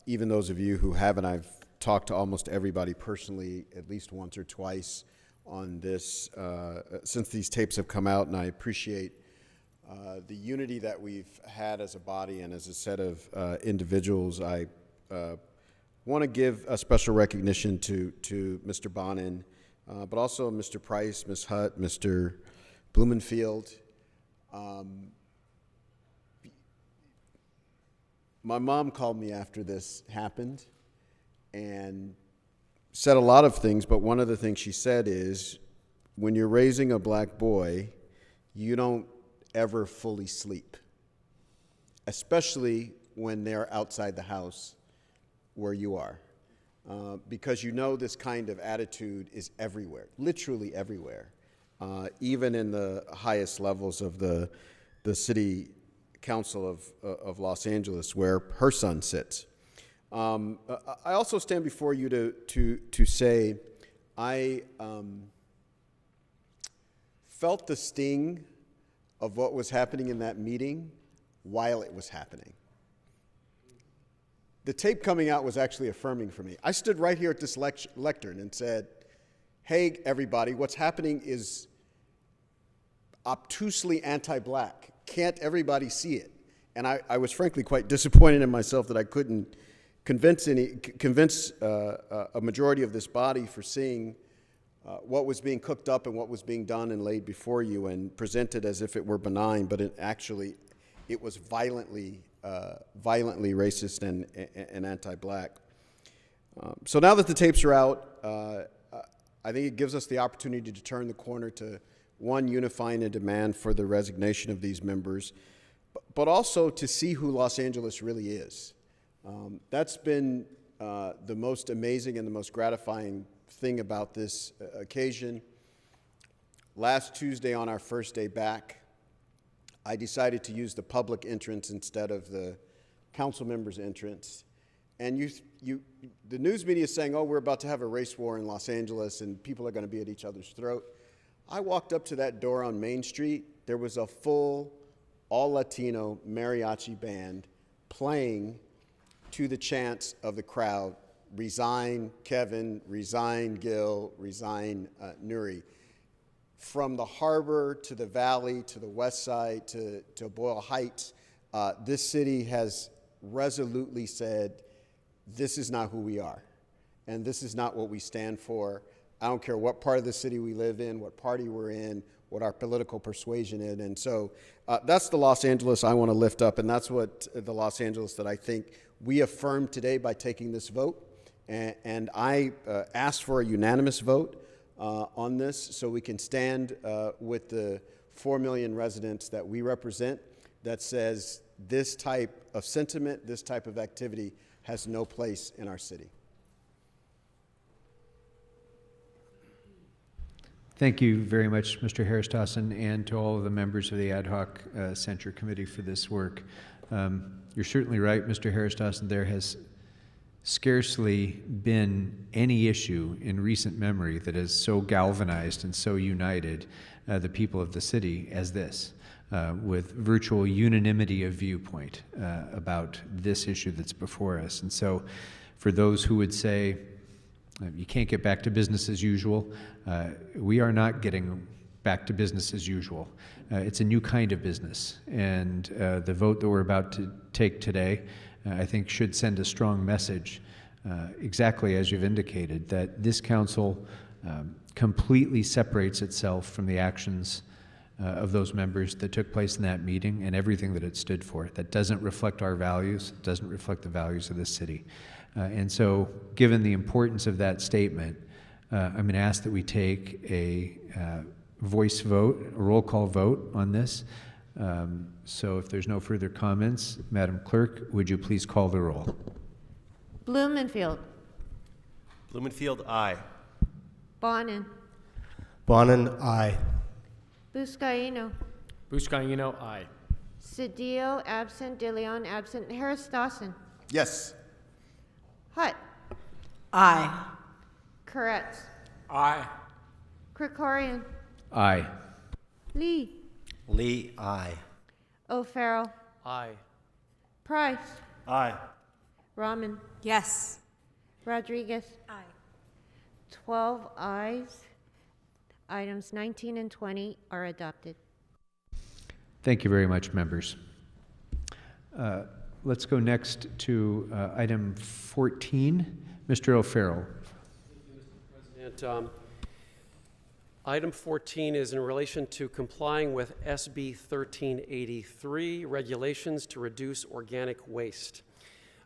even those of you who haven't. I've talked to almost everybody personally at least once or twice on this since these tapes have come out, and I appreciate the unity that we've had as a body and as a set of individuals. I want to give a special recognition to Mr. Bonin, but also Mr. Price, Ms. Hutt, Mr. Blumenfield. My mom called me after this happened and said a lot of things, but one of the things she said is, when you're raising a black boy, you don't ever fully sleep, especially when they're outside the house where you are, because this kind of attitude is everywhere, literally everywhere. Even in the highest levels of the city council of Los Angeles, where her son sits. I also stand before you to say I felt the sting of what was happening in that meeting while it was happening. The tape coming out was actually affirming for me. I stood right here at this lectern and said, hey, everybody, what's happening is obtusely anti-black. Can't everybody see it? And I was frankly quite disappointed in myself that I couldn't convince a majority of this body for seeing what was being cooked up and what was being done and laid before you and presented as if it were benign, but it was violently racist and anti-black. So now that the tapes are out, I think it gives us the opportunity to turn the corner to one, unifying a demand for the resignation of these members, but also to see who Los Angeles really is. That's been the most amazing and the most gratifying thing about this occasion. Last Tuesday, on our first day back, I decided to use the public entrance instead of the council members' entrance. And the news media is saying, oh, we're about to have a race war in Los Angeles and people are going to be at each other's throat. I walked up to that door on Main Street. There was a full, all-Latino mariachi band playing to the chants of the crowd, resign Kevin, resign Gil, resign Nury. From the harbor to the valley to the west side to Boyle Heights, this city has resolutely said, this is not who we are, and this is not what we stand for. I don't care what part of the city we live in, what party we're in, what our political persuasion is. And so that's the Los Angeles I want to lift up, and that's what the Los Angeles that I think we affirm today by taking this vote. And I asked for a unanimous vote on this so we can stand with the 4 million residents that we represent that says this type of sentiment, this type of activity has no place in our city. Thank you very much, Mr. Harris-Dawson, and to all of the members of the Ad Hoc Censure Committee for this work. You're certainly right, Mr. Harris-Dawson. There has scarcely been any issue in recent memory that has so galvanized and so united the people of the city as this, with virtual unanimity of viewpoint about this issue that's before us. And so for those who would say, you can't get back to business as usual, we are not getting back to business as usual. It's a new kind of business, and the vote that we're about to take today, I think, should send a strong message, exactly as you've indicated, that this council completely separates itself from the actions of those members that took place in that meeting and everything that it stood for. That doesn't reflect our values, doesn't reflect the values of this city. And so, given the importance of that statement, I'm going to ask that we take a voice vote, a roll call vote on this. So if there's no further comments, Madam Clerk, would you please call the roll? Blumenfield. Blumenfield, aye. Bonin. Bonin, aye. Buscaino. Buscaino, aye. Cedillo, absent. De Leon, absent. Harris-Dawson. Yes. Hutt. Aye. Koretz. Aye. Krikorian. Aye. Lee. Lee, aye. O'Farrell. Aye. Price. Aye. Rahman. Yes. Rodriguez. Aye. 12 ayes. Items 19 and 20 are adopted. Thank you very much, members. Let's go next to item 14. Mr. O'Farrell. President, item 14 is in relation to complying with SB 1383, regulations to reduce organic waste.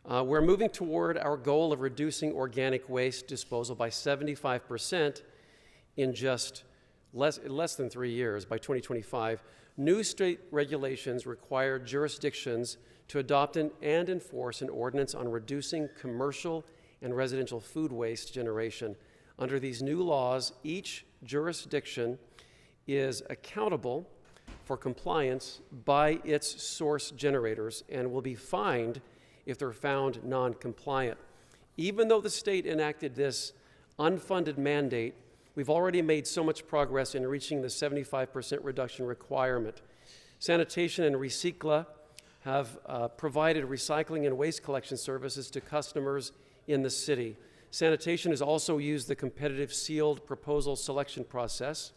We're moving toward our goal of reducing organic waste disposal by 75% in just less than 3 years, by 2025. New state regulations require jurisdictions to adopt and enforce an ordinance on reducing commercial and residential food waste generation. Under these new laws, each jurisdiction is accountable for compliance by its source generators and will be fined if they're found non-compliant. Even though the state enacted this unfunded mandate, we've already made so much progress in reaching the 75% reduction requirement. Sanitation and Recicla have provided recycling and waste collection services to customers in the city. Sanitation has also used the competitive sealed proposal selection process,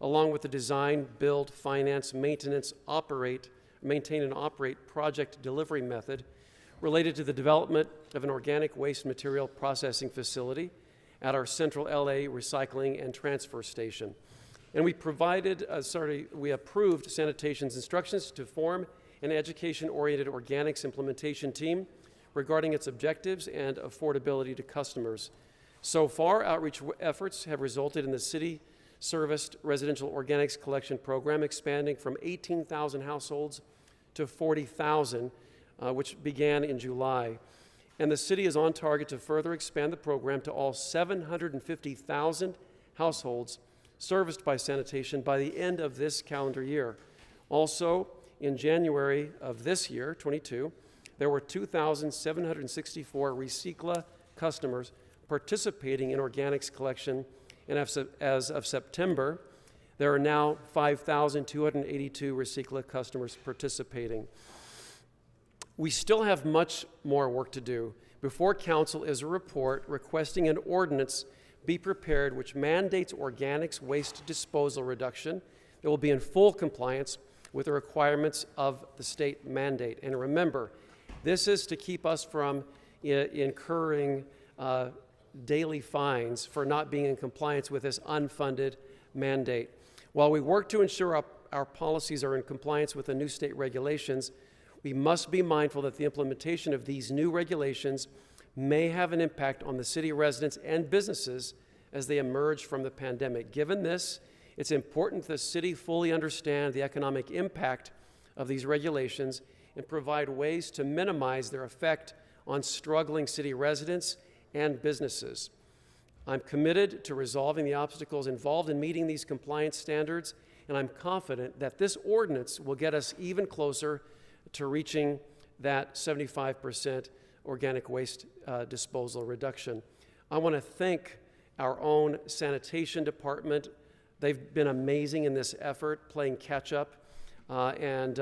along with the design, build, finance, maintain and operate project delivery method related to the development of an organic waste material processing facility at our Central LA recycling and transfer station. And we approved sanitation's instructions to form an education-oriented organics implementation team regarding its objectives and affordability to customers. So far, outreach efforts have resulted in the city serviced residential organics collection program, expanding from 18,000 households to 40,000, which began in July. And the city is on target to further expand the program to all 750,000 households serviced by sanitation by the end of this calendar year. Also, in January of this year, 22, there were 2,764 Recicla customers participating in organics collection, and as of September, there are now 5,282 Recicla customers participating. We still have much more work to do. Before council is a report requesting an ordinance be prepared which mandates organics waste disposal reduction that will be in full compliance with the requirements of the state mandate. And remember, this is to keep us from incurring daily fines for not being in compliance with this unfunded mandate. While we work to ensure our policies are in compliance with the new state regulations, we must be mindful that the implementation of these new regulations may have an impact on the city residents and businesses as they emerge from the pandemic. Given this, it's important the city fully understand the economic impact of these regulations and provide ways to minimize their effect on struggling city residents and businesses. I'm committed to resolving the obstacles involved in meeting these compliance standards, and I'm confident that this ordinance will get us even closer to reaching that 75% organic waste disposal reduction. I want to thank our own sanitation department. They've been amazing in this effort, playing catch up, and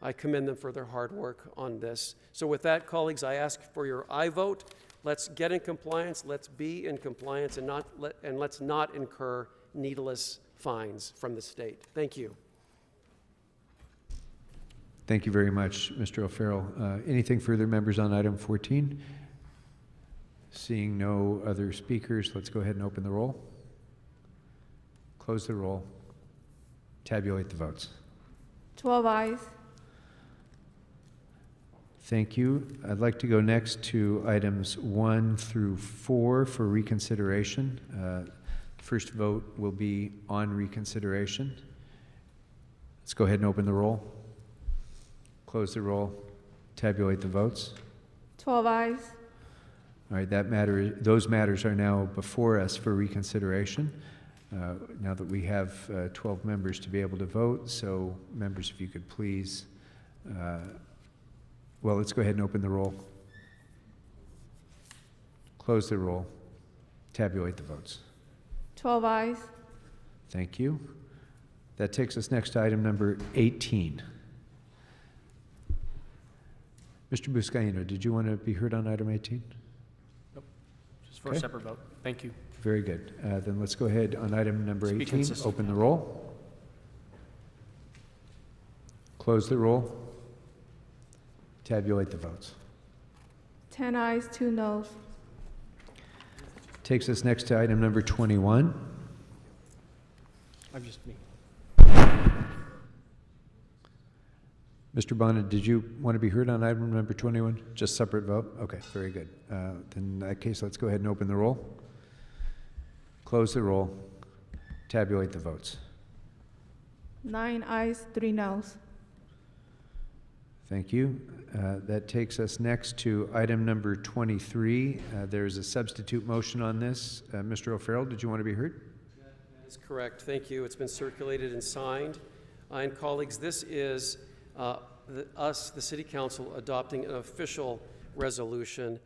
I commend them for their hard work on this. So with that, colleagues, I ask for your aye vote. Let's get in compliance, let's be in compliance, and let's not incur needless fines from the state. Thank you. Thank you very much, Mr. O'Farrell. Anything further, members, on item 14? Seeing no other speakers, let's go ahead and open the roll. Close the roll. Tabulate the votes. 12 ayes. Thank you. I'd like to go next to items 1 through 4 for reconsideration. First vote will be on reconsideration. Let's go ahead and open the roll. Close the roll. Tabulate the votes. 12 ayes. All right, those matters are now before us for reconsideration. Now that we have 12 members to be able to vote, so members, if you could please, well, let's go ahead and open the roll. Close the roll. Tabulate the votes. 12 ayes. Thank you. That takes us next to item number 18. Mr. Buscaino, did you want to be heard on item 18? Nope. Just for a separate vote. Thank you. Very good. Then let's go ahead on item number 18. consistent. Open the roll. Close the roll. Tabulate the votes. 10 ayes, 2 noes. Takes us next to item number 21. I'm just me. Mr. Bonnet, did you want to be heard on item number 21? Just separate vote? Okay, very good. Then in that case, let's go ahead and open the roll. Close the roll. Tabulate the votes. 9 ayes, 3 noes. Thank you. That takes us next to item number 23. There's a substitute motion on this. Mr. O'Farrell, did you want to be heard? That is correct. Thank you. It's been circulated and signed. And colleagues, this is the City Council, adopting an official resolution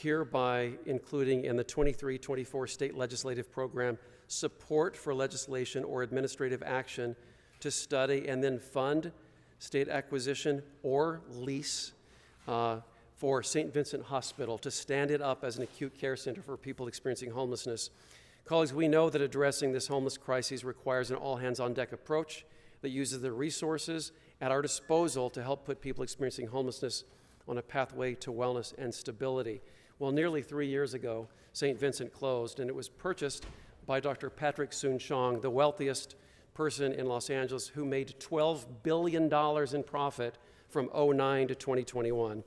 hereby including in the 23-24 state legislative program support for legislation or administrative action to study and then fund state acquisition or lease for St. Vincent Hospital to stand it up as an acute care center for people experiencing homelessness. Colleagues, we know that addressing this homeless crisis requires an all-hands-on-deck approach that uses the resources at our disposal to help put people experiencing homelessness on a pathway to wellness and stability. Well, nearly 3 years ago, St. Vincent closed, and it was purchased by Dr. Patrick Soon-Shiong, the wealthiest person in Los Angeles, who made $12 billion in profit from 2009 to 2021.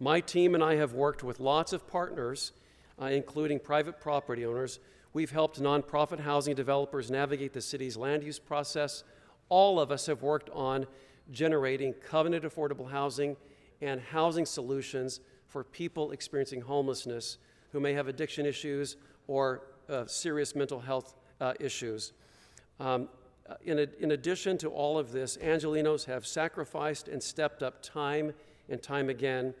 My team and I have worked with lots of partners, including private property owners, We've helped nonprofit housing developers navigate the city's land use process. All of us have worked on generating covenant affordable housing and housing solutions for people experiencing homelessness who may have addiction issues or serious mental health issues. In addition to all of this, Angelenos have sacrificed and stepped up time and time again.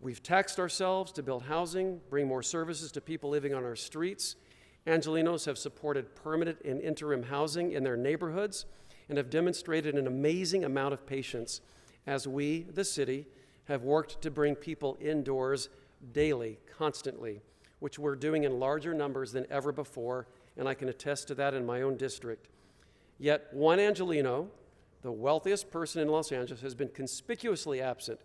We've taxed ourselves to build housing, bring more services to people living on our streets. Angelenos have supported permanent and interim housing in their neighborhoods and have demonstrated an amazing amount of patience as we, the city, have worked to bring people indoors daily, constantly, which we're doing in larger numbers than ever before, and I can attest to that in my own district. Yet one Angeleno, the wealthiest person in Los Angeles, has been conspicuously absent,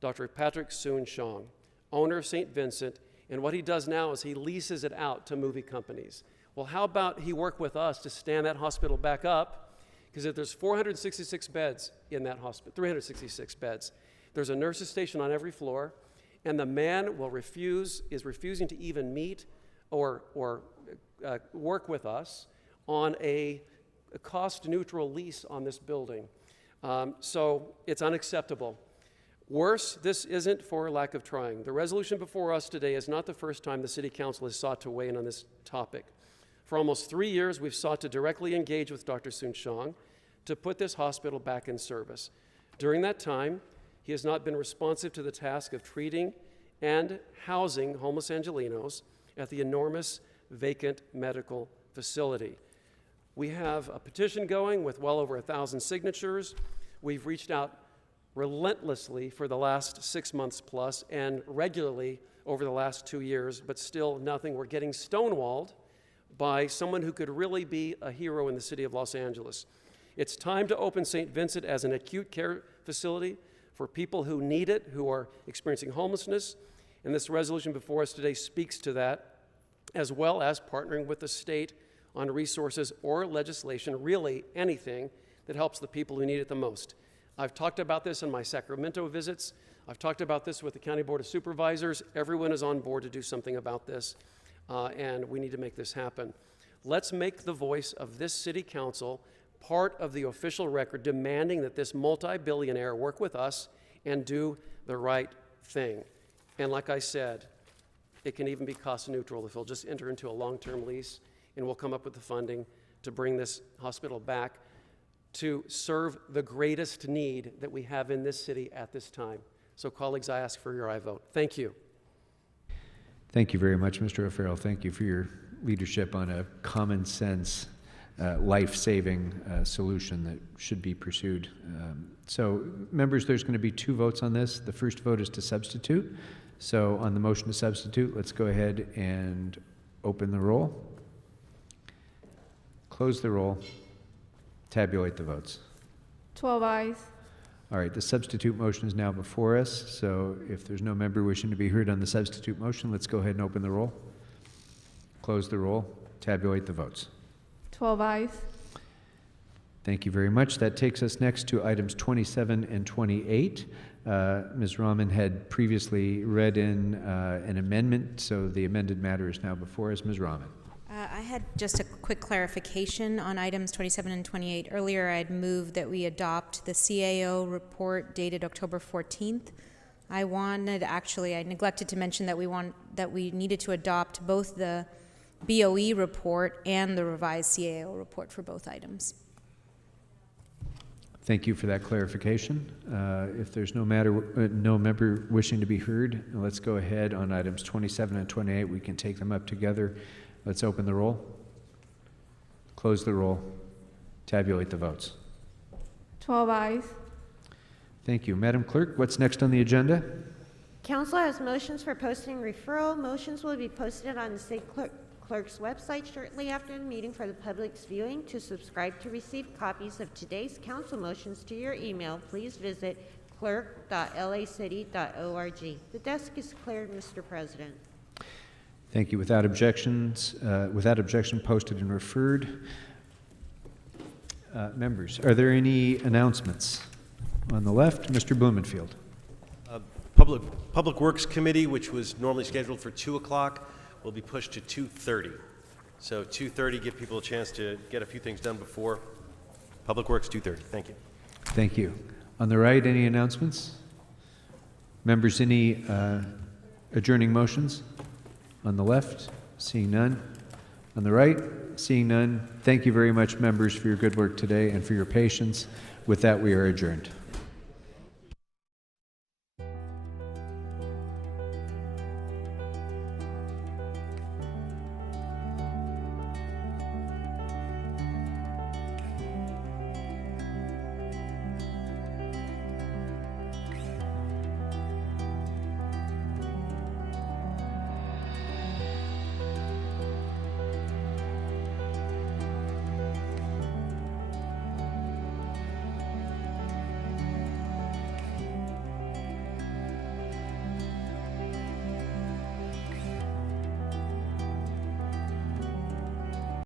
Dr. Patrick Soon-Shiong, owner of St. Vincent, and what he does now is he leases it out to movie companies. Well, how about he work with us to stand that hospital back up? Because if there's 466 beds in that hospital, 366 beds, there's a nurse's station on every floor, and the man is refusing to even meet or work with us on a cost-neutral lease on this building. So it's unacceptable. Worse, this isn't for lack of trying. The resolution before us today is not the first time the City Council has sought to weigh in on this topic. For almost 3 years, we've sought to directly engage with Dr. Soon-Shiong to put this hospital back in service. During that time, he has not been responsive to the task of treating and housing homeless Angelenos at the enormous vacant medical facility. We have a petition going with well over 1,000 signatures. We've reached out relentlessly for the last 6 months plus and regularly over the last 2 years, but still nothing. We're getting stonewalled by someone who could really be a hero in the city of Los Angeles. It's time to open St. Vincent as an acute care facility for people who need it, who are experiencing homelessness, and this resolution before us today speaks to that, as well as partnering with the state on resources or legislation, really anything that helps the people who need it the most. I've talked about this in my Sacramento visits. I've talked about this with the County Board of Supervisors. Everyone is on board to do something about this, and we need to make this happen. Let's make the voice of this city council part of the official record, demanding that this multi-billionaire work with us and do the right thing. And like I said, it can even be cost neutral if he'll just enter into a long-term lease, and we'll come up with the funding to bring this hospital back to serve the greatest need that we have in this city at this time. So colleagues, I ask for your aye vote. Thank you. Thank you very much, Mr. O'Farrell. Thank you for your leadership on a common sense, life-saving solution that should be pursued. So members, there's going to be 2 votes on this. The first vote is to substitute. So on the motion to substitute, let's go ahead and open the roll, close the roll, tabulate the votes. 12 ayes. All right, the substitute motion is now before us, so if there's no member wishing to be heard on the substitute motion, let's go ahead and open the roll, close the roll, tabulate the votes. 12 ayes. Thank you very much. That takes us next to items 27 and 28. Ms. Rahman had previously read in an amendment, so the amended matter is now before us. Ms. Rahman. I had just a quick clarification on items 27 and 28. Earlier, I had moved that we adopt the CAO report dated October 14th. I neglected to mention that we needed to adopt both the BOE report and the revised CAO report for both items. Thank you for that clarification. If there's no member wishing to be heard, let's go ahead on items 27 and 28. We can take them up together. Let's open the roll, close the roll, tabulate the votes. 12 ayes. Thank you. Madam Clerk, what's next on the agenda? Council has motions for posting referral. Motions will be posted on the city clerk's website shortly after the meeting for the public's viewing. To subscribe to receive copies of today's council motions to your email, please visit clerk.lacity.org. The desk is cleared, Mr. President. Thank you. Without objection, posted and referred. Members, are there any announcements? On the left, Mr. Blumenfield. Public Works Committee, which was normally scheduled for 2 o'clock, will be pushed to 2:30. So 2:30, give people a chance to get a few things done before Public Works. 2:30. Thank you. Thank you. On the right, any announcements? Members, any adjourning motions? On the left, seeing none. On the right, seeing none. Thank you very much, members, for your good work today and for your patience. With that, we are adjourned.